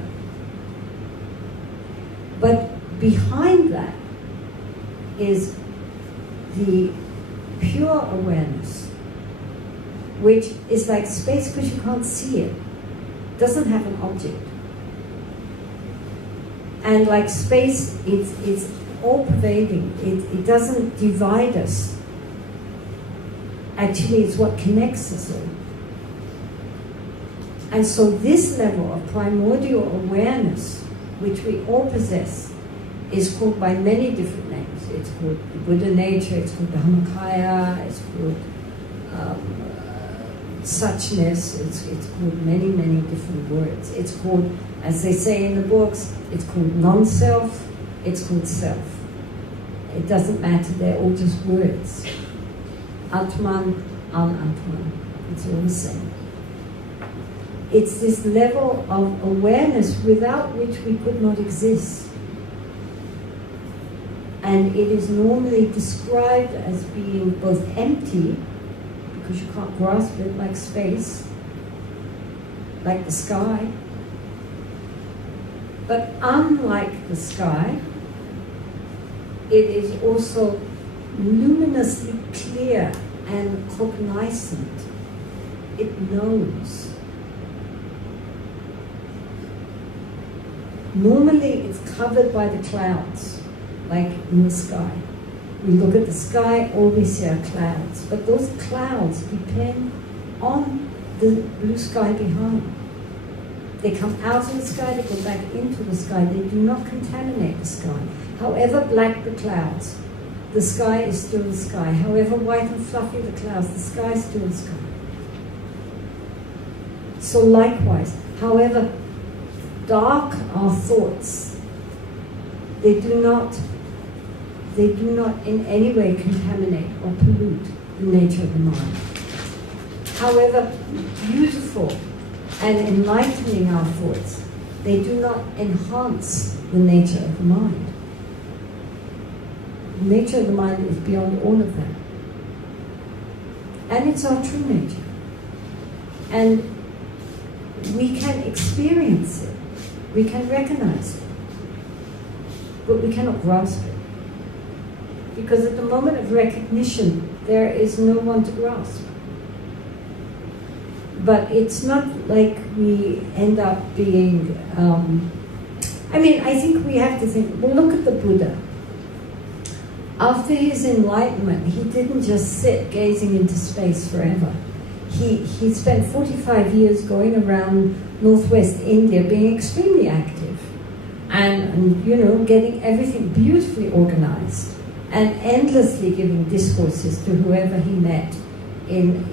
But behind that is the pure awareness, which is like space because you can't see it. It doesn't have an object. And like space, it's all-pervading. It doesn't divide us. Actually, it's what connects us all. And so this level of primordial awareness, which we all possess, is called by many different names. It's called the Buddha nature, it's called Dhammakaya, it's called suchness, it's called many, many different words. It's called, as they say in the books, it's called non-self, it's called self. It doesn't matter, they're all just words. Atman, Al-Atman, it's all the same. It's this level of awareness without which we could not exist. And it is normally described as being both empty, because you can't grasp it, like space, like the sky. But unlike the sky, it is also luminously clear and cognizant. It knows. Normally it's covered by the clouds, like in the sky. We look at the sky, all we see are clouds. But those clouds depend on the blue sky behind. They come out of the sky, they go back into the sky. They do not contaminate the sky. However black the clouds, the sky is still the sky. However white and fluffy the clouds, the sky is still the sky. So likewise, however dark our thoughts, they do not in any way contaminate or pollute the nature of the mind. However beautiful and enlightening our thoughts, they do not enhance the nature of the mind. The nature of the mind is beyond all of that. And it's our true nature. And we can experience it. We can recognize it. But we cannot grasp it. Because at the moment of recognition, there is no one to grasp. But it's not like we end up being, I think we have to think, well, look at the Buddha. After his enlightenment, he didn't just sit gazing into space forever. He spent 45 years going around northwest India being extremely active and getting everything beautifully organized and endlessly giving discourses to whoever he met in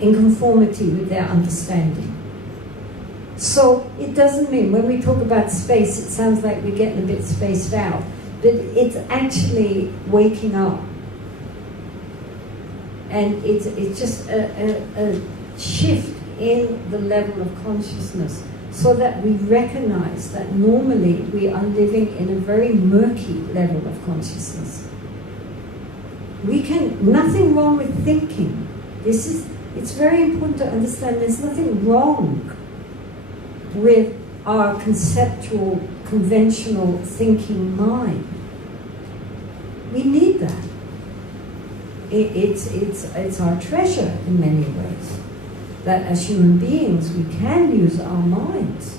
conformity with their understanding. So it doesn't mean, when we talk about space, it sounds like we're getting a bit spaced out, but it's actually waking up. And it's just a shift in the level of consciousness, so that we recognize that normally we are living in a very murky level of consciousness. Nothing wrong with thinking. It's very important to understand there's nothing wrong with our conceptual, conventional thinking mind. We need that. It's our treasure in many ways. That as human beings we can use our minds.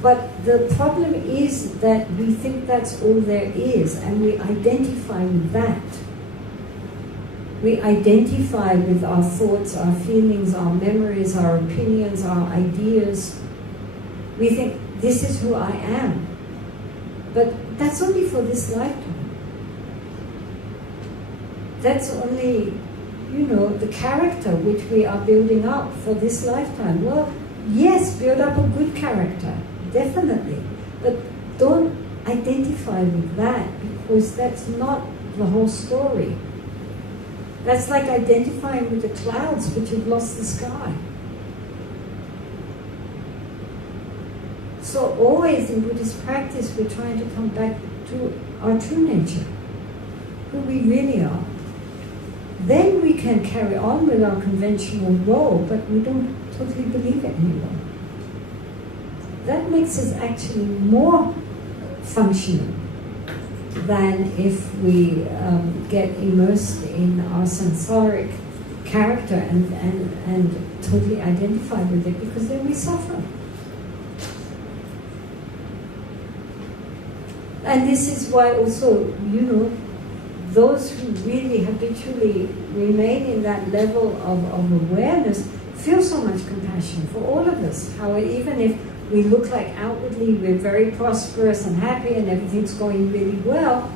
But the problem is that we think that's all there is, and we identify with that. We identify with our thoughts, our feelings, our memories, our opinions, our ideas. We think, this is who I am. But that's only for this lifetime. That's only, the character which we are building up for this lifetime. Well, yes, build up a good character, definitely. But don't identify with that, because that's not the whole story. That's like identifying with the clouds which have lost the sky. So always in Buddhist practice, we're trying to come back to our true nature, who we really are. Then we can carry on with our conventional role, but we don't totally believe it anymore. That makes us actually more functional than if we get immersed in our samsaric character and totally identify with it, because then we suffer. And this is why also, those who really habitually remain in that level of awareness feel so much compassion for all of us. How even if we look like outwardly we're very prosperous and happy and everything's going really well,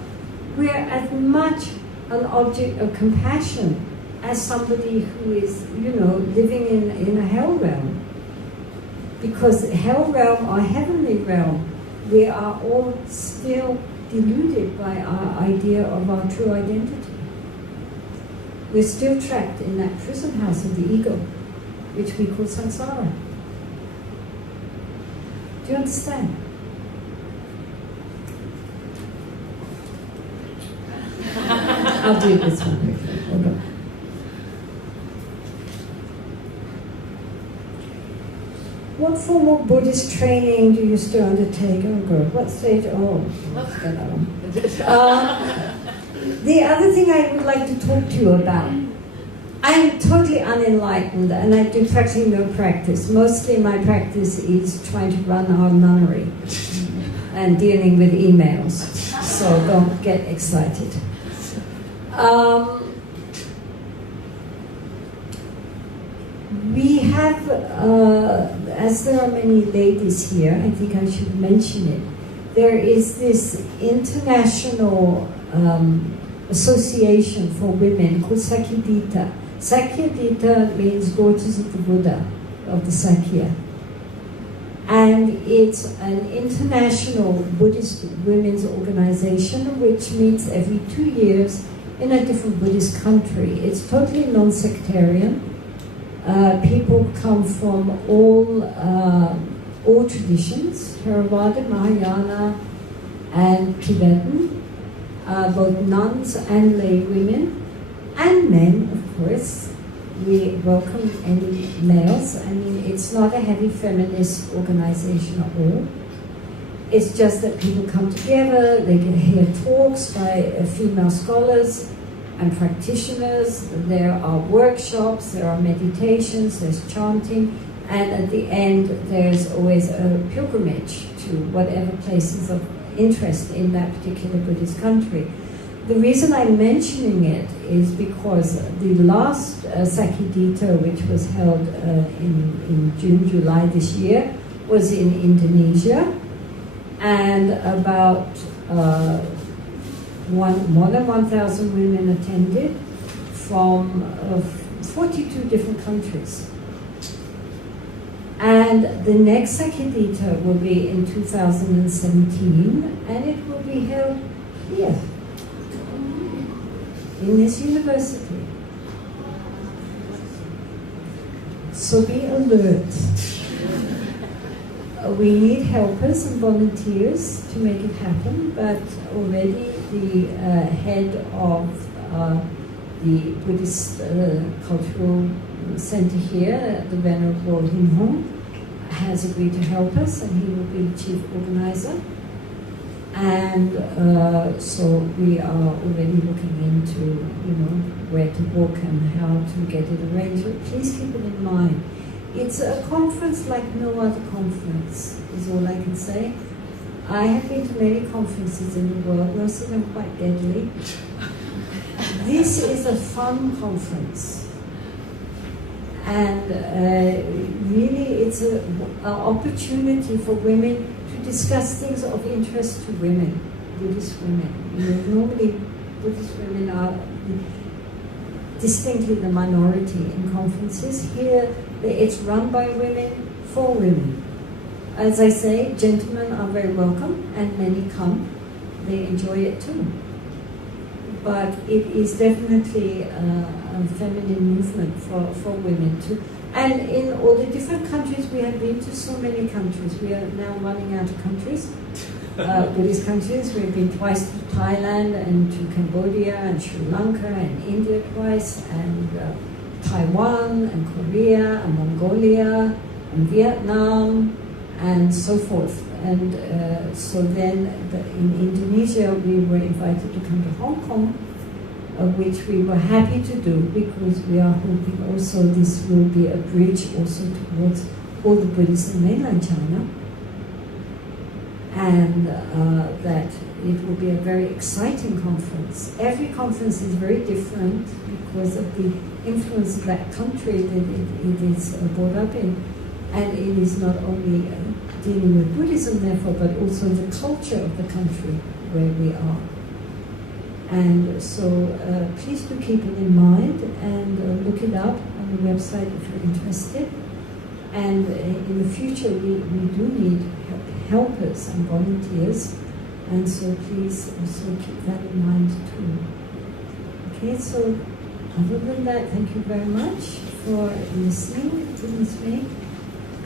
we're as much an object of compassion as somebody who is, living in a hell realm. Because hell realm or heavenly realm, we are all still deluded by our idea of our true identity. We're still trapped in that prison house of the ego, which we call samsara. Do you understand? I'll do this one quickly. Hold on. What form of Buddhist training do you still undertake? Oh God, what stage? Oh, let's get that one. The other thing I would like to talk to you about, I'm totally unenlightened and I do practically no practice. Mostly my practice is trying to run our nunnery and dealing with emails, so don't get excited. We have, as there are many ladies here, I think I should mention it, there is this international association for women called Sakyadhita. Sakyadhita means daughters of the Buddha, of the Sakya. And it's an international Buddhist women's organization which meets every 2 years in a different Buddhist country. It's totally non-sectarian. People come from all traditions, Theravada, Mahayana, and Tibetan, both nuns and lay women, and men, of course. We welcome any males. I mean, it's not a heavy feminist organization at all. It's just that people come together, they can hear talks by female scholars, and practitioners, there are workshops, there are meditations, there's chanting, and at the end there's always a pilgrimage to whatever places of interest in that particular Buddhist country. The reason I'm mentioning it is because the last Sakidita, which was held in June, July this year, was in Indonesia, and about more than 1,000 women attended from 42 different countries. And the next Sakidita will be in 2017, and it will be held here, in this university. So be alert. We need helpers and volunteers to make it happen, but already the head of the Buddhist Cultural Center here, the Venerable Himho, has agreed to help us, and he will be the chief organizer. And so we are already looking into, where to book and how to get it arranged. But please keep it in mind. It's a conference like no other conference, is all I can say. I have been to many conferences in the world, most of them quite deadly. This is a fun conference. And really it's an opportunity for women to discuss things of interest to women, Buddhist women. Normally Buddhist women are distinctly the minority in conferences. Here it's run by women, for women. As I say, gentlemen are very welcome, and many come. They enjoy it too. But it is definitely a feminine movement for women too. And in all the different countries, we have been to so many countries. We are now running out of countries, Buddhist countries. We've been twice to Thailand and to Cambodia and Sri Lanka and India twice, and Taiwan and Korea and Mongolia and Vietnam and so forth. And so then in Indonesia we were invited to come to Hong Kong, which we were happy to do, because we are hoping also this will be a bridge also towards all the Buddhists in mainland China, and that it will be a very exciting conference. Every conference is very different because of the influence of that country that it is brought up in, and it is not only dealing with Buddhism therefore, but also the culture of the country where we are. And so please do keep it in mind, and look it up on the website if you're interested. And in the future we do need helpers and volunteers, and so please also keep that in mind too. Okay, so other than that, thank you very much for listening to me,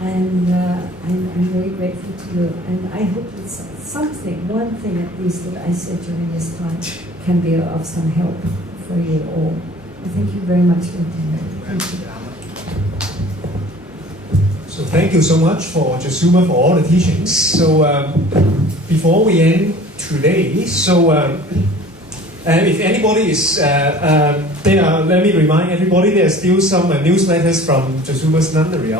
and I'm very grateful to you, and I hope that something, one thing at least that I said during this time can be of some help for you all. Thank you very much for attending. Thank you. So thank you so much for Jetsunma for all the teachings. So before we end today, so if anybody is let me remind everybody, there are still some newsletters from Jetsunma's nunnery